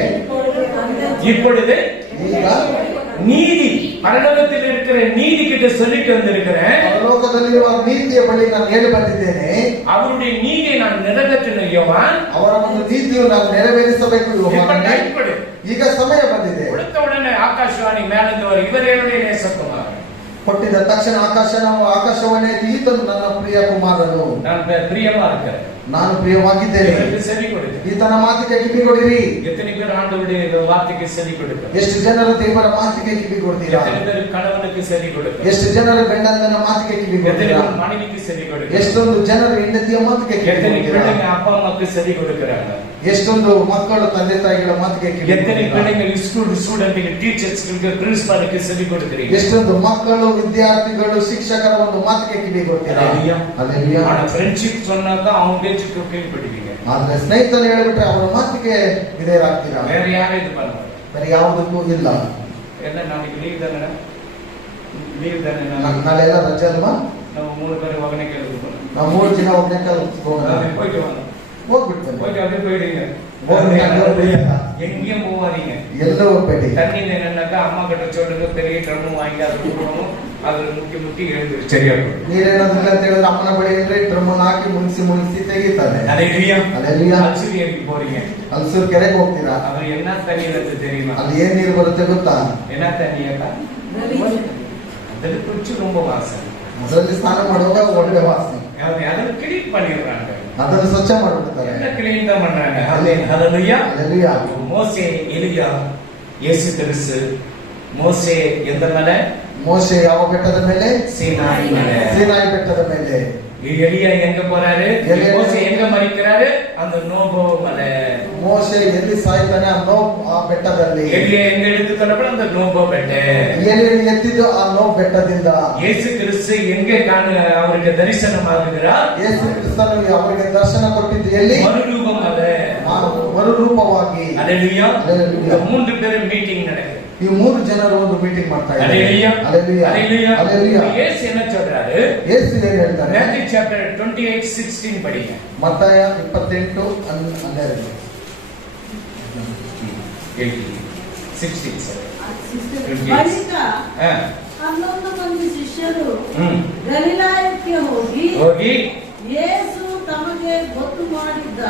இப்பொழுது ಈಗ நீதி, பரலோகத்தில் இருக்கிற நீதி கிட்ட சொல்லிட்டு வந்திருக்கிறேன். ಪರಲೋಕದಲ್ಲಿರುವ ನೀತಿಯ ಬಳಿ ನಾನು ಹೇಳಿ ಬಂದಿದ್ದೇನೆ. அவருடைய நீதியை நான் நிறைவேற்றணும் யோவான். ಅವರ ಒಂದು ನೀತಿಯು ನಾನು ನೆರವೇರಿಸಬೇಕು ಯೋಹಾನನೇ. ಈಗ ಸಮಯ ಬಂದಿದೆ. கொடுத்த உடனே ஆகாಶவாணி மேலிருந்து வரும், இவர் என்னுடைய நேசகுமாரன். ಕೊಟ್ಟಿದ ತಕ್ಷಣ ಆಕಾಶವಾಣಿ, ಈತನು ನನ್ನ ಪ್ರಿಯ ಕುಮಾರನು, நான் பிரியமா இருக்கிறேன், ನಾನು ಪ್ರಿಯವಾಗಿದ್ದೇನೆ, இவருக்கு செவி கொடுத்து. ಈತನ ಮಾತಿಗೆ ಕಿವಿ ಕೊಡಿರಿ. எத்தனை பேர் ஆண்டவருடைய வார்த்தைக்கு செவி கொடுக்க? ಎಷ್ಟು ಜನರು ದೇವರ ಮಾತಿಗೆ ಕಿವಿ ಕೊಡ್ತೀರಾ? எத்தனை பேர் கணவனுக்கு செவி கொடுக்க? ಎಷ್ಟು ಜನರು ಗಂಡನ ಮಾತಿಗೆ ಕಿವಿ எத்தனை ಕೊಡ್ತೀರಾ? பேர் மனைவிக்கு செவி கொடுக்க? ಎಷ್ಟೊಂದು ಜನರು ಹೆಂಡತಿಯ ಮಾತಿಗೆ ಕಿವಿ எத்தனை ಕೊಡ್ತೀರಾ? பிள்ளைங்க அப்பா அம்மாக்கு செவி கொடுக்கறாங்க? ಎಷ್ಟೊಂದು ಮಕ್ಕಳು ತಂದೆ ತಾಯಿಗಳ ಮಾತಿಗೆ ಕಿವಿ எத்தனை ಕೊಡ್ತೀರಾ? பிள்ளைங்க ஸ்டூடெண்ட்க்கு, டீச்சர்ஸ்க்கு, பிரின்சிபாலுக்கு செவி கொடுக்கறீங்க? ಎಷ್ಟೊಂದು ಮಕ್ಕಳು ವಿದ್ಯಾರ್ಥಿಗಳು ಶಿಕ್ಷಕರ ಒಂದು ಮಾತಿಗೆ ಕಿವಿ ಕೊಡ್ತೀರಾ? அல்லேலூயா. அல்லேಲೂಯಾ. ஆனா ஃப்ரெண்ட்ஷிப் சொன்னாக்க அவங்க பேச்சுக்கு கீழ்ப்படிவீங்க. ಆದ್ರೆ ಸ್ನೇಹಿತರು ಹೇಳಿಬಿಟ್ರೆ ಅವರ ಮಾತಿಗೆ ವಿಧೇಯರಾಗ್ತೀರಾ? வேற யாரும் இது பண்ணுவாங்க? ಬೇರೆ ಯಾವುದಕ್ಕೂ ಇಲ್ಲ. என்ன நாளைக்கு லீவ் தானே? லீவ் தானே? ನಾಳೆ ಎಲ್ಲ ರಜೆ ಅಲ್ವಾ? நம்ம 3 பேர் ಒಗನೆ ಕೇಳಿದ್ರು. ನಾವು 3 ದಿನ ಒಬ್ಬನೇ ಹೋಗೋಣ. போயிட்டு வாங்க. ಹೋಗ್ಬಿಡ್ತೇನೆ. போயிட்டு அப்படியே போயிடுங்க. எங்கேயும் போவாதீங்க. ಎಲ್ಲೋ ಹೋಗ್ಬೇಡಿ. தண்ணி என்னன்னாக்கா அம்மா கிட்ட சொல்றது, பெரிய ட்ரம் வாங்கி அது கொடுக்கணும், அதுல முக்கி எழுந்து சரியா போயிடும். ನೀರೇನಾದ್ರಿಲ್ಲ ಅಂತ ಹೇಳಿದ್ರೆ ಅಮ್ಮನ ಬಳಿ ಇದ್ರೆ ಡ್ರಮ್ಮನ್ನು ಹಾಕಿ ಮುಗಿಸಿ ತೆಗಿತಾನೆ. அல்லேலூயா. அல்லேலೂಯಾ. அல்சூரியனுக்கு போறீங்க, ಹಲ್ಸೂರ್ ಕೆರೆಗೆ ಹೋಗ್ತೀರಾ? அது என்ன தண்ணி இருக்கு தெரியுமா? ಅಲ್ಲಿ ಏನ್ ನೀರು ಬರುತ್ತೆ ಗೊತ್ತಾ? என்ன தண்ணி அக்கா? அதுல குடிச்சு ரொம்ப வாசனை. ಅದರಲ್ಲಿ ಸ್ನಾನ ಮಾಡುವಾಗ ಒಳ್ಳೆ ವಾಸನೆ. ಅದನ್ನ ಕ್ಲೀನ್ பண்ணிடுறாங்க. ಅದನ್ನು ಸ್ವಚ್ಛ ಮಾಡಿಬಿಡ್ತಾರೆ. என்ன கிளீன் தான் பண்றாங்க? ஹalleluya. அல்லேலூயா. மோசே, எலியா, இயேசு கிறிஸ்து. மோசே எந்த மலை? ಮೋಶೆ ಯಾವ ಬೆಟ್ಟದ ಮೇಲೆ? சீனாய் மலை. ಸೀನಾಯಿ ಬೆಟ್ಟದ ಮೇಲೆ. எலியா எங்க போறாரு? மோசே எங்க மரிக்கிறாரு? அந்த நோபோ மலை. ಮೋಶೆ ಎಲ್ಲಿ ಸಾಯ್ತಾನೆ? ಆ ಬೆಟ್ಟದಲ್ಲಿ. எலியா எங்க எடுத்து கொள்ளப்பட? அந்த நோபோ பெட்டை. ಎಲ್ಲಿ ಎತ್ತಿದ್ದು? ಆ ಬೆಟ್ಟದಿಂದ. இயேசு கிறிஸ்து எங்க அவருக்கு தரிசனம் ஆகுகிறார்? ಯೇಸು ಕ್ರಿಸ್ತನು ಅವರಿಗೆ ದರ್ಶನ ಕೊಟ್ಟಿದ್ದು ಎಲ್ಲಿ? மறுரூபம் மலை. ಮರುರೂಪವಾಗಿ. அல்லேலூயா. அல்லேலூயா. 3 பேரும் மீட்டிங் நடக்குது. ಈ 3 ಜನರು ಒಂದು ಮೀಟಿಂಗ್ ಮಾಡ್ತಾ ಇದ್ದಾರೆ. அல்லேலூயா. அல்லேலூயா. அல்லேலூயா. அல்லேலூயா. இயேசு என்ன சொல்றாரு? ಯೇಸು ಏನು ಹೇಳ್ತಾರೆ? Matthew chapter 28:16 படிங்க. ಮತ್ತಾಯ 28:12. 16. ಬಳಿಕ ஆ. 11 ಮಂದಿ ಶಿಷ್ಯರು ம். ಗಲಿಲಾಯಕ್ಕೆ ಹೋಗಿ ಹೋಗಿ ಯೇಸು ತಮಗೆ ಗೊತ್ತು ಮಾಡಿದ್ದ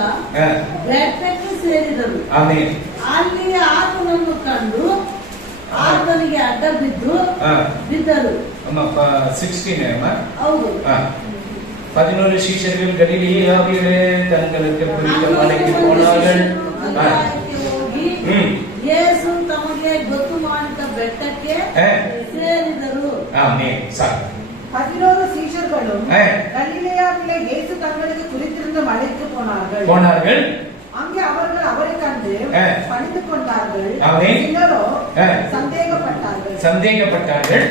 ஆ. ಬೆಟ್ಟಕ್ಕೆ ಸೇರಿದರು. ಆಮೆನ್. ಅಲ್ಲಿ ಆತನನ್ನು ಕಂಡು ಆತನಿಗೆ ಅಡ್ಡ ஆ. ಬಿದ್ದರು. அம்மா 16 அம்மா. ಹೌದು. ஆ. 11 சீஷர்கள் கலிலேயாவிலே தங்களுக்கு பிடித்த மலைக்கு போனார்கள். ஆ. ಗಲಿಲಾಯಕ್ಕೆ ಹೋಗಿ ம். ಯೇಸು ತಮಗೆ ಗೊತ್ತು ಮಾಡಿದ ಬೆಟ್ಟಕ್ಕೆ ஆ. ಸೇರಿದರು. ஆமென். சார். 11 சீஷர்களும் ஆ. கலிலேயாவிலே இயேசு தங்களுக்கு குறித்திருந்த மலைக்கு போனார்கள். அங்கே அவர்கள் அவரை கண்டு ஆ. பணிந்து கொண்டார்கள். ஆமென். சிலரோ ஆ. சந்தேகப்பட்டார்கள்.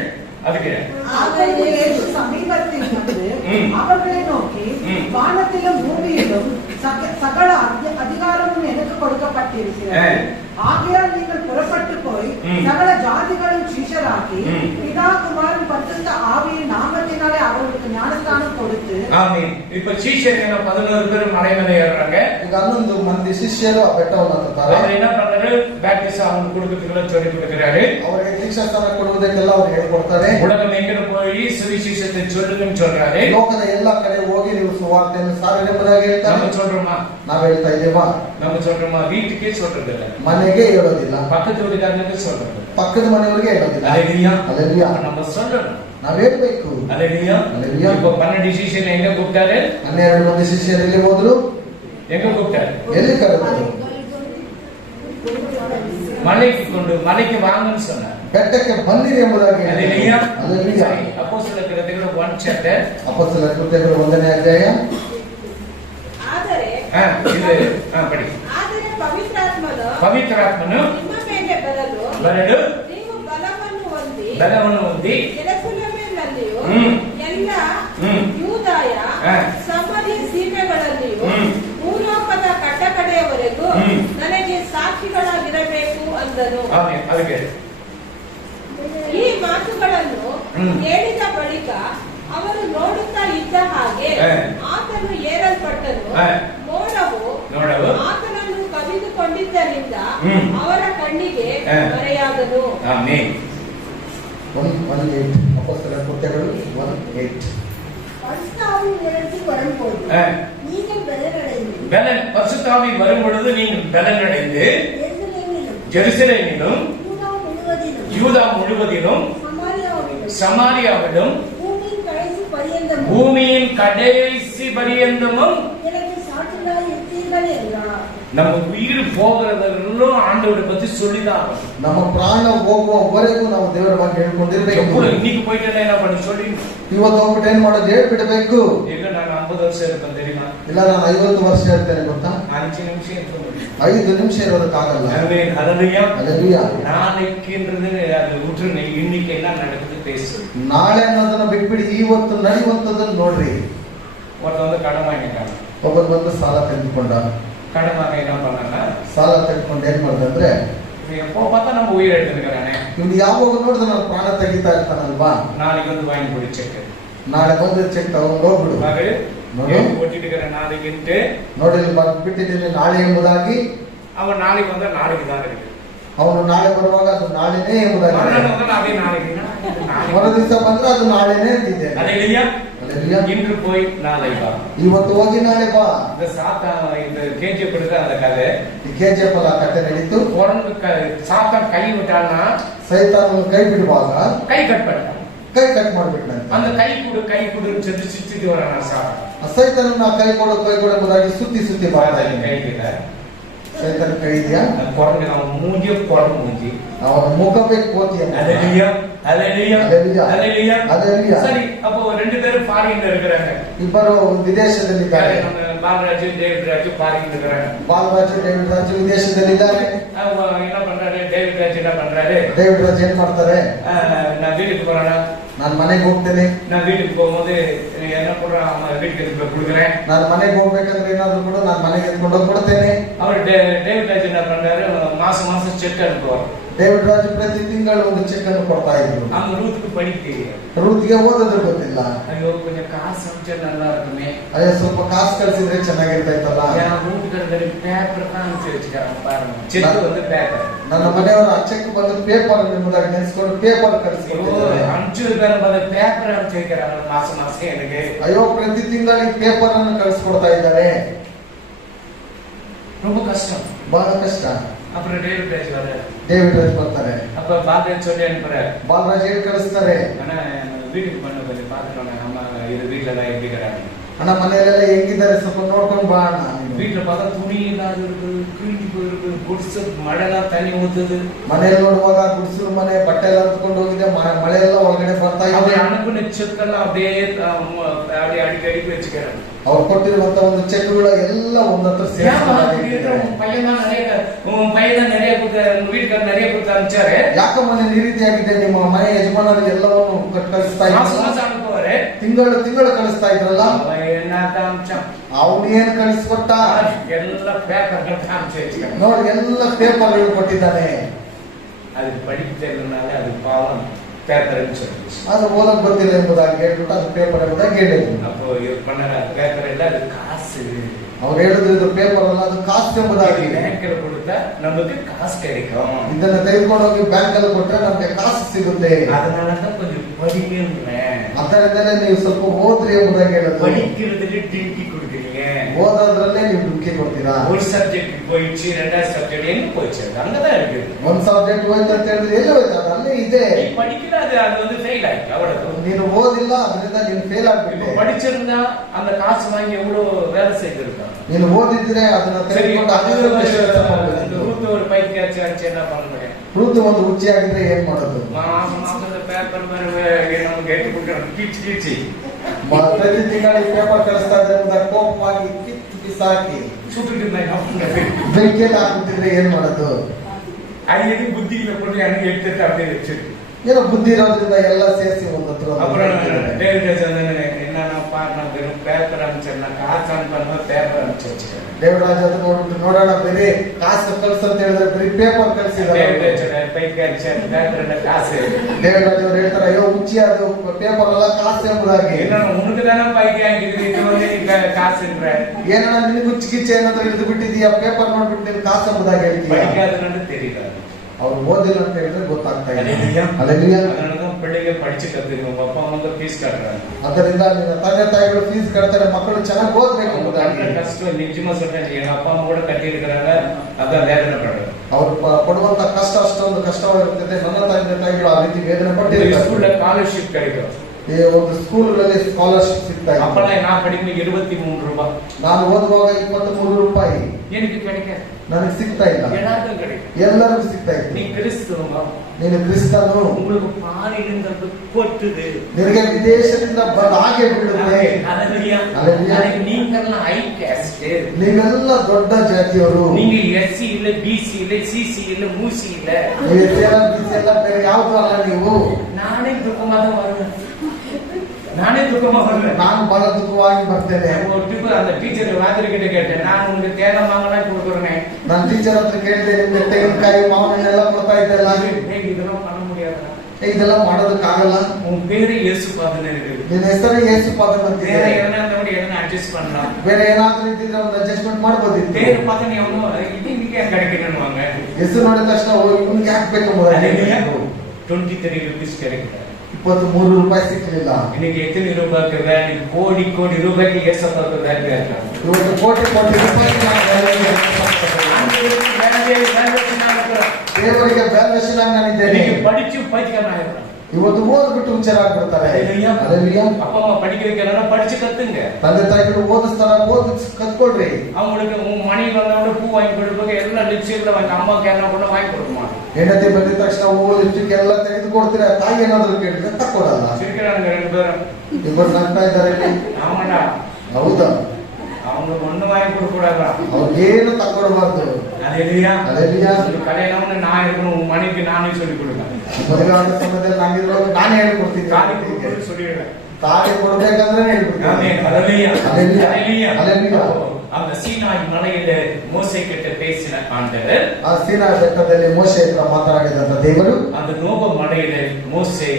அதுக்கு ஆகவே இயேசு சமீபத்தில் வந்து ம். அவர்களை நோக்கி, ம். வானத்திலும் பூமியிலும் சகல அதிகாரமும் எனக்கு கொடுக்கப்பட்டிருக்கிறது. ஆகையால் நீங்கள் புறப்பட்டு போய் ம். சகல ஜாதிகளும் சீஷராக்கி ம். பிதா குமாரன் பரிசுத்த ஆவியின் நாமத்தினாலே அவர்களுக்கு ஞானஸ்தானம் கொடுத்து. ஆமென். இப்ப சீஷர்கள் 11 பேர் மலை மேல ஏறுறாங்க. ಈಗ 11 ಮಂದಿ ಶಿಷ್ಯರು ಆ ಬೆಟ್ಟವನ್ನು ಹತ್ತುತ್ತಾರೆ. அவர் என்ன பண்றாரு? பேப்டிசம் அவங்க கொடுக்கிறதுக்கு சொல்லி கொடுக்கிறாரு. ಅವರಿಗೆ ದೀಕ್ಷಾಸ್ಥಾನ ಕೊಡುವುದಕ್ಕೆಲ್ಲ ಅವರು ಹೇಳ್ಕೊಡ್ತಾರೆ. உலகம் எங்க போய் சுவிசேஷத்தை சொல்லுங்கன்னு சொல்றாரு. ಲೋಕದ ಎಲ್ಲಾ ಕಡೆ ಹೋಗಿ ನೀವು ಸುವಾರ್ತೆಯನ್ನು ಸಾರನೆಂಬುದಾಗಿ ಹೇಳ್ತಾರೆ. நம்ம சொல்றோமா? ನಾವು ಹೇಳ್ತಾ ಇದ್ದೇವಾ? நம்ம சொல்றோமா? வீட்டுக்கே சொல்றது இல்ல, ಮನೆಗೆ ಹೇಳೋದಿಲ್ಲ, பக்கத்து வீட்டுக்காரனுக்கு சொல்றது. ಪಕ್ಕದ ಮನೆಯವರಿಗೆ ಹೇಳೋದಿಲ್ಲ. அல்லேலூயா. அல்லேலூயா. நம்ம சொல்லணும். ನಾವ್ ಹೇಳ್ಬೇಕು. அல்லேலூயா. அல்லேலூயா. இப்போ 12 சீஷர்கள் எங்க கூப்பிட்டாரு? 12 ಮಂದಿ ಶಿಷ್ಯರು ಎಲ್ಲಿ ಹೋದ್ರು? எங்க கூப்பிட்டாரு? ಎಲ್ಲಿ ಕರೆದ್ರು? மலைக்கு வாங்கன்னு சொன்னார். ಬೆಟ್ಟಕ್ಕೆ ಬನ್ನಿರಿ ಎಂಬುದಾಗಿ Hallelujah. Hallelujah. ಸರಿ, ಅಪೊಸ್ತಲರ ಕೃತ್ಯಗಳು 1 chapter. ಅಪೊಸ್ತಲರ ಕೃತ್ಯಗಳು 1ನೇ ಅಧ್ಯಾಯ. ಆದರೆ ಪಡಿ. ಆದರೆ ಪವಿತ್ರಾತ್ಮನು ನಿಮ್ಮ ಮೇಲೆ ಬರಲು ನೀವು ಬಲವನ್ನು ಹೊಂದಿ ಯೆರೂಸಲೇಮಿನಲ್ಲಿಯೂ ಎಲ್ಲ ಯೂದಾಯ ಸಮಾರ್ಯ ಸೀಮೆಗಳಲ್ಲಿಯೂ ಭೂಲೋಕದ ಕಟ್ಟಕಡೆಯವರೆಗೂ ನನಗೆ ಸಾಕ್ಷಿಗಳಾಗಿರಬೇಕು ಅಂದನು. ಅದಕ್ಕೆ ಈ ಮಾತುಗಳನ್ನು ಹೇಳಿದ ಬಳಿಕ ಅವರು ನೋಡುತ್ತಾ ಇದ್ದ ಹಾಗೆ ಆತನು ಏರಲ್ಪಟ್ಟನು. ಮೋಡವು ಆತನನ್ನು ಕವಿದುಕೊಂಡಿದ್ದರಿಂದ ಅವರ ಕಣ್ಣಿಗೆ ಮರೆಯಾದನು. ಆಮೆನ್. 1:8 ಅಪೊಸ್ತಲರ ಕೃತ್ಯಗಳು 1:8. பரிசுத்தாவி வரும் பொழுது நீங்கள் பலனடைந்து ஜெருசலேமிலும் யூதா முழுவதிலும் சமாரியாவிலும் பூமியின் கடைசி பரியந்தமும் நம்ம உயிர் போகிறதெல்லாம் ஆண்டவரை பத்தி சொல்லிதான் ನಮ್ಮ ಪ್ರಾಣ ಹೋಗುವವರೆಗೂ ನಾವು ದೇವರ ಬಗ್ಗೆ ಹೇಳ್ಕೊಂಡಿರ್ಬೇಕು. இன்னைக்கு போயிட்டு என்ன பண்ண சொல்லி ಇವತ್ತು ಹೋಗ್ಬಿಟ್ಟು ಏನ್ ಮಾಡೋದು ಹೇಳ್ಬಿಡ್ಬೇಕು. ಈಗ ನಾನು 50 ವರ್ಷ ಇರ್ತೀನಿ தெரியுமா? ಇಲ್ಲ ನಾನು 50 ವರ್ಷ ಇರ್ತೇನೆ ಗೊತ್ತಾ? 5 ನಿಮಿಷ ಇರ್ತೀನಿ. 5 ನಿಮಿಷ ಇರೋದಕ್ಕಾಗಲ್ಲ. ಆಮೆನ್. ಹಲ್ಲೆಲೂಯಾ. ಹಲ್ಲೆಲೂಯಾ. ನಾಳೆಕ್ಕಿಂದ್ರದು ಅದು ಉಟ್ರೆ இன்னைக்கு என்ன நடக்குது பேசு. ನಾಳೆ ಅನ್ನೋದನ್ನ ಬಿಟ್ಬಿಡಿ, ಇವತ್ತು ನಡೆಯುವಂತದನ್ನ ನೋಡ್ರಿ. ஒருத்தவங்க கடன் வாங்கிட்டாங்க. ಒಬ್ಬರು ಬಂದು ಸಾಲ ತೆಗೆದುಕೊಂಡ. கடன் வாங்க என்ன பண்ணாங்க? ಸಾಲ ತೆಗೆದುಕೊಂಡು ಏನ್ ಮಾಡ್ದಂದ್ರೆ எப்போ பார்த்தா நம்ம உயிர் எடுத்துக்கிறானே, ಇವ್ನು ಯಾವಾಗ ನೋಡಿದ್ರೆ ನಾನು ಪ್ರಾಣ ತೆಗಿತಾ ಇರ್ತಾನಲ್ವಾ, நாளைக்கு வந்து வாங்கி கொடு ಚೆಕ್. ನಾಳೆ ಬಂದು ಚೆಕ್ ತಗೊಂಡು ಹೋಗ್ಬಿಡು. ಕೊಟ್ಟಿಟ್ಟಿದ್ದಾರೆ ನಾಳೆಗಿಂತೆ ನೋಡಿ ಬಿಟ್ಟಿದ್ದೀನಿ ನಾಳೆ ಎಂಬುದಾಗಿ. ಅವನು ನಾಳೆಗೆ ಬಂದ್ರೆ ನಾಳೆಗೆ தான் இருக்கு. ಅವನು ನಾಳೆ ಬರುವಾಗ ಅದು ನಾಳೆನೇ ಎಂಬುದಾಗಿ. ಅದೇ ನಾಳೆಗೆ ಮರು ದಿವಸ ಬಂದ್ರೆ ಅದು ನಾಳೆನೇ ಅಂತಿದೆ. ಅಲ್ಲೆಲೂಯಾ. இன்று போய் நாளை வா. ಇವತ್ತು ಹೋಗಿ ನಾಳೆ ಬಾ. இந்த சாத்தா இந்த கேஜி கொடுத்த அந்த கதை, ಈ ಕೆಜಿಎಫ್ ಕಥೆ ನಡೀತು. சாத்தா கை விட்டான்னா ಸೈತಾನನು ಕೈ ಬಿಡುವಾಗ ಕೈ ಕಟ್ ಮಾಡ್ತಾನೆ. ಕೈ ಕಟ್ ಮಾಡ್ಬಿಟ್ನಂತೆ. அந்த கை குடு சுத்தி வரான சாத்தா. ಸೈತಾನನ ಕೈ ಕೊಡು ಎಂಬುದಾಗಿ ಸುತ್ತಿ ಮಾಡ್ತಾನೆ. ಕೈ ಬಿಟ್ಟ ಸೈತಾನ ಕೈ ಇದೆಯಾ? ಕೊರಗೆ ನಾವು ಮೂಜಿಯ ಕೊರಗೆ ಮೂಜಿ ಅವನ ಮುಖವೇ ಕೋತಿಯ. ஹல்லேலூயா. ஹல்லேலூயா. ஹல்லேலூயா. ஹல்லேலூயா. ஹல்லேலூயா. சரி, அப்போ ரெண்டு பேரும் ஃபாரின்ல இருக்காங்க. ಇಬ್ಬರು ವಿದೇಶದಲ್ಲಿದ್ದಾರೆ. பாலராஜ் டேவிட் ராஜ் ஃபாரின்ல இருக்காங்க. ಬಾಲರಾಜ್ ಡೇವಿಡ್ ರಾಜ್ ವಿದೇಶದಲ್ಲಿದ್ದಾರೆ. என்ன பண்றாரு? டேவிட் ராஜ் என்ன பண்றாரு? ಡೇವಿಡ್ ರಾಜ್ ಏನ್ ಮಾಡ್ತಾರೆ? நான் வீட்டுக்கு போறேனா, ನಾನು ಮನೆಗೆ ಹೋಗ್ತೇನೆ. நான் வீட்டுக்கு போகும்போது என்ன பண்றான்? வீட்டுக்கு கொடுக்குறேன். ನಾನು ಮನೆಗೆ ಹೋಗ್ಬೇಕಂದ್ರೆ ಏನಾದ್ರು ಕೂಡ ನಾನು ಮನೆಗೆ ಎತ್ಕೊಂಡು ಹೋಗಿ ಕೊಡ್ತೇನೆ. அவர் டேவிட் ராஜ் என்ன பண்றாரு? மாசம் செக் அனுப்புவார். ಡೇವಿಡ್ ರಾಜ್ ಪ್ರತಿ ತಿಂಗಳು ಒಂದು ಚೆಕ್ ಅನ್ನು ಕೊಡ್ತಾ ಇದ್ರು. அவங்க ரூத்துக்கு படிக்க ರೂತ್ಗೆ ಓದೋದು ಗೊತ್ತಿಲ್ಲ. ஐயோ கொஞ்சம் காசு அனுப்பிச்சா நல்லா இருக்குமே, ಅಯ್ಯೋ ಸ್ವಲ್ಪ ಕಾಸು ಕಳ್ಸಿದ್ರೆ ಚೆನ್ನಾಗಿರ್ತಾ ಇತ್ತಲ್ಲ. வீட்டுக்காரர் பேப்பர் தான் அனுப்பிச்சு வச்சுக்காங்க பாருங்க. செக் வந்து பேப்பர். ನನ್ನ ಮನೆಯವರ ಆ ಚೆಕ್ ಬಂದು ಪೇಪರ್ ಎಂಬುದಾಗಿ ನೆನೆಸ್ಕೊಂಡು ಪೇಪರ್ ಕಳಿಸ್ಕೊಡ್ತಾರೆ. ಅನುப்பிಸಿದ பேப்பர் அனுப்பிச்சு வைக்கிறாங்க மாசம் எனக்கு. ಅಯ್ಯೋ ಪ್ರತಿ ತಿಂಗಳಿಗೆ ಪೇಪರ್ ಅನ್ನು ಕಳಿಸ್ಕೊಡ್ತಾ ಇದ್ದಾರೆ. ரொம்ப கஷ்டம், ಬಹಳ ಕಷ್ಟ. அப்புறம் டேவிட் ராஜ் வர ಡೇವಿಡ್ ರಾಜ್ ಬರ್ತಾರೆ. அப்ப பாலராஜ் சொல்லி அனுப்புறாரு. ಬಾಲರಾಜ್ ಹೇಳಿ ಕಳಿಸ್ತಾರೆ. ஆனா வீட்டுக்கு பண்ண கொஞ்சம் பாத்துட்டோம், அம்மா இது வீட்டுல எல்லாம் எப்படி இருக்கிறாங்க, ಅಣ್ಣ ಮನೆಯಲ್ಲೆಲ್ಲ ಹೆಂಗಿದ್ದಾರೆ ಸ್ವಲ್ಪ ನೋಡ್ಕೊಂಡು ಬಾ ಅಣ್ಣ. வீட்டுல பார்த்தா துணி இல்லாத இருக்கு, கிழிஞ்சு போயிருக்கு, குடிசு மழைலாம் தண்ணி ஊத்துது. ಮನೆಯಲ್ಲಿ ನೋಡುವಾಗ ಗುಡಿಸಲು ಮನೆ ಬಟ್ಟೆ ಎಲ್ಲ ಹತ್ಕೊಂಡು ಹೋಗಿದೆ, ಮಳೆ ಎಲ್ಲ ಒಳಗಡೆ ಬರ್ತಾ ಇದೆ. அனுப்புன செக்கெல்லாம் அப்படியே அடிக்கடி வச்சுக்கிறாங்க. ಅವ್ರು ಕೊಟ್ಟಿರುವಂತ ಒಂದು ಚೆಕ್ಗಳು ಎಲ್ಲ ಒಂದತ್ರ உன் பையன் நிறைய கொடுத்த, உங்க வீட்டுக்காரர் நிறைய கொடுத்து அனுப்பிச்சாரு. ಯಾಕಮ್ಮನೆ ಈ ರೀತಿಯಾಗಿದೆ, ನಿಮ್ಮ ಮನೆ ಯಜಮಾನರಿಗೆ ಎಲ್ಲವನ್ನು ಕಳಿಸ್ತಾ ಇದ್ರು, அனுப்புவாரு, ತಿಂಗಳು ಕಳಿಸ್ತಾ ಇದ್ರಲ್ಲ. ಅವನು ಏನ್ ಕಳಿಸ್ಕೊಟ್ಟ? ಎಲ್ಲ பேப்பர் அனுப்பிச்சு ನೋಡಿ ಎಲ್ಲ ಪೇಪರ್ ಕೊಟ್ಟಿದ್ದಾನೆ. அது படிக்க தெரியலனால அது பாவம் பேப்பர் சொல்லிச்சு. ಅದು ಓದಕ್ ಗೊತ್ತಿಲ್ಲ ಎಂಬುದಾಗಿ ಹೇಳ್ಬಿಟ್ಟು ಅದು ಪೇಪರ್ ಎಂಬುದಾಗಿ ಹೇಳಿದ್ರು. அப்போ இது பண்ண பேப்பர் எல்லாம் அது காசு. ಅವ್ರು ಹೇಳಿದ್ರು ಇದು ಪೇಪರ್ ಅಲ್ಲ, ಅದು ಕಾಸು ಎಂಬುದಾಗಿ. ಬ್ಯಾಂಕಲ್ಲಿ ಕೊಡುತ್ತಾ ನಮಗೆ ಕಾಸು கிடைக்கும். ಇದನ್ನ ತೆಗೆದುಕೊಂಡು ಹೋಗಿ ಬ್ಯಾಂಕ್ ಅಲ್ಲಿ ಕೊಟ್ರೆ ನಮ್ಗೆ ಕಾಸು ಸಿಗುತ್ತೆ. அதனாலதான் கொஞ்சம் படிக்கிறேன். ಅದರಿಂದಲೇ ನೀವು ಸ್ವಲ್ಪ ಓದ್ರಿ ಎಂಬುದಾಗಿ ಹೇಳಿದ್ರು. படிக்கிறதுக்கு டியூட்டி கொடுக்குறீங்க, ಓದೋದ್ರಲ್ಲೇ ನೀವು ಡುಕ್ಕಿ ಕೊಡ್ತೀರಾ. ஒரு சப்ஜெக்ட் போயிடுச்சு, ரெண்டாவது சப்ஜெக்ட் எங்க போயிடுச்சு? அங்கதான் இருக்கு. ಒಂದ್ ಸಬ್ಜೆಕ್ಟ್ ಹೋಯ್ತು ಅಂತ ಹೇಳಿದ್ರೆ ಎಲ್ಲಿ ಹೋಯ್ತು? ಅದು ಅಲ್ಲೇ ಇದೆ. படிக்கிற அது வந்து ஃபெயில் ஆயிடுச்சு, அவ்வளவு. ನೀನು ಓದಿಲ್ಲ, ಅದರಿಂದ ನೀನು ಫೇಲ್ ಆಗ್ಬಿಟ್ಟೆ. படிச்சிருந்தா அந்த காசு வாங்கி எவ்வளவு வேலை செய்திருக்கான். ನೀನು ಓದಿದ್ರೆ ಅದನ್ನ ತೆಗೆದುಕೊಂಡು ஒரு பைத்தியாச்சு என்ன பண்ண முடியும்? ಋತು ಒಂದು ಹುಚ್ಚಿಯಾಗಿದ್ರೆ ಏನ್ ಮಾಡೋದು? ಪೇಪರ್ ನಮ್ಗೆ ಕಿಚ್ಚಿ ಪ್ರತಿ ತಿಂಗಳಿಗೆ ಪೇಪರ್ ಕಳಿಸ್ತಾ ಇದ್ರಿಂದ ಕೋಪವಾಗಿ ಕಿತ್ತು ಬಿಸಾಕಿ ಬೆಂಕಿಯಲ್ಲಿ ಹಾಕುತ್ತಿದ್ರೆ ಏನ್ ಮಾಡೋದು? அது புத்தி இல்ல போட்டு எனக்கு எடுத்துட்டு அப்படியே வச்சிருக்கு. ಏನೋ ಬುದ್ಧಿ ಇರೋದ್ರಿಂದ ಎಲ್ಲ ಸೇರಿಸಿ ಒಂದು ಹತ್ರ அப்புறம் என்னன்னா வெறும் பேப்பர் அனுப்பிச்சிருந்தா காசு அனுப்ப பேப்பர் அனுப்பிச்சு வச்சுக்கிறேன். ದೇವರಾಜ ಅದು ನೋಡ್ಬಿಟ್ಟು ನೋಡೋಣ ಬೇರೆ ಕಾಸು ಕಳ್ಸ ಅಂತ ಹೇಳಿದ್ರೆ ಬರೀ ಪೇಪರ್ ಕಳ್ಸಿದ್ದಾರೆ. காசு ದೇವರಾಜ ಅವ್ರು ಹೇಳ್ತಾರೆ ಅಯ್ಯೋ ಹುಚ್ಚಿ ಅದು ಪೇಪರ್ ಎಲ್ಲ ಕಾಸು ಎಂಬುದಾಗಿ. உனக்கு தானே பைக்கு ஆகிடுது இது வந்து காசுன்ற ಏನಣ್ಣ ನಿನಗೆ ಹುಚ್ಚಿ ಗಿಚ್ಚಿ ಏನಾದ್ರು ಹಿಡಿದು ಬಿಟ್ಟಿದೀಯಾ ಪೇಪರ್ ನೋಡ್ಬಿಟ್ಟು ನೀನು ಕಾಸು ಎಂಬುದಾಗಿ ಹೇಳ್ತೀಯ. படிக்காதுன்னு தெரியல, ಅವ್ರು ಓದಿಲ್ಲ ಅಂತ ಹೇಳಿದ್ರೆ ಗೊತ್ತಾಗ್ತಾ ಇಲ್ಲ. அதனாலதான் பிள்ளைங்க படிச்சு கத்துக்கணும். உங்க அப்பா வந்து ஃபீஸ் கட்டுறாங்க, ಅದರಿಂದ ನಿನ್ನ ತಂದೆ ತಾಯಿಗಳು ಫೀಸ್ ಕಟ್ತಾರೆ, ಮಕ್ಕಳು ಚೆನ್ನಾಗಿ ಓದ್ಬೇಕು ಎಂಬುದಾಗಿ. கஷ்டம் நிஜமா சொல்றேன், எங்க அப்பா அம்மா கூட கட்டி இருக்கிறாங்க, அதான் வேதனை படுறேன். ಅವ್ರು ಪಡುವಂತ ಕಷ್ಟ ಅಷ್ಟೊಂದು ಕಷ್ಟವಾಗಿರ್ತದೆ. ನನ್ನ ತಂದೆ ತಾಯಿಗಳು ಆ ರೀತಿ ವೇದನೆ ಪಟ್ಟಿರ್ತಾರೆ. ஸ்கூல்ல ஸ்காலர்ஷிப் கிடைக்கும். ಈ ಒಂದು ಸ್ಕೂಲ್ಗಳಲ್ಲಿ ಸ್ಕಾಲರ್ಶಿಪ್ ಸಿಗ್ತಾ ಇದೆ. அப்பெல்லாம் நான் படிக்கும் 23 ரூபாய், ನಾನು ಓದುವಾಗ 23 ರೂಪಾಯಿ எனக்கு கிடைக்காது, ನನಗೆ ಸಿಗ್ತಾ ಇಲ್ಲ. எல்லாருக்கும் கிடைக்கும். ಎಲ್ಲರಿಗೂ ಸಿಗ್ತಾ ಇತ್ತು. நீ கிறிஸ்துவமா, ನೀನು ಕ್ರಿಸ್ತನು, உங்களுக்கு பாரிலிருந்து கொட்டுது, ನಿನಗೆ ವಿದೇಶದಿಂದ ಬಂದ ಹಾಗೆ ಬೀಳುತ್ತೆ. ஹalleluya. நீங்கெல்லாம் ஹை காஸ்ட், ನೀವೆಲ್ಲ ದೊಡ್ಡ ಜಾತಿಯವರು. நீங்க எஸ்சி இல்ல, பிசி இல்ல, சிசி இல்ல, மூசி இல்ல, ಎಲ್ಲ ಬೇರೆ ಯಾವ್ದು ಅಲ್ಲ ನೀವು. நானே துக்கமா தான் வருவேன், நானே துக்கமா வருவேன். ನಾನು ಬಹಳ ದುಃಖವಾಗಿ ಬರ್ತೇನೆ. அந்த டீச்சர் வாத்திரி கிட்ட கேட்டேன், நான் உங்களுக்கு தேங்காய் மாங்கலாம் கொடுக்குறேன். ನಾನು ಟೀಚರ್ ಹತ್ರ ಕೇಳಿದೆ, ನಿಮ್ಗೆ ತೆಂಗಿನಕಾಯಿ ಮಾವನೆಲ್ಲ ಕೊಡ್ತಾ ಇದ್ದಲ್ಲ, இதெல்லாம் பண்ண முடியாது, ಇದೆಲ್ಲ ಮಾಡೋದಕ್ಕಾಗಲ್ಲ. உன் பேரு இயேசு பாதனை இருக்கு, ನಿನ್ನ ಹೆಸರು ಯೇಸು ಪಾದನ್ ಅಂತ வேற ಇದೆ. எதனா இருந்தா எதனா அட்ஜஸ்ட் பண்ணலாம், ಬೇರೆ ಏನಾದ್ರೂ ಇದ್ದಿದ್ರೆ ಒಂದು ಅಡ್ಜಸ್ಟ್ಮೆಂಟ್ ಮಾಡ್ಬೋದಿತ್ತು. பேரு பார்த்தா நீ அவனும் இதுக்கே கிடைக்கணும்வாங்க. ಹೆಸರು ನೋಡಿದ ತಕ್ಷಣ ಇವ್ನಿಗೆ ಹಾಕ್ಬೇಕು 23 rupees கிடைக்கும். 23 ರೂಪಾಯಿ ಸಿಕ್ಕಲಿಲ್ಲ. இன்னைக்கு எத்தனை ரூபாய்க்கு வேல்யூ? கோடி கோடி ரூபாய்க்கு ஏசப்பாக்கு வேல்யூ இருக்காங்க. ಇವತ್ತು ಕೋಟಿ ಕೋಟಿ ರೂಪಾಯಿ ದೇವರಿಗೆ ವ್ಯಾಲ್ಯೂಷನ್ ಆಗಿ ನಾನಿದ್ದೇನೆ. படிச்சு பைத்தியக்காரனாக ಇವತ್ತು ಓದ್ಬಿಟ್ಟು ಹುಚ್ಚರಾಗ್ಬಿಡ್ತಾರೆ. அப்பா அம்மா படிக்க வைக்கிறனா படிச்சு கத்துங்க. ತಂದೆ ತಾಯಿಗಳು ಓದಿಸ್ತಾರ, ಓದಿ ಕತ್ಕೊಳ್ರಿ. அவங்களுக்கு உன் மணி வந்தவங்க பூ வாங்கி கொடுப்பாங்க, எல்லாம் லிப்ஸ்டிக்ல வாங்கி அம்மாக்கு என்ன கூட வாங்கி கொடுக்குமா. ಹೆಂಡತಿ ಬಂದಿದ ತಕ್ಷಣ ಹೂವು ಲಿಪ್ಸ್ಟಿಕ್ ಎಲ್ಲ ತೆಗೆದು ಕೊಡ್ತೀರಾ, ತಾಯಿ ಏನಾದ್ರು ಕೇಳಿದ್ರೆ ತಕ್ಕೊಡಲ್ಲ. சிரிக்கிறாங்க ரெண்டு பேரும், ಇಬ್ಬರು ನಗ್ತಾ ಇದ್ದಾರೆ ಇಲ್ಲಿ. ஆமாடா, ಹೌದಾ? அவங்களுக்கு ஒண்ணு வாங்கி கொடுக்க கூடாதா, ಅವ್ರಿಗೇನು ತಕ್ಕೊಡ್ಬಾರ್ದು. ಅಲ್ಲೇಲೂಯಾ. ಅಲ್ಲೇಲೂಯಾ. கல்யாணம்னு நான் இருக்கணும், உன் மனைவிக்கு நானே சொல்லி கொடுப்பேன். ಮದುವೆ ಆದ ಸಮಯದಲ್ಲಿ ನಾನಿರುವಾಗ ನಾನೇ ಹೇಳ್ಕೊಡ್ತೀನಿ. காலி கொடுக்கணும்னு சொல்லிடுவேன். ತಾಯಿ ಕೊಡ್ಬೇಕಂದ್ರೆ ಹೇಳ್ಬಿಡ್ತೀನಿ. ஆமென். ஹalleluya. ஹalleluya. ஹalleluya. ஹalleluya. அந்த சீனாய் மலையில மோசே கிட்ட பேசின ஆண்டவர், ಆ ಸೀನಾ ಬೆಟ್ಟದಲ್ಲಿ ಮೋಶೆ ಹತ್ರ ಮಾತನಾಡಿದಂತ ದೇವರು அந்த நோப மலையில மோசே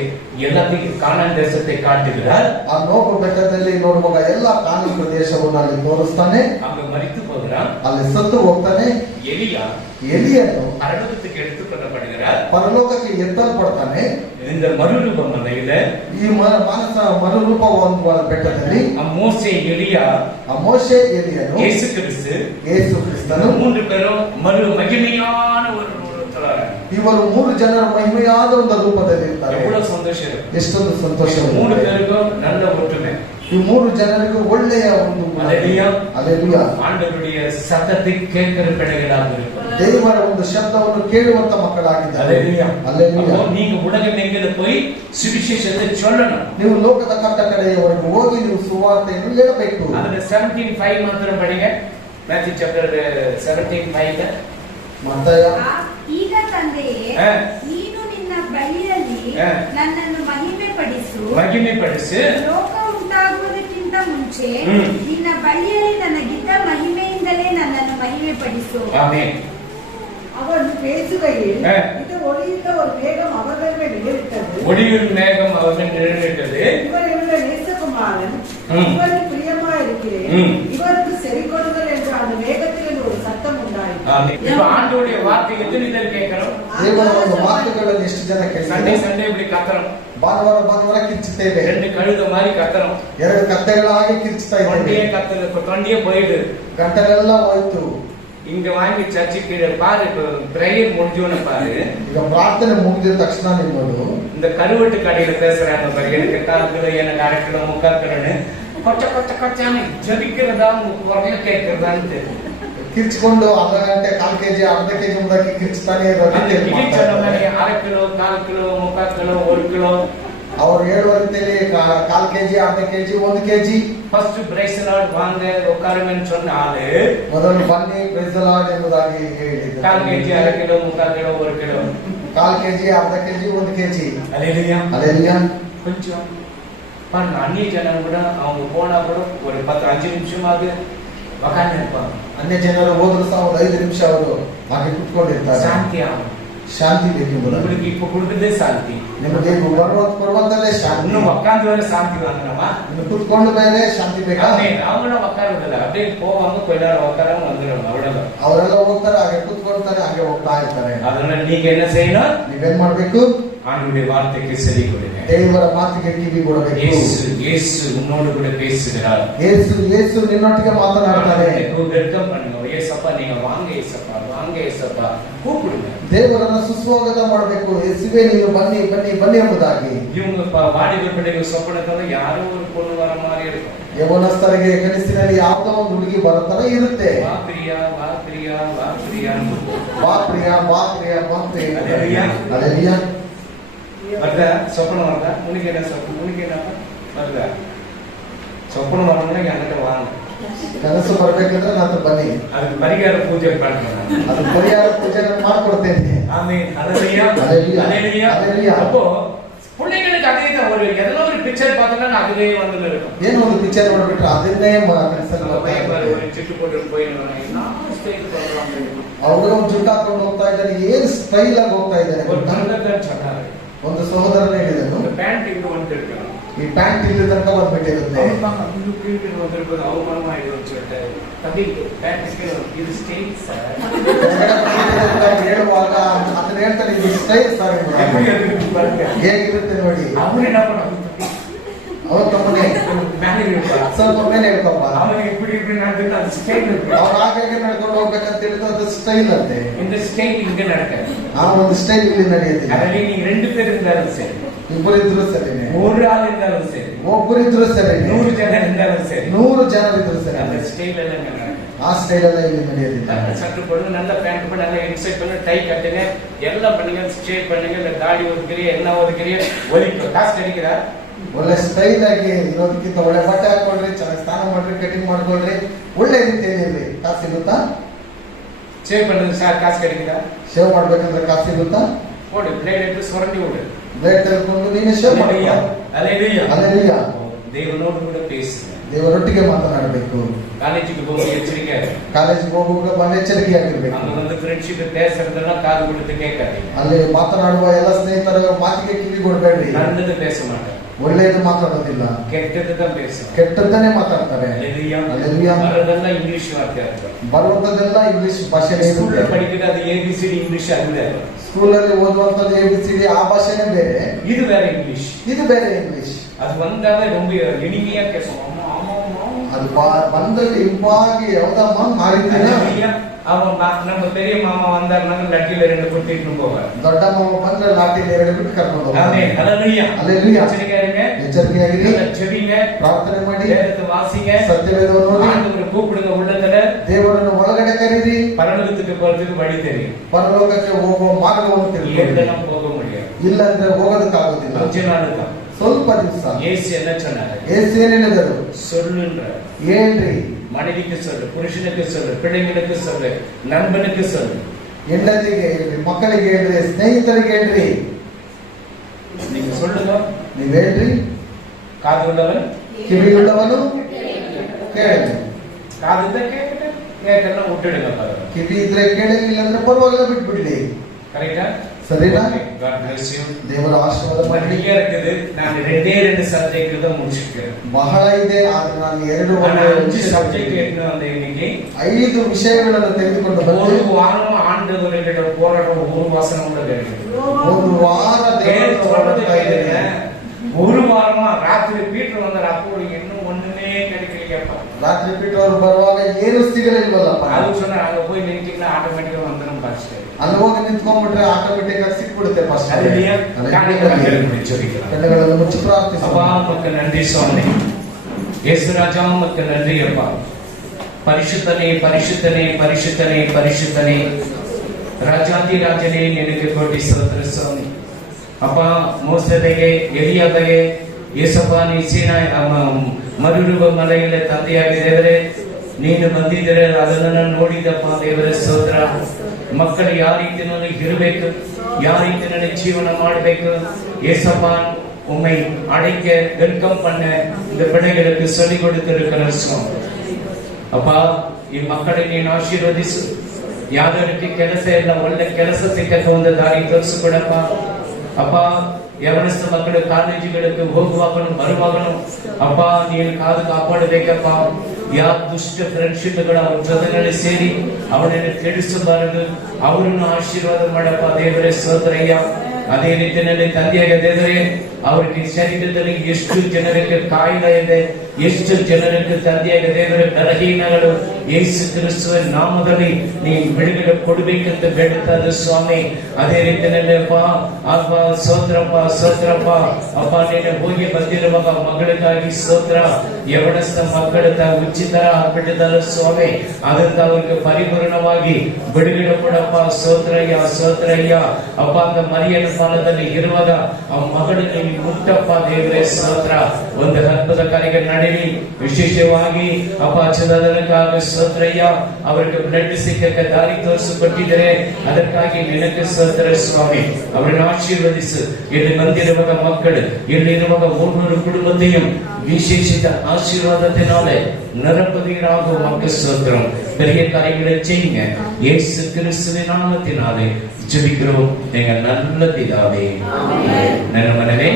எல்லாத்தையும் கானான் தேசத்தை காட்டுகிறார். ಆ ನೋಬು ಬೆಟ್ಟದಲ್ಲಿ ನೋಡುವಾಗ ಎಲ್ಲ ಕಾನಾನ್ ಪ್ರದೇಶವನ್ನು ಅಲ್ಲಿ ತೋರಿಸ್ತಾನೆ. அங்க மரித்து போகிறான். ಅಲ್ಲಿ ಸತ್ತು ಹೋಗ್ತಾನೆ. எலியா ಎಲಿಯನ್ನು பரலோகத்துக்கு எடுத்துக் கொள்ளப்படுகிறார். ಪರಲೋಕಕ್ಕೆ ಎತ್ತಲ್ಪಡ್ತಾನೆ. இந்த மறுரூப மலையில ಈ ಮಾನಸ ಮರುರೂಪ ಹೊಂದುವ ಬೆಟ್ಟದಲ್ಲಿ மோசே எலியா ಆ ಮೋಶೆ ಎಲಿಯನ್ನು இயேசு கிறிஸ்து ಯೇಸು ಕ್ರಿಸ್ತನು மூன்று பேரும் மகிமையான ஒரு ரூபத்துல ಇವರು 3 ಜನರ ಮಹಿಮೆಯಾದ ಒಂದು ರೂಪದಲ್ಲಿ ಇರ್ತಾರೆ. எவ்வளவு சந்தோஷம் இருக்கு. ಎಷ್ಟೊಂದು ಸಂತೋಷ. மூணு பேருக்கும் நல்ல ஒற்றுமை. ಈ 3 ಜನರಿಗೂ ಒಳ್ಳೆಯ ಒಂದು ஹalleluya. ಹalleluya. ஆண்டவருடைய சத்தத்தை கேட்கிற பிள்ளைகளாக இருக்கும். ದೇವರ ಒಂದು ಶಬ್ದವನ್ನು ಕೇಳುವಂತ ಮಕ್ಕಳಾಗಿದ್ದಾರೆ. ஹalleluya. ಹalleluya. நீங்க உலகமெங்கில போய் சுவிசேஷத்தை சொல்லணும். ನೀವು ಲೋಕದ ಕಟ್ಟ ಕಡೆಯವರೆಗೂ ಹೋಗಿ ನೀವು ಸುವಾರ್ತೆಯನ್ನು ಹೇಳಬೇಕು. ಅದನ್ನ 17:5 ಮಾತ್ರ படிங்க. Matthew chapter 17:5. ಮತ್ತಾಯ ಈಗ ತಂದೆಯೇ, ನೀನು ನಿನ್ನ ಬಳಿಯಲ್ಲಿ ನನ್ನನ್ನು ಮಹಿಮೆಪಡಿಸು. ಲೋಕ ಉಂಟಾಗುವುದಕ್ಕಿಂತ ಮುಂಚೆ ನಿನ್ನ ಬಳಿಯಲ್ಲಿ ನನಗಿದ್ದ ಮಹಿಮೆಯಿಂದಲೇ ನನ್ನನ್ನು ಮಹಿಮೆಪಡಿಸು. ಆಮೆನ್. அவன் பேசுகையில் இது ஒளியுள்ள ஒரு மேகம் அவர்கள் மேல் நிழலிட்டது. ஒளியுள்ள மேகம் அவர்கள் நிழலிட்டது. இவர் என்னுடைய நேசகுமாரன், இவருக்கு பிரியமா இருக்கிறேன், இவருக்கு செவி கொடுங்கள் என்று அந்த மேகத்தில் ஒரு சத்தம் உண்டாயிற்று. ஆமென். இப்ப ஆண்டவருடைய வார்த்தை எத்தனை பேர் கேட்கிறோம்? ದೇವರ ಒಂದು ಮಾತುಗಳನ್ನು ಎಷ್ಟು ಜನ ಕೇಳಿದ್ದಾರೆ? ಸಂಡೇ இப்படி கத்தறோம். ಭಾನುವಾರ ಕಿರ್ಚುತ್ತೇವೆ. 2 ಕழுத மாதிரி கத்தறோம். 2 ಕತ್ತೆಗಳಾಗಿ ಕಿರ್ಚ್ತಾ ಇದ್ದೇವೆ. தொண்டியே போயிடு. ಗಂಟಲೆಲ್ಲ ಹೋಯ್ತು. இங்க வாங்கி சர்ச்சுக்கு பாரு, பிரேயர் முடிஞ்சோன்னு பாரு. ಈಗ ಪ್ರಾರ್ಥನೆ ಮುಗಿದ ತಕ್ಷಣ ನೀವು ನೋಡು, இந்த கருவட்டு கடையில பேசுறாங்க பாரு, எனக்கு கால்கிலோ எனக்கு 1/2 கிலோ 3/4 கிலோன்னு கொச்ச கொச்ச கொச்சான்னு ஜபிக்கிறதா உங்க குரல கேட்கிறதான்னு தெரியும். ಕಿರ್ಚ್ಕೊಂಡು ಅರ್ಧ ಗಂಟೆ 1/4 kg ಅರ್ಧ kg ಮುಂದಕ್ಕೆ ಕಿರ್ಚ್ತಾನೆ ಇರೋದು அந்த கிழிச்சவங்க 1/2 கிலோ 1/4 கிலோ 3/4 கிலೋ 1 கிலೋ ಅವ್ರು ಹೇಳುವ ರೀತಿಯಲ್ಲಿ 1/4 kg ಅರ್ಧ kg 1 kg first prize lord வாங்க உட்காருங்கன்னு சொன்ன ஆளு ಮೊದಲು ಬನ್ನಿ ಪ್ರೈಸ್ ದಿ ಲಾರ್ಡ್ ಎಂಬುದಾಗಿ ಹೇಳಿದ್ರು. 1/4 kg 1/2 கிலோ 3/4 கிலோ 1 கிலೋ 1/4 kg ಅರ್ಧ kg 1 kg. அல்லேலூயா அல்லேலூயா. கொஞ்சம் பாருங்க, அந்நிய ஜனம் கூட அவங்க போனா கூட ஒரு 10-5 நிமிஷமாவது உட்கார்ந்து இருப்பாங்க. ಅನ್ಯ ಜನರು ಹೋದ್ರು ಸಹ ಒಂದು 5 ನಿಮಿಷ ಅವರು ಹಾಗೆ ಕುತ್ಕೊಂಡಿರ್ತಾರೆ. ಶಾಂತಿ ಆகும். ಶಾಂತಿ ಬೇಕು. உங்களுக்கு இப்ப கொடுத்ததே ಶಾಂತಿ. ನಿಮಗೆ ಕೊಡುವಂತಲ್ಲೇ ಶಾಂತಿ. இன்னும் உட்கார்ந்து வர ಶಾಂತಿ வாங்கணுமா? ಇನ್ನು ಕುತ್ಕೊಂಡು ಮೇಲೆ ಶಾಂತಿ ಬೇಕಾ? அவங்கள உட்காருவதில்ல, அப்படியே போவாங்க, கொஞ்ச நேரம் உட்காராம வந்துடுவாங்க, அவ்வளவுதான். ಅವರೆಲ್ಲ ಹೋಗ್ತಾರೆ, ಹಾಗೆ ಕುತ್ಕೊಳ್ತಾರೆ, ಹಾಗೆ ಹೋಗ್ತಾ ಇರ್ತಾರೆ. அதனால நீங்க என்ன செய்யணும்? ನೀವೇನ್ ಮಾಡ್ಬೇಕು? ஆண்டவருடைய வார்த்தைக்கு செவி கொடுங்க. ದೇವರ ಮಾತಿಗೆ ಕಿವಿ ಕೊಡಬೇಕು. இயேசு உன்னோடு கூட பேசுகிறார். ಯೇಸು ನಿನ್ನೊಟ್ಟಿಗೆ ಮಾತನಾಡ್ತಾನೆ. வெல்கம் பண்ணுங்க. ஏசப்பா நீங்க வாங்க ஏசப்பா, வாங்க ஏசப்பா கூப்பிடுங்க. ದೇವರನ್ನ ಸುಸ್ವಾಗತ ಮಾಡಬೇಕು. ಯೇಸುವೆ ನೀನು ಬನ್ನಿ ಬನ್ನಿ ಬನ್ನಿ ಎಂಬುದಾಗಿ. இவங்க வாலிப பிள்ளைங்க சொப்பனத்துல யாரோ ஒரு பொண்ணு வர மாதிரி இருக்கும். ಯವನಸ್ಥರಿಗೆ ಕನಸಿನಲ್ಲಿ ಯಾವುದೋ ಒಂದು ಹುಡುಗಿ ಬರುತ್ತಾರೆ ಇರುತ್ತೆ. வா பிரியா வா பிரியா வா பிரியா ಬಾ ಪ್ರಿಯಾ ಬಾ ಪ್ರಿಯಾ ಬಾ ಪ್ರಿಯಾ. அல்லேலூயா. அல்லேலூயா. வருதா? சொப்பனம் வருதா? உனக்கு என்ன சொப்பனம்? உனக்கு என்ன வருதா? சொப்பனம் வரணும்னா என்கிட்ட வாங்க. ಕನಸು ಬರ್ಬೇಕಂದ್ರೆ ನನ್ನ ಬನ್ನಿ. அதுக்கு பரிகார பூஜை பண்ணுறேன். ಅದು ಪರಿಹಾರ ಪೂಜೆ ಮಾಡ್ಕೊಡ್ತೇನೆ. ஆமென். அல்லேலூயா. அல்லேலூயா. அல்லேலூயா. அல்லேலூயா. அப்போ பிள்ளைங்களுக்கு அதே தான், ஒரு எதனா ஒரு பிக்சர் பார்த்தோம்னா அதுவே வந்து இருக்கும். ಏನೋ ಒಂದು ಪಿಕ್ಚರ್ ನೋಡ್ಬಿಟ್ರೆ ಅದನ್ನೇ ಕನಸಲ್ಲಿ ಬರ್ತಾ ಇರುತ್ತೆ. ஒரு சிட்டு போட்டு போயிடுவாங்க. நான் ஸ்டைல் பண்றாங்க. ಅವರು ಜುಟ್ಟು ಹಾಕೊಂಡು ಹೋಗ್ತಾ ಇದ್ದಾರೆ, ಏನ್ ಸ್ಟೈಲ್ ಆಗಿ ಹೋಗ್ತಾ ಇದ್ದಾರೆ. ஒரு நல்லதான் சொன்னாரு. ಒಂದು ಸಹೋದರನ ಹೇಳಿದನು, இந்த பேண்ட் இங்க வந்துருக்கு. ಈ ಪ್ಯಾಂಟ್ ಇಲ್ಲಿ ತನಕ ಬಂದ್ಬಿಟ್ಟಿರುತ್ತೆ. அவமானமா ஆயிடும் சொல்லிட்டு தம்பி பேண்ட்க்கு இது ஸ்டைல் சார். ಹೇಳುವಾಗ ಅದನ್ನ ಹೇಳ್ತಾರೆ, ಇದು ಸ್ಟೈಲ್ ಸರ್. ಹೇಗಿರುತ್ತೆ ನೋಡಿ. அவங்க என்ன பண்ணாங்க? ಅವ್ರ ತಮ್ಮನೆ மேலே இருப்பாங்க. ಸ್ವಲ್ಪ ಮೇಲೆ ಹೇಳ್ಕೊಪ್ಪ. அவங்க இப்படி இப்படி நடந்துட்டு அது ஸ்டைல் இருக்கு. ಅವ್ರು ಹಾಗೆ ನಡ್ಕೊಂಡು ಹೋಗ್ಬೇಕಂತ ಹೇಳಿದ್ರೆ ಅದು ಸ್ಟೈಲ್ ಅಂತೆ. இந்த ஸ்டைல் இங்க நடக்காது. ಆ ಒಂದು ಸ್ಟೈಲ್ ಇಲ್ಲಿ ನಡೆಯುತ್ತೆ. ಅದರಲ್ಲಿ நீங்க 2 பேர் இருந்தாலும் சரி, ಇಬ್ಬರಿದ್ರು ಸರಿನೇ, ஒரு ஆள் இருந்தாலும் சரி, ಒಬ್ಬರಿದ್ರು ಸರಿನೇ, 100 ಜನ இருந்தாலும் சரி, 100 ಜನರಿದ್ರು ಸರಿ, அந்த ஸ்டைல் எல்லாம் நடக்காது. ಆ ಸ್ಟೈಲ್ ಎಲ್ಲ ಇಲ್ಲಿ ನಡೆಯೋದಿಲ್ಲ. சட்டு போடுங்க, நல்ல பேண்ட் போட்டு நல்ல இன்சைட் பண்ணி டை கட்டுங்க, எல்லாம் பண்ணுங்க, ஸ்ட்ரைட் பண்ணுங்க, இந்த தாடி ஒதுக்கிறீ என்ன ஒதுக்கிறீ ஒலிக்கும். காசு கிடைக்குதா? ಒಳ್ಳೆ ಸ್ಟೈಲ್ ಆಗಿ ಇರೋದಕ್ಕಿಂತ ಒಳ್ಳೆ ಬಟ್ಟೆ ಹಾಕೊಳ್ರಿ, ಚೆನ್ನಾಗಿ ಸ್ನಾನ ಮಾಡ್ರಿ, ಕಟಿಂಗ್ ಮಾಡ್ಕೊಳ್ರಿ, ಒಳ್ಳೆ ರೀತಿಯಲ್ಲಿ ಇರ್ರಿ. ಕಾಸು ಸಿಗುತ್ತಾ? சேவ் பண்ணது காசு கிடைக்குதா? ಶೇವ್ ಮಾಡ್ಬೇಕಂದ್ರೆ ಕಾಸು ಸಿಗುತ್ತಾ? போடு, பிளேட் எடுத்து சுரண்டி விடு. ಬ್ಲೇಡ್ ತೆಗೆದುಕೊಂಡು ನೀನೇ ಶೇವ್ ಮಾಡ್ತೀಯ. அல்லேலூயா. அல்லேலூயா. தேவனோடு கூட பேசுங்க. ದೇವರೊಟ್ಟಿಗೆ ಮಾತನಾಡಬೇಕು. காலேஜுக்கு போக எச்சரிக்கை. ಕಾಲೇಜಿಗೆ ಹೋಗುವಾಗ ಬಹಳ ಎಚ್ಚರಿಕೆಯಾಗಿರ್ಬೇಕು. அங்க வந்து ஃப்ரெண்ட்ஷிப் பேசுறதெல்லாம் காது கொடுத்து கேட்காதீங்க. ಅಲ್ಲಿ ಮಾತನಾಡುವ ಎಲ್ಲ ಸ್ನೇಹಿತರ ಮಾತಿಗೆ ಕಿವಿ ಕೊಡಬೇಡ್ರಿ. நல்லது பேச மாட்டேன், ಒಳ್ಳೆಯದು ಮಾತಾಡೋದಿಲ್ಲ, ಕೆಟ್ಟದ್ದು தான் பேசும். ಕೆಟ್ಟದ್ದನ್ನೇ ಮಾತಾಡ್ತಾರೆ. அல்லேலூயா. அல்லேலூயா. வரதெல்லாம் இங்கிலீஷ் வார்த்தை இருக்கும். ಬರುವಂತದ್ದೆಲ್ಲ ಇಂಗ್ಲಿಷ್ ಭಾಷೆನೇ ஸ்கூல்ல ಇರುತ್ತೆ. படிக்கிறது அது ஏபிசிடி இங்கிலீஷ் அல்ல. ಸ್ಕೂಲಲ್ಲಿ ಓದುವಂತದ್ದು ABCD ಆ ಭಾಷೆನೇ ಬೇರೆ, இது வேற இங்கிலீஷ். ಇದು ಬೇರೆ ಇಂಗ್ಲಿಷ್. அது வந்தாவே ரொம்ப இனிமையா பேசும். ஆமா ஆமா ஆமா. ಅದು ಬಂದಲ್ಲಿ ಇಂಪಾಗಿ ಯಾವ್ದಮ್ಮ ಮಾಡಿದ್ದೀನ. அல்லேலூயா. அவன் நம்ம பெரிய மாமா வந்தாருன்னா லட்டில 2 குட்டிட்டு போவார். ದೊಡ್ಡ ಮಾವ ಬಂದ್ರೆ ಲಾಟಿಲಿ 2 ಬಿಟ್ಟು ಕರ್ಕೊಂಡು ಹೋಗ್ತಾರೆ. ஆமென். அல்லேலூயா. அல்லேலூயா. எச்சரிக்கையாயிருங்க. ಜೆபிங்க, ಪ್ರಾರ್ಥನೆ ಮಾಡಿ, வேதத்தை வாசிங்க, ಸತ್ಯವೇದವನ್ನು ಓದಿ, ஆண்டவரை கூப்பிடுங்க, உள்ளத்துல ದೇವರನ್ನು ಒಳಗಡೆ ಕರೀರಿ. பரலோகத்துக்கு போறதுக்கு வழி தெரியும். ಪರಲೋಕಕ್ಕೆ ಹೋಗುವ ಮಾರ್ಗವನ್ನು ತಿಳಿದುಕೊಳ್ಳಿ. இல்லைன்னா போக முடியாது. ಇಲ್ಲ ಅಂದ್ರೆ ಹೋಗೋದಕ್ಕಾಗೋದಿಲ್ಲ. கொஞ்ச நாள் தான். ಸ್ವಲ್ಪ ದಿವಸ. இயேசு என்ன சொன்னாரு? ಯೇಸು ಏನ್ ಹೇಳಿದರು? சொல்லுன்ற. ಹೇಳ್ರಿ. மனைவிக்கு சொல்லு, புருஷனுக்கு சொல்லு, பிள்ளைங்களுக்கு சொல்லு, நண்பனுக்கு சொல்லு. ಹೆಂಡತಿಗೆ ಹೇಳ್ರಿ, ಮಕ್ಕಳಿಗೆ ಹೇಳ್ರಿ, ಸ್ನೇಹಿತರಿಗೆ ಹೇಳ್ರಿ. நீங்க சொல்லுங்க. ನೀವ್ ಹೇಳ್ರಿ. காது உள்ளவன் ಕಿವಿಯುಳ್ಳವನು ಕೇಳಲಿ. காது தான் கேட்கல, கேட்கலாம் விட்டுடுங்க. பரவாயில்ல. ಕಿವಿ ಇದ್ರೆ ಕೇಳಲಿಲ್ಲ ಅಂದ್ರೆ ಪರವಾಗಿಲ್ಲ, ಬಿಟ್ಬಿಡ್ಲಿ. கரெக்டா? ಸರಿನಾ? God bless you. ದೇವರ ಆಶೀರ್ವಾದ ಮಾಡಿ. நிறைய இருக்குது. நான் 2 சப்ஜெக்ட் தான் முடிச்சிருக்கேன். ಬಹಳ ಇದೆ, ಆದ್ರೆ ನಾನು 2 5 சப்ஜெக்ட் எடுத்து வந்த இன்னைக்கு 5 ವಿಷಯಗಳನ್ನು ತೆಗೆದುಕೊಂಡು ஒரு ಬಂದೆ. வாரம் ஆண்டவர்கிட்ட போராட்டம், ஒரு வாசனம் கூட கிடைக்குது. ಒಂದು ವಾರ ದೇವರ ಹೋರಾಡ್ತಾ ಇದ್ದೇನೆ. ஒரு வாரமா ராத்திரி பீட்டர் வந்தார், அப்போ இன்னும் ஒண்ணுமே கிடைக்கல. கேட்பான் ರಾತ್ರಿ ಪೀಠ ಅವರು ಬರುವಾಗ ಏನು ಸಿಗಲಿಲ್ವಲ್ಲಪ್ಪ. அது சொன்னா அங்க போய் நினைச்சீங்கன்னா ஆட்டோமேட்டிக்கா வந்துடும் பாஸ்டர். ಅಲ್ಲಿ ಹೋಗಿ ನಿಂತ್ಕೊಂಡ್ಬಿಟ್ರೆ ಆಟೋಮೆಟಿಕ್ ಆಗಿ ಸಿಕ್ಬಿಡುತ್ತೆ ಪಾಸ್ಟರ್. அல்லேலூயா. கண்களை ஜெபிக்கலாம். ಕಣ್ಣುಗಳನ್ನು ಮುಚ್ಚಿ ಪ್ರಾರ್ಥಿಸೋಣ. அப்பா உமக்கு நன்றி சுவாமி. இயேசு ராஜா உமக்கு நன்றி அப்பா. ಪರಿಶುದ್ಧನೇ ಪರಿಶುದ್ಧನೇ ಪರಿಶುದ್ಧನೇ ಪರಿಶುದ್ಧನೇ ರಾಜಾತಿ ರಾಜನೇ ನಿನಗೆ ಕೋಟಿ ಸ್ತೋತ್ರ ಸ್ವಾಮಿ. ಅಪ್ಪ ಮೋಸದೆಗೆ ಎಲಿಯಾದಗೆ ಯೇಸಪ್ಪ ನೀಸಿನ ಮರುಳುವ ಮಲೆಯಲ್ಲಿ ತಂದೆಯಾಗಿ ದೇವರೇ ನೀನು ಬಂದಿದ್ದರೆ ಅದನ್ನು ನೋಡಿದಪ್ಪ ದೇವರೇ ಸ್ತೋತ್ರ. ಮಕ್ಕಳು ಯಾವ ರೀತಿಯಲ್ಲಿ ಇರಬೇಕು, ಯಾವ ರೀತಿಯಲ್ಲಿ ಜೀವನ ಮಾಡಬೇಕು ஏசப்பா உம்மை அழைக்க வெல்கம் பண்ண இந்த பிள்ளைகளுக்கு சொல்லிக் கொடுத்திருக்கிற அப்பா ಈ ಮಕ್ಕಳಿಗೆ ನೀನು ಆಶೀರ್ವದಿಸು. ಯಾವ್ದಕ್ಕೆ ಕೆಲಸ ಇಲ್ಲ, ಒಳ್ಳೆ ಕೆಲಸ ಸಿಕ್ಕಕ್ಕೆ ಒಂದು ದಾರಿ ತೋರಿಸಿಕೊಡಪ್ಪ. ಅಪ್ಪ ಯವನಸ್ಥ ಮಕ್ಕಳು ಕಾಲೇಜುಗಳಿಗೆ ಹೋಗುವಾಗಲೂ ಬರುವಾಗಲೂ ಅಪ್ಪ ನೀನು ಕಾದು ಕಾಪಾಡಬೇಕಪ್ಪ. ಯಾವ ದುಷ್ಟ ಫ್ರೆಂಡ್ಶಿಪ್ಗಳು ಅವ್ರ ಜೊತೆಗಳಲ್ಲಿ ಸೇರಿ ಅವನನ್ನು ಕೆಡಿಸಬಾರದು. ಅವರನ್ನು ಆಶೀರ್ವಾದ ಮಾಡಪ್ಪ ದೇವರೇ ಸ್ತೋತ್ರಯ್ಯ. ಅದೇ ರೀತಿಯಲ್ಲಿ ತಂದೆಯಾಗ ದೇವರೇ ಅವರಿಗೆ ಶರೀರದಲ್ಲಿ ಎಷ್ಟು ಜನರಿಗೆ ಕಾಯಿಲೆ ಇದೆ, ಎಷ್ಟು ಜನರಿಗೆ ತಂದೆಯಾಗ ದೇವರ ಬಲಹೀನಗಳು ಯೇಸು ಕ್ರಿಸ್ತುವ ನಾಮದಲ್ಲಿ ನೀವು ಬಿಡುಗಡೆ ಕೊಡಬೇಕಂತ ಬೇಡುತ್ತಾರೆ ಸ್ವಾಮಿ. ಅದೇ ರೀತಿಯಲ್ಲಿ ಅಪ್ಪ ಸ್ತೋತ್ರಪ್ಪ ಸ್ತೋತ್ರಪ್ಪ. ಅಪ್ಪ ನೀನು ಹೋಗಿ ಬಂದಿರುವಾಗ ಮಗಳಿಗಾಗಿ ಸ್ತೋತ್ರ. ಯವನಸ್ಥ ಮಕ್ಕಳ ಉಚಿತ ಆಗ್ಬಿಟ್ಟಿದ್ದಾರೆ ಸ್ವಾಮಿ. ಅದರಿಂದ ಅವರಿಗೆ ಪರಿಪೂರ್ಣವಾಗಿ ಬಿಡುಗಡೆ ಕೊಡಪ್ಪ. ಸ್ತೋತ್ರಯ್ಯ ಸ್ತೋತ್ರಯ್ಯ. ಅಪ್ಪ ಅಂತ ಮರಿಯನ ಕಾಲದಲ್ಲಿ ಇರುವಾಗ ಆ ಮಗಳಿಗೆ ಮುಟ್ಟಪ್ಪ ದೇವರೇ ಸ್ತೋತ್ರ. ಒಂದು ಅದ್ಭುತ ಕಾರ್ಯ ನಡೀಲಿ. ವಿಶೇಷವಾಗಿ ಅಪ್ಪ ಚಂದನಕ್ಕಾಗಿ ಸ್ತೋತ್ರಯ್ಯ. ಅವರಿಗೆ ಬ್ಲಡ್ ಸಿಕ್ಕಕ್ಕೆ ದಾರಿ ತೋರಿಸಿಕೊಟ್ಟಿದ್ದಾರೆ, ಅದಕ್ಕಾಗಿ ನಿನಗೆ ಸ್ತೋತ್ರ ಸ್ವಾಮಿ. ಅವರನ್ನು ಆಶೀರ್ವದಿಸು. ಇಲ್ಲಿ ಬಂದಿರುವಾಗ ಮಕ್ಕಳು, ಇಲ್ಲಿರುವಾಗ 300 குடும்பத்தையும் விசேஷித்த ஆசீர்வாதத்தினாலே நிரப்பதிகளாக உமக்கு ஸ்தோத்திரம். பெரிய காரியங்களை செய்யுங்க இயேசு கிறிஸ்துவின் நாமத்தினாலே ஜெபிக்கிறோம் எங்கள் நல்ல பிதாவே. நல்ல மனமே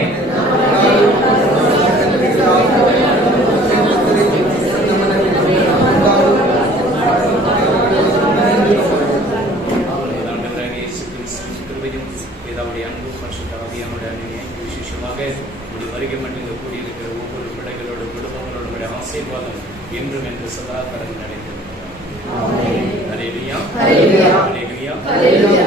விசேஷமாக ஒரு வருகை மட்டும் கூடியிருக்கிற ஒவ்வொரு பிள்ளைகளோட குடும்பங்களோட ஆசீர்வாதம் என்றும் என்று சதா கடந்து நடைபெறும். அல்லேலூயா அல்லேலூயா அல்லேலூயா.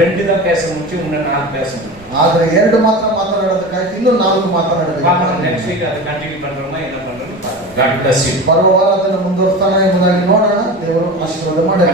ரெண்டு தான் பேச முடியும், இன்னும் 4 பேசணும். ಆದ್ರೆ 2 ಮಾತ್ರ ಮಾತನಾಡೋದಕ್ಕಾಯ್ತು, ಇನ್ನು 4 ಮಾತನಾಡಬೇಕು. ನೆಕ್ಸ್ಟ್ ವೀಕ್ ಅದು ಕಂಟಿನ್ಯೂ ಪண்றோமா என்ன பண்றோம்? God bless you. ಬರುವ ವಾರ ಅದನ್ನು ಮುಂದುವರಿಸ್ತಾನೆ ಎಂಬುದಾಗಿ ನೋಡೋಣ. ದೇವರು ಆಶೀರ್ವಾದ ಮಾಡಲಿ.